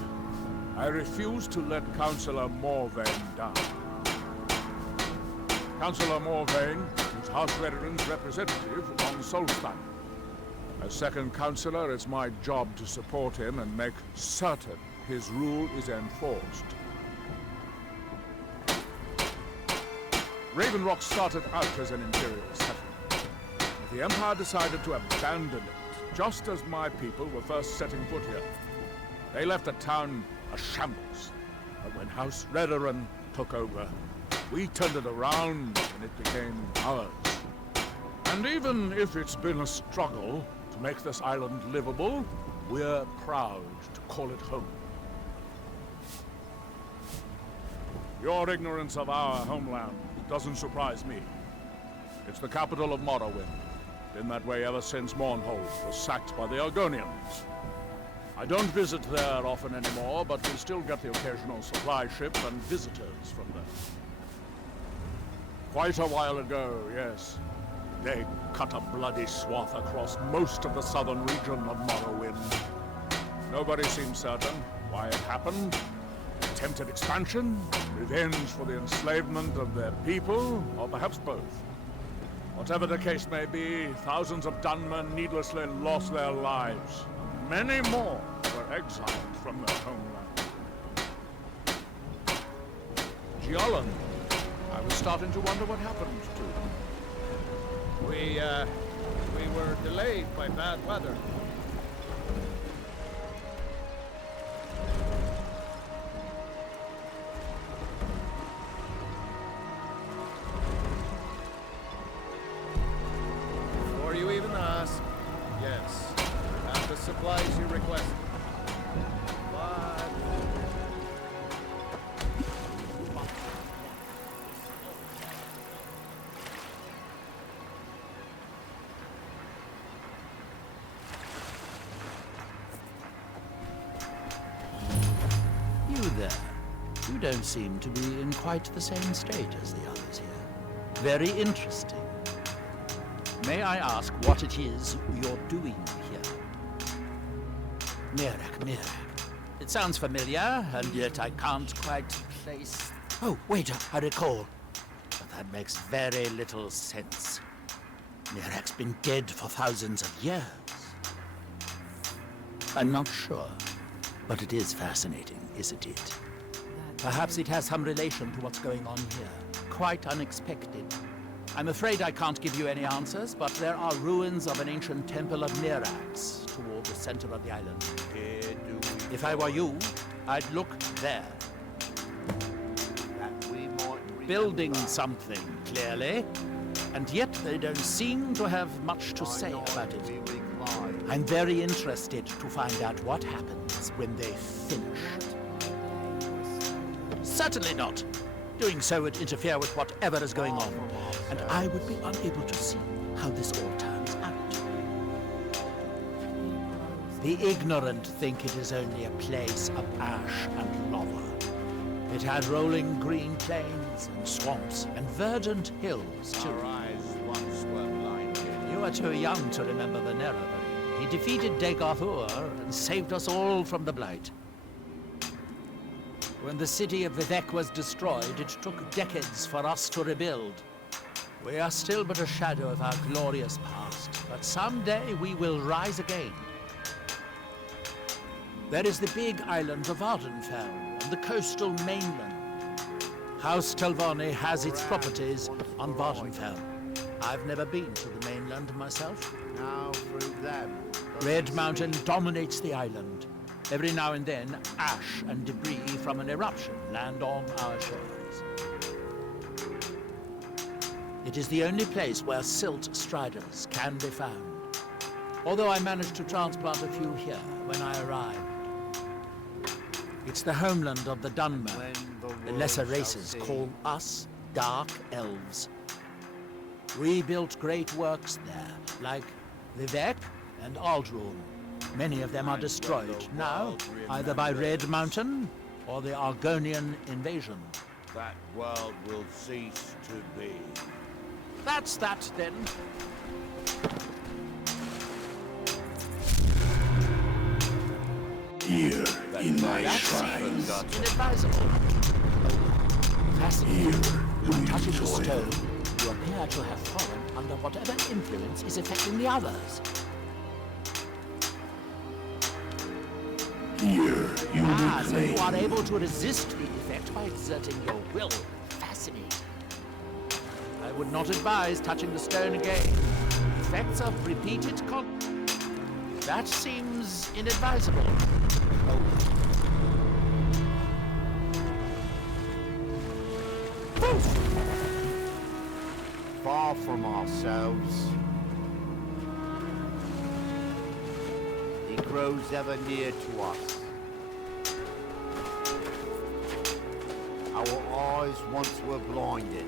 I refuse to let Councillor Morvain down. Councillor Morvain is House Redoran's representative on Solstein. As second councillor, it's my job to support him and make certain his rule is enforced. Raven Rock started out as an imperial settlement. But the Empire decided to abandon it, just as my people were first setting foot here. They left the town a shambles. But when House Redoran took over, we turned it around and it became ours. And even if it's been a struggle to make this island livable, we're proud to call it home. Your ignorance of our homeland doesn't surprise me. It's the capital of Morrowind. Been that way ever since Mournhold was sacked by the Argonians. I don't visit there often anymore, but we still get the occasional supply ship and visitors from there. Quite a while ago, yes. They cut a bloody swath across most of the southern region of Morrowind. Nobody seems certain why it happened. Attempted expansion, revenge for the enslavement of their people, or perhaps both. Whatever the case may be, thousands of Dunmen needlessly lost their lives. Many more were exiled from their homeland. Giolan, I was starting to wonder what happened to them. We were delayed by bad weather. Before you even ask, yes, I have the supplies you requested. But you there. You don't seem to be in quite the same state as the others here. Very interesting. May I ask what it is you're doing here? Miraak. It sounds familiar, and yet I can't quite place... Oh, wait, I recall. But that makes very little sense. Miraak's been dead for thousands of years. I'm not sure, but it is fascinating, isn't it? Perhaps it has some relation to what's going on here. Quite unexpected. I'm afraid I can't give you any answers, but there are ruins of an ancient temple of Miraak's toward the center of the island. If I were you, I'd look there. Building something, clearly, and yet they don't seem to have much to say about it. I'm very interested to find out what happens when they finish. Certainly not. Doing so would interfere with whatever is going on, and I would be unable to see how this all turns out. The ignorant think it is only a place of ash and lava. It had rolling green plains and swamps and verdant hills, too. our eyes once were blinded. You are too young to remember the Nerevarine. He defeated Dagoth-Ur and saved us all from the Blight. When the city of Vivec was destroyed, it took decades for us to rebuild. We are still but a shadow of our glorious past, but someday we will rise again. There is the big island of Vardenfell on the coastal mainland. House Telvanni has its properties on Vardenfell. I've never been to the mainland myself. Now through them. Red Mountain dominates the island. Every now and then, ash and debris from an eruption land on our shores. It is the only place where silt striders can be found. Although I managed to transplant a few here when I arrived. It's the homeland of the Dunmer. The lesser races call us Dark Elves. We built great works there, like Vivec and Aldrune. Many of them are destroyed now, either by Red Mountain or the Argonian invasion. That world will cease to be. That's that, then. Here, in my That shrine. seems inadvisable. Fascinating. By touching the stone, you appear to have fallen under whatever influence is affecting the others. Here, you So reclaim. you are able to resist the effect by exerting your will. Fascinating. I would not advise touching the stone again. Effects of repeated That seems inadvisable. Far from ourselves. The grows ever near to us. Our eyes once were blinded.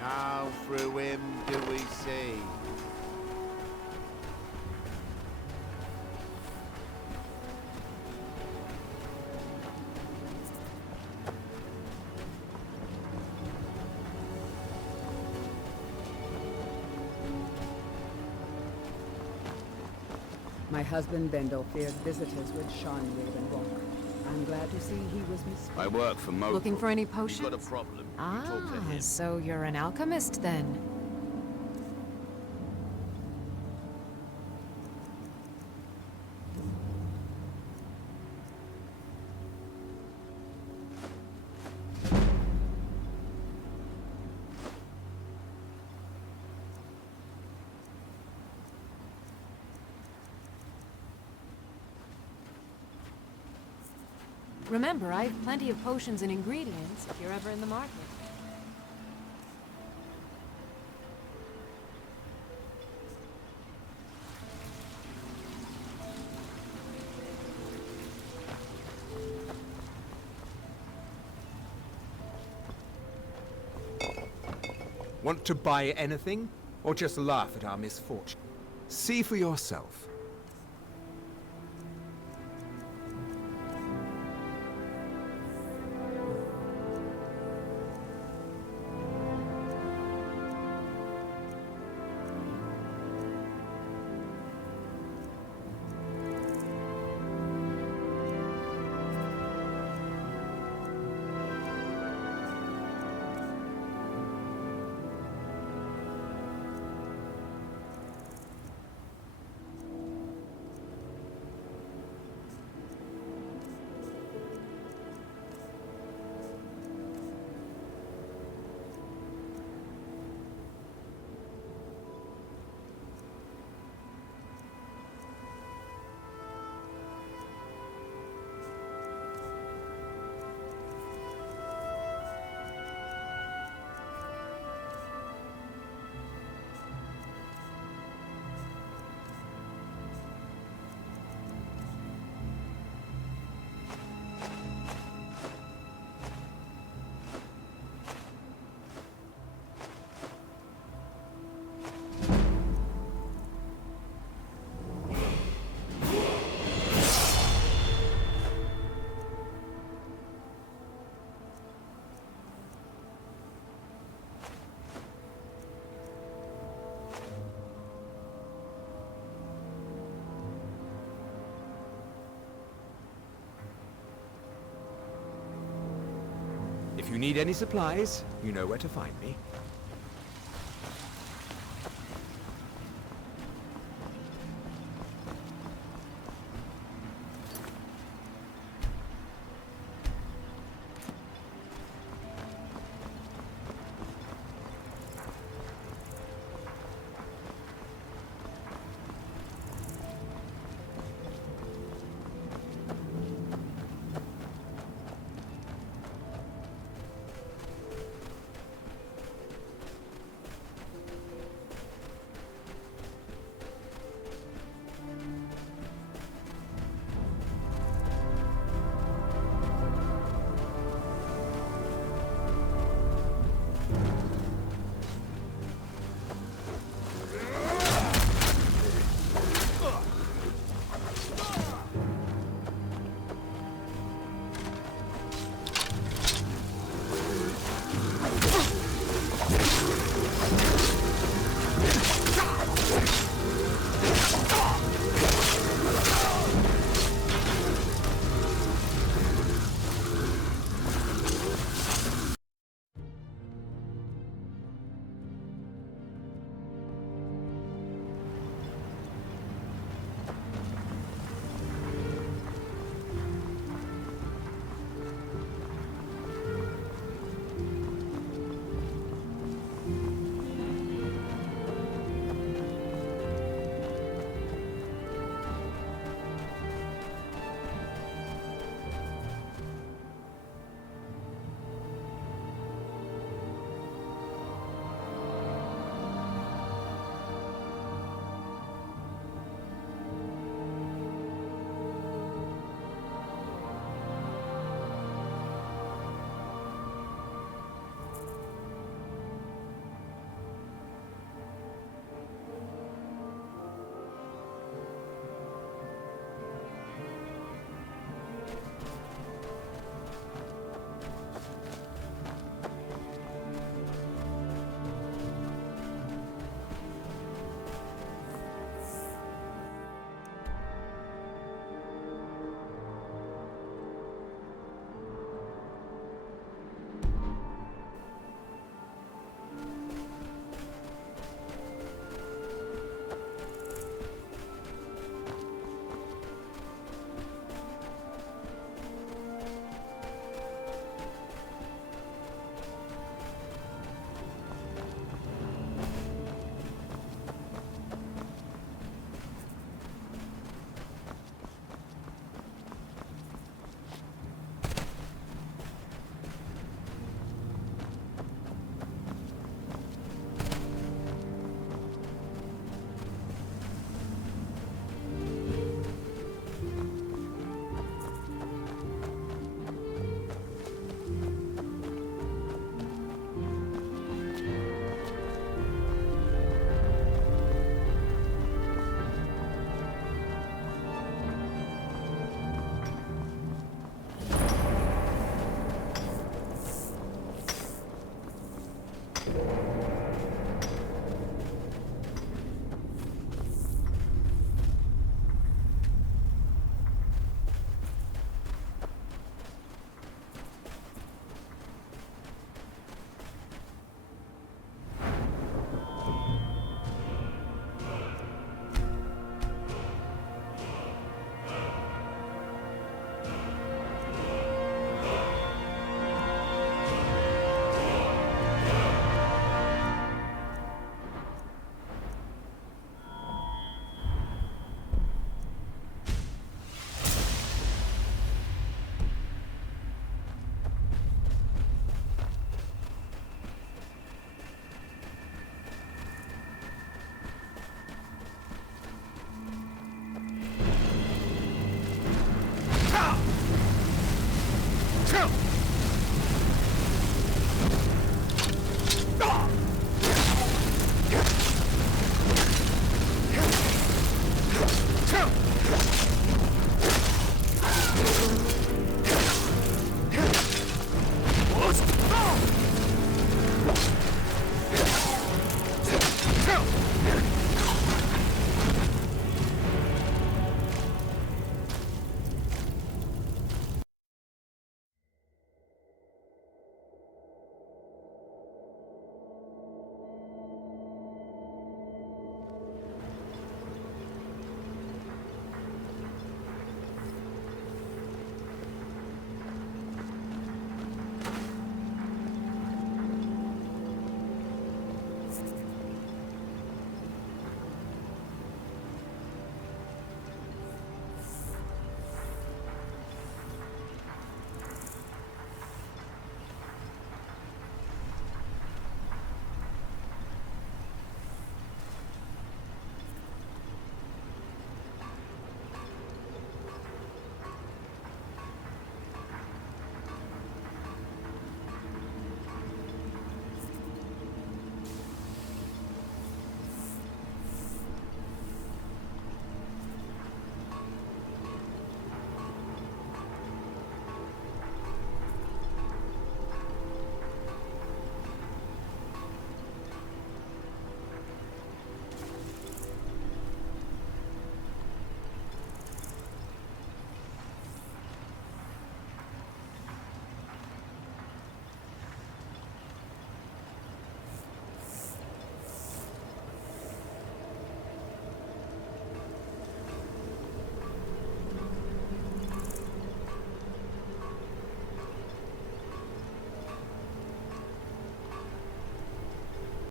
Now through him do we see. My husband Bendel feared visitors would shun Raven Rock. I'm glad to see he was mistaken. I work for Mo. Looking for any potions? Got a problem. Talk to Ah, him. so you're an alchemist then. Remember, I have plenty of potions and ingredients if you're ever in the market. Want to buy anything? Or just laugh at our misfortune? See for yourself. If you need any supplies, you know where to find me.